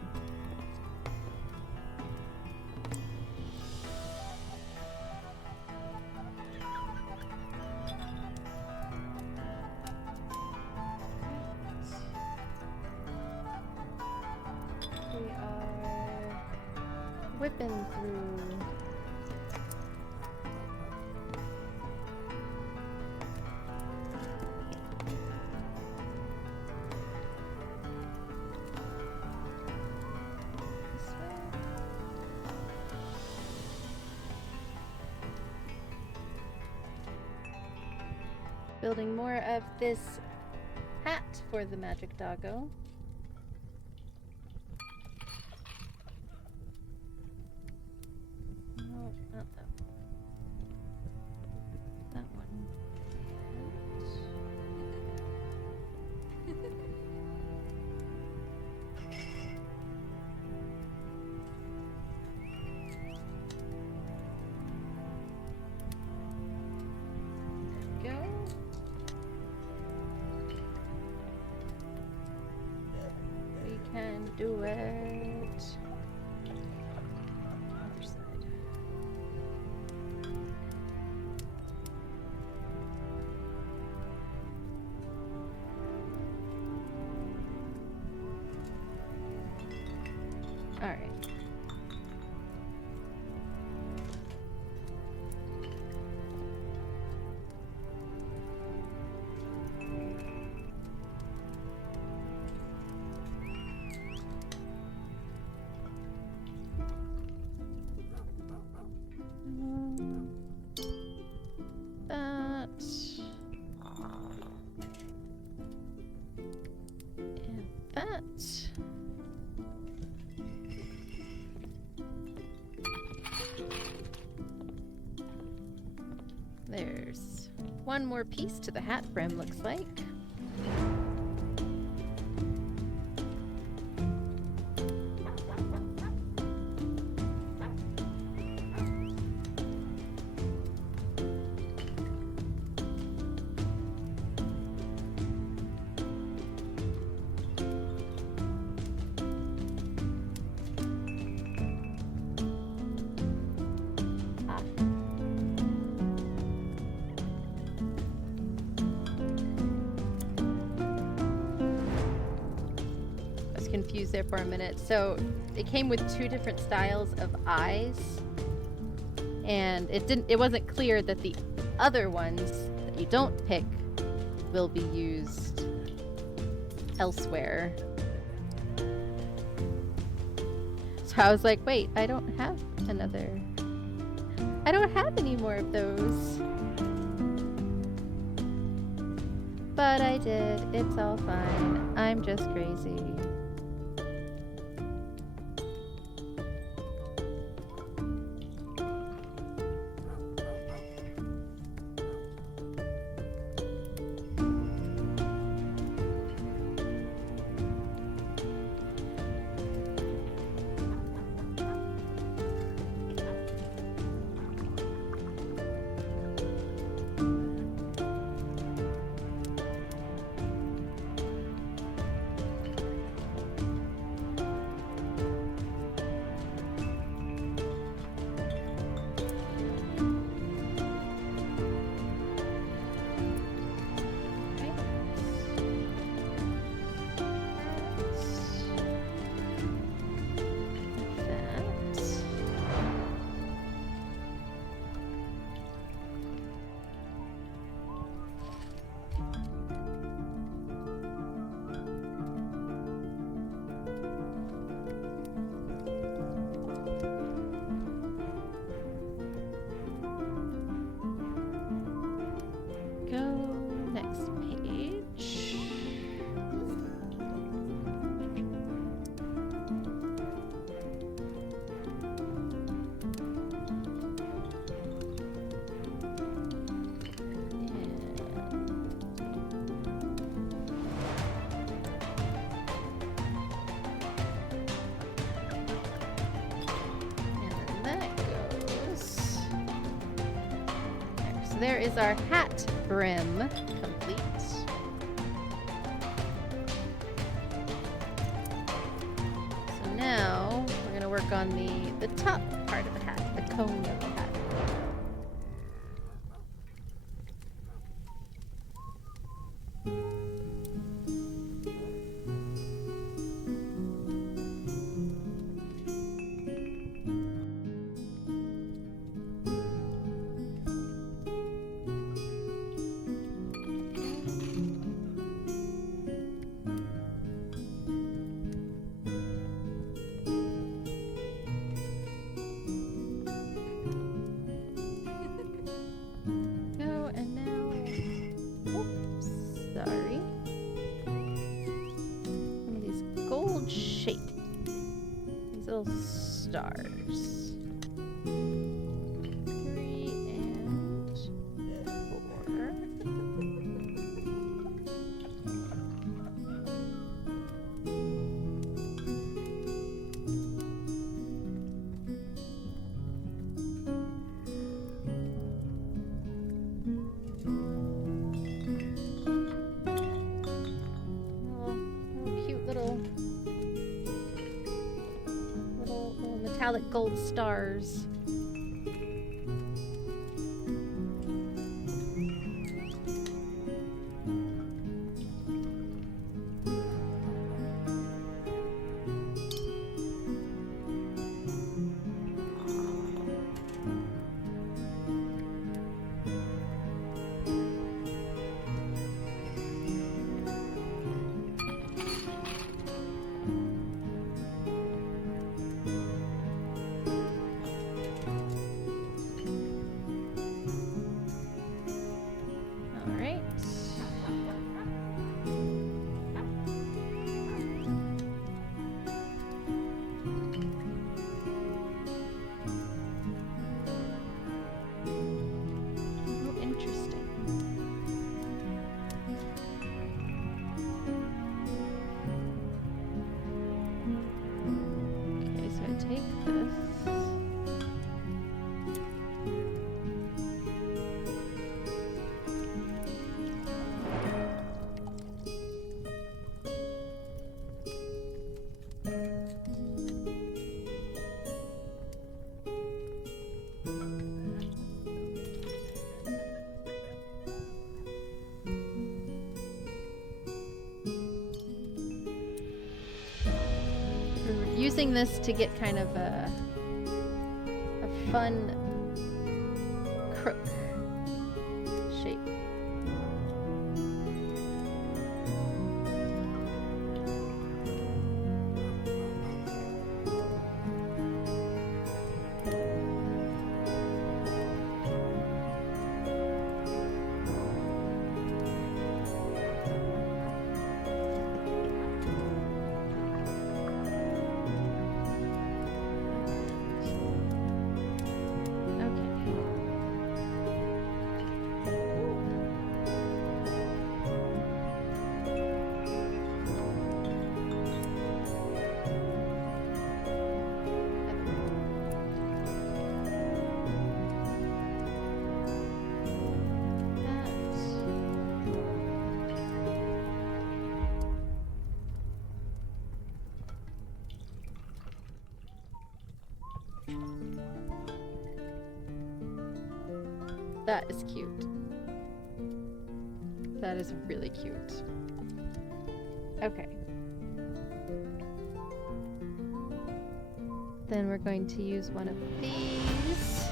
We are whipping through. Building more of this hat for the magic doggo. No, not that one. That one. There we go. Can do it. Other side. All right. There's one more piece to the hat brim, looks like. confused there for a minute. So it came with 2 different styles of eyes, and it wasn't clear that the other ones that you don't pick will be used elsewhere. So I was like, wait, I don't have any more of those. But I did. It's all fine. I'm just crazy. There is our hat brim complete. So now we're going to work on the top part of the hat, the cone of the hat. Stars. 3 and 4. Cute little metallic gold stars. using this to get kind of a fun crook shape. That is cute. That is really cute. Okay. Then we're going to use one of these.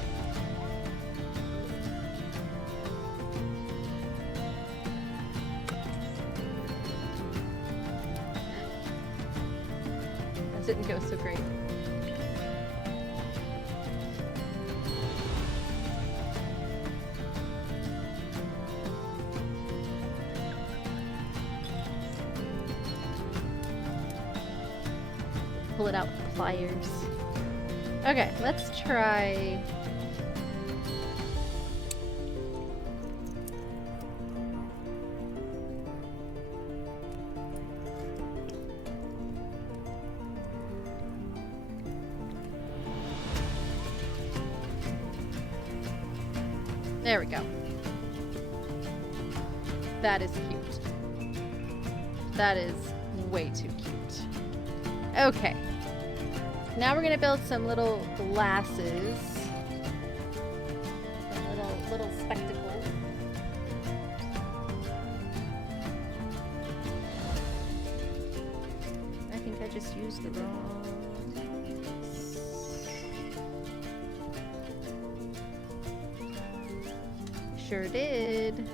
That didn't go so great. Pull it out with pliers. Okay, let's try. There we go. That is cute. That is way too cute. Okay. Now we're gonna build some little glasses. Some little spectacles. I think I just used the wrong. Sure did.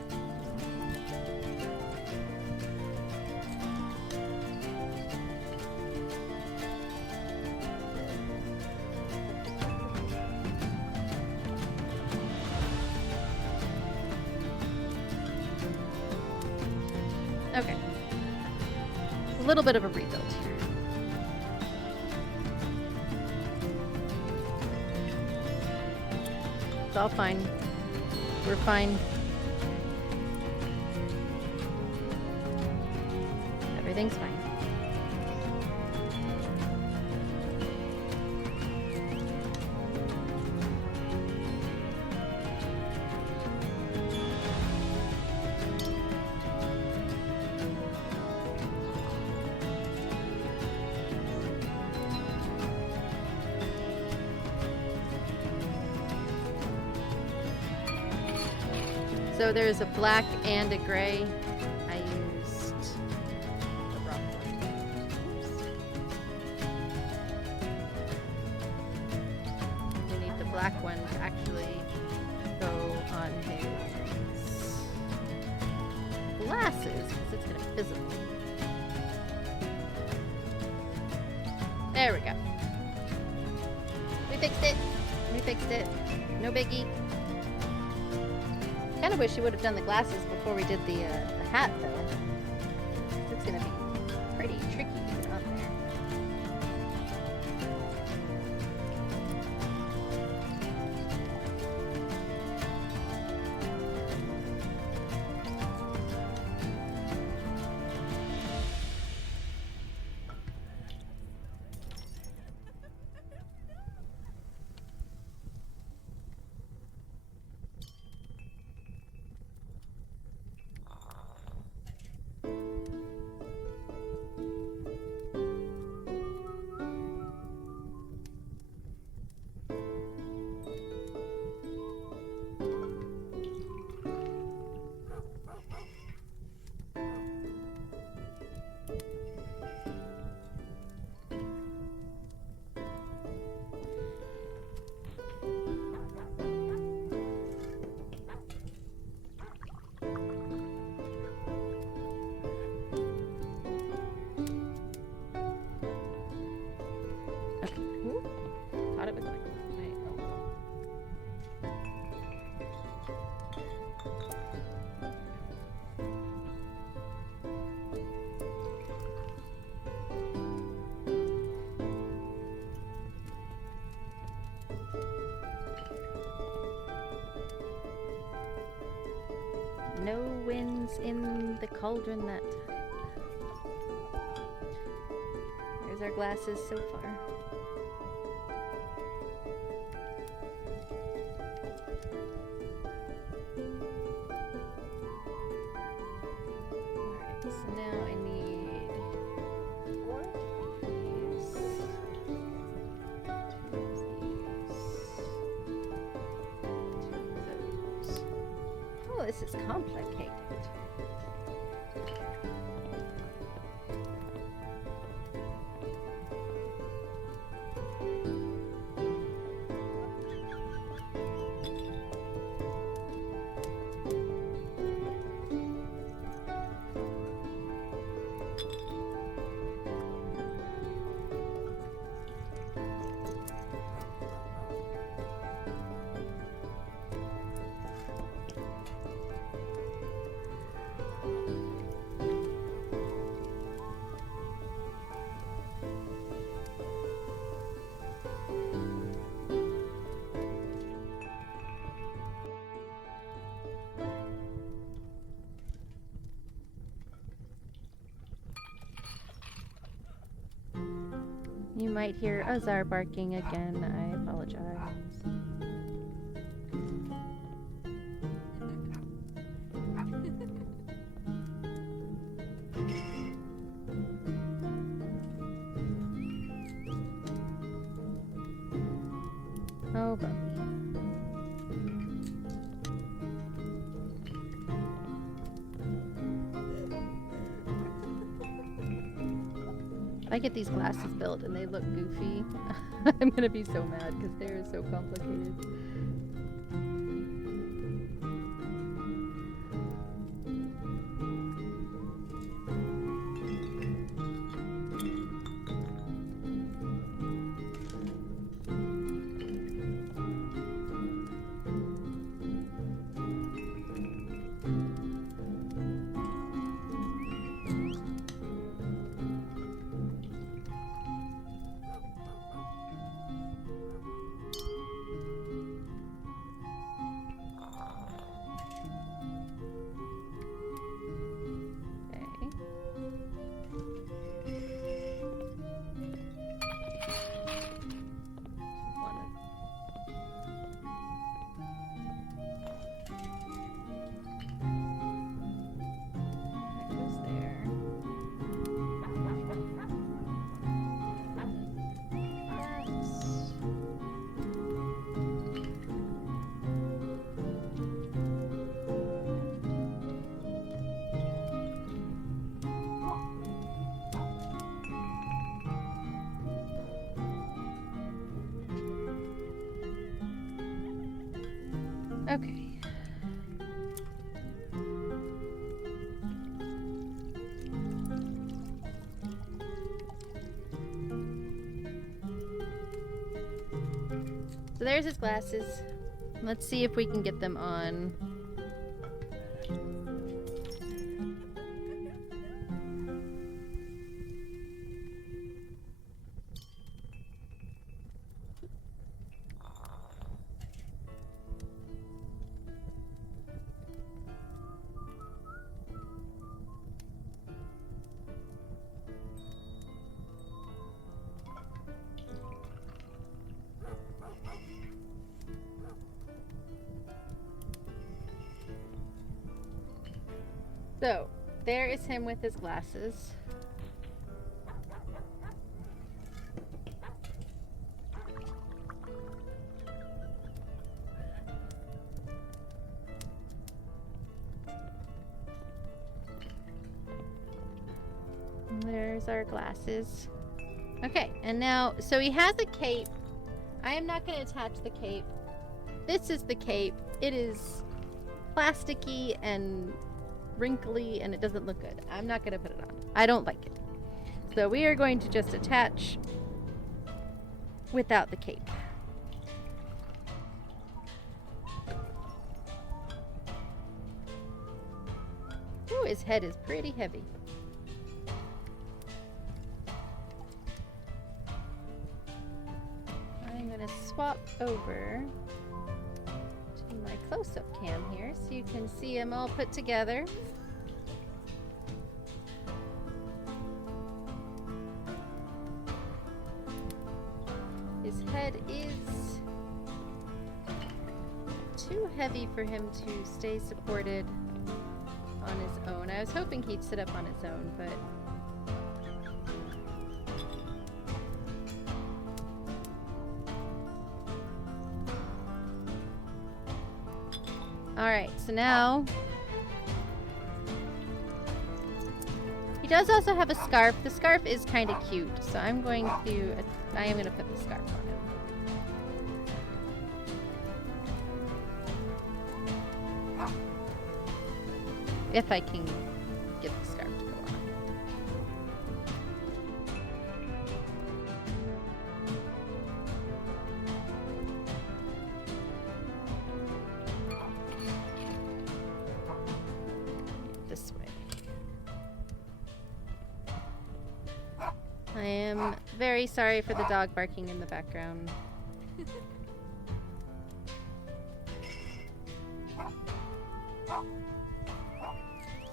Okay. A little bit of a rebuild here. It's all fine. We're fine. Everything's fine. So there's a black and a gray. I used the wrong one. Oops. We need the black one to actually go on his glasses because it's going to fizzle. There we go. We fixed it. We fixed it. No biggie. Kind of wish you would have done the glasses before we did the hat, though. It's gonna be pretty tricky to get on there. winds in the cauldron that time. There's our glasses so far. Alright, so now I need 4 of these. 2 of these. 2 of those. Oh, this is complicated. You might hear Azar barking again. I apologize. Oh, puppy. I get these glasses built and they look goofy. I'm gonna be so mad because they're so complicated. Okay. So there's his glasses. Let's see if we can get them on. So, there is him with his glasses. And there's our glasses. Okay, and now, so he has a cape. I am not going to attach the cape. This is the cape. It is plasticky and wrinkly and it doesn't look good. I'm not going to put it on. I don't like it. So we are going to just attach without the cape. Ooh, his head is pretty heavy. I'm going to swap over my close-up cam here so you can see them all put together. His head is too heavy for him to stay supported on his own. I was hoping he'd sit up on his own, but alright, so now he does also have a scarf. The scarf is kind of cute, so I am going to put the scarf on him. If I can get the scarf to go on. This way. I am very sorry for the dog barking in the background.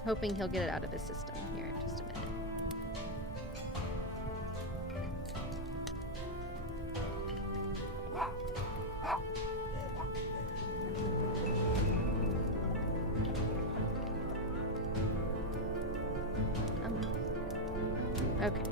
Hoping he'll get it out of his system here in just a minute. Okay.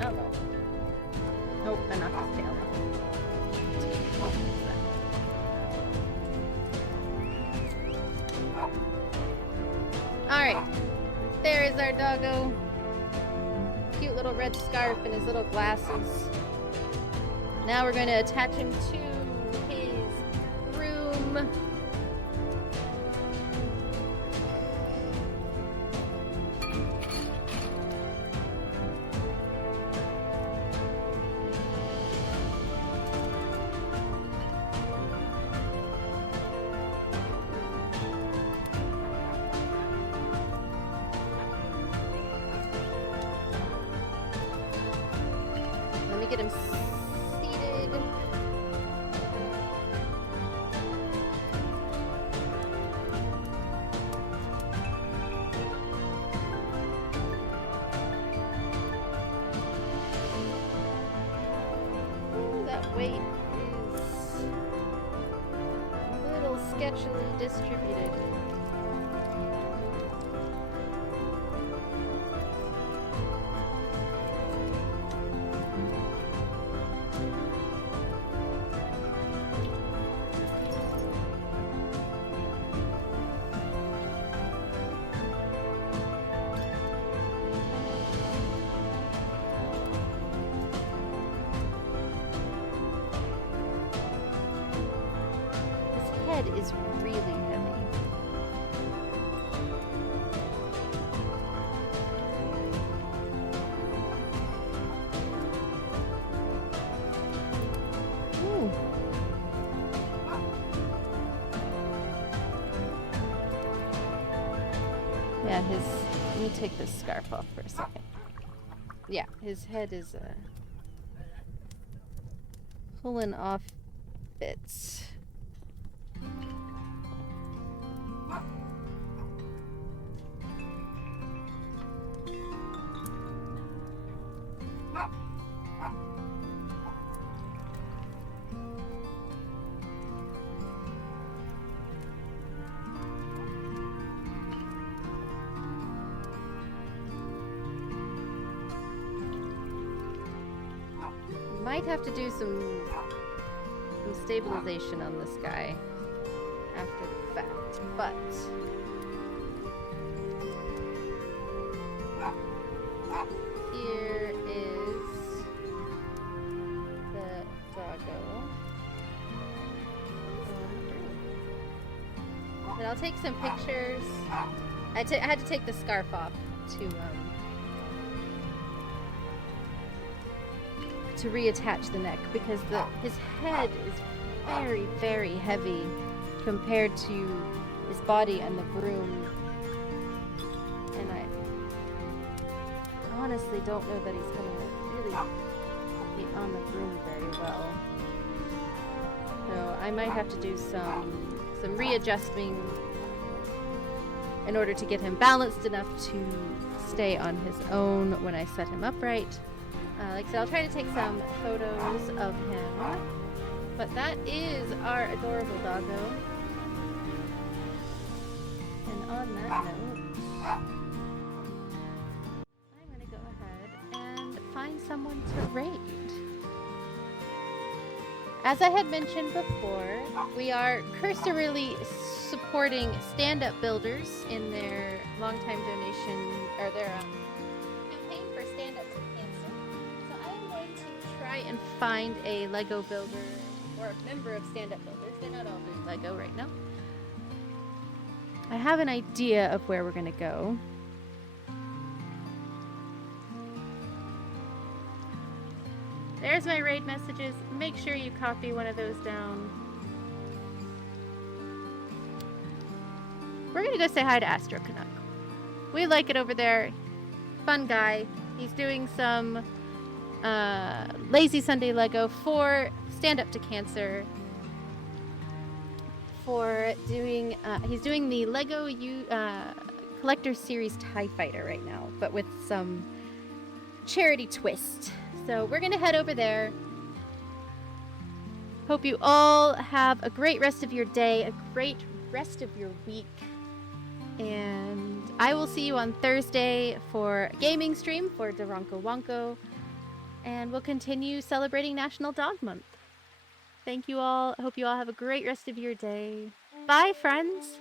Oh no. Nope, I knocked his tail out. Alright. There is our doggo. Cute little red scarf and his little glasses. Now we're going to attach him to his room. Get him seated. Ooh, that weight is a little sketchily distributed. Is really heavy. Ooh. Yeah, let me take this scarf off for a second. Yeah, his head is pulling off bits. Might have to do some stabilization on this guy after the fact, but here is the doggo. And I'll take some pictures. I had to take the scarf off to reattach the neck because his head is very, very heavy compared to his body and the broom. And I honestly don't know that he's going to really be on the broom very well. So I might have to do some readjusting in order to get him balanced enough to stay on his own when I set him upright. Like I said, I'll try to take some photos of him. But that is our adorable doggo. And on that note, I'm going to go ahead and find someone to raid. As I had mentioned before, we are cursorily supporting stand-up builders in their long-time donation, or their campaign for stand-up to cancer. So I am going to try and find a Lego builder, or a member of stand-up builders. They're not all doing Lego right now. I have an idea of where we're going to go. There's my raid messages. Make sure you copy one of those down. We're gonna go say hi to Astro Canuck. We like it over there. Fun guy. He's doing some Lazy Sunday Lego for Stand Up to Cancer. For doing, he's doing the Lego Collector Series TIE Fighter right now, but with some charity twist. So we're gonna head over there. Hope you all have a great rest of your day, a great rest of your week. And I will see you on Thursday for a gaming stream for Daronco Wonko. And we'll continue celebrating National Dog Month. Thank you all. I hope you all have a great rest of your day. Bye, friends.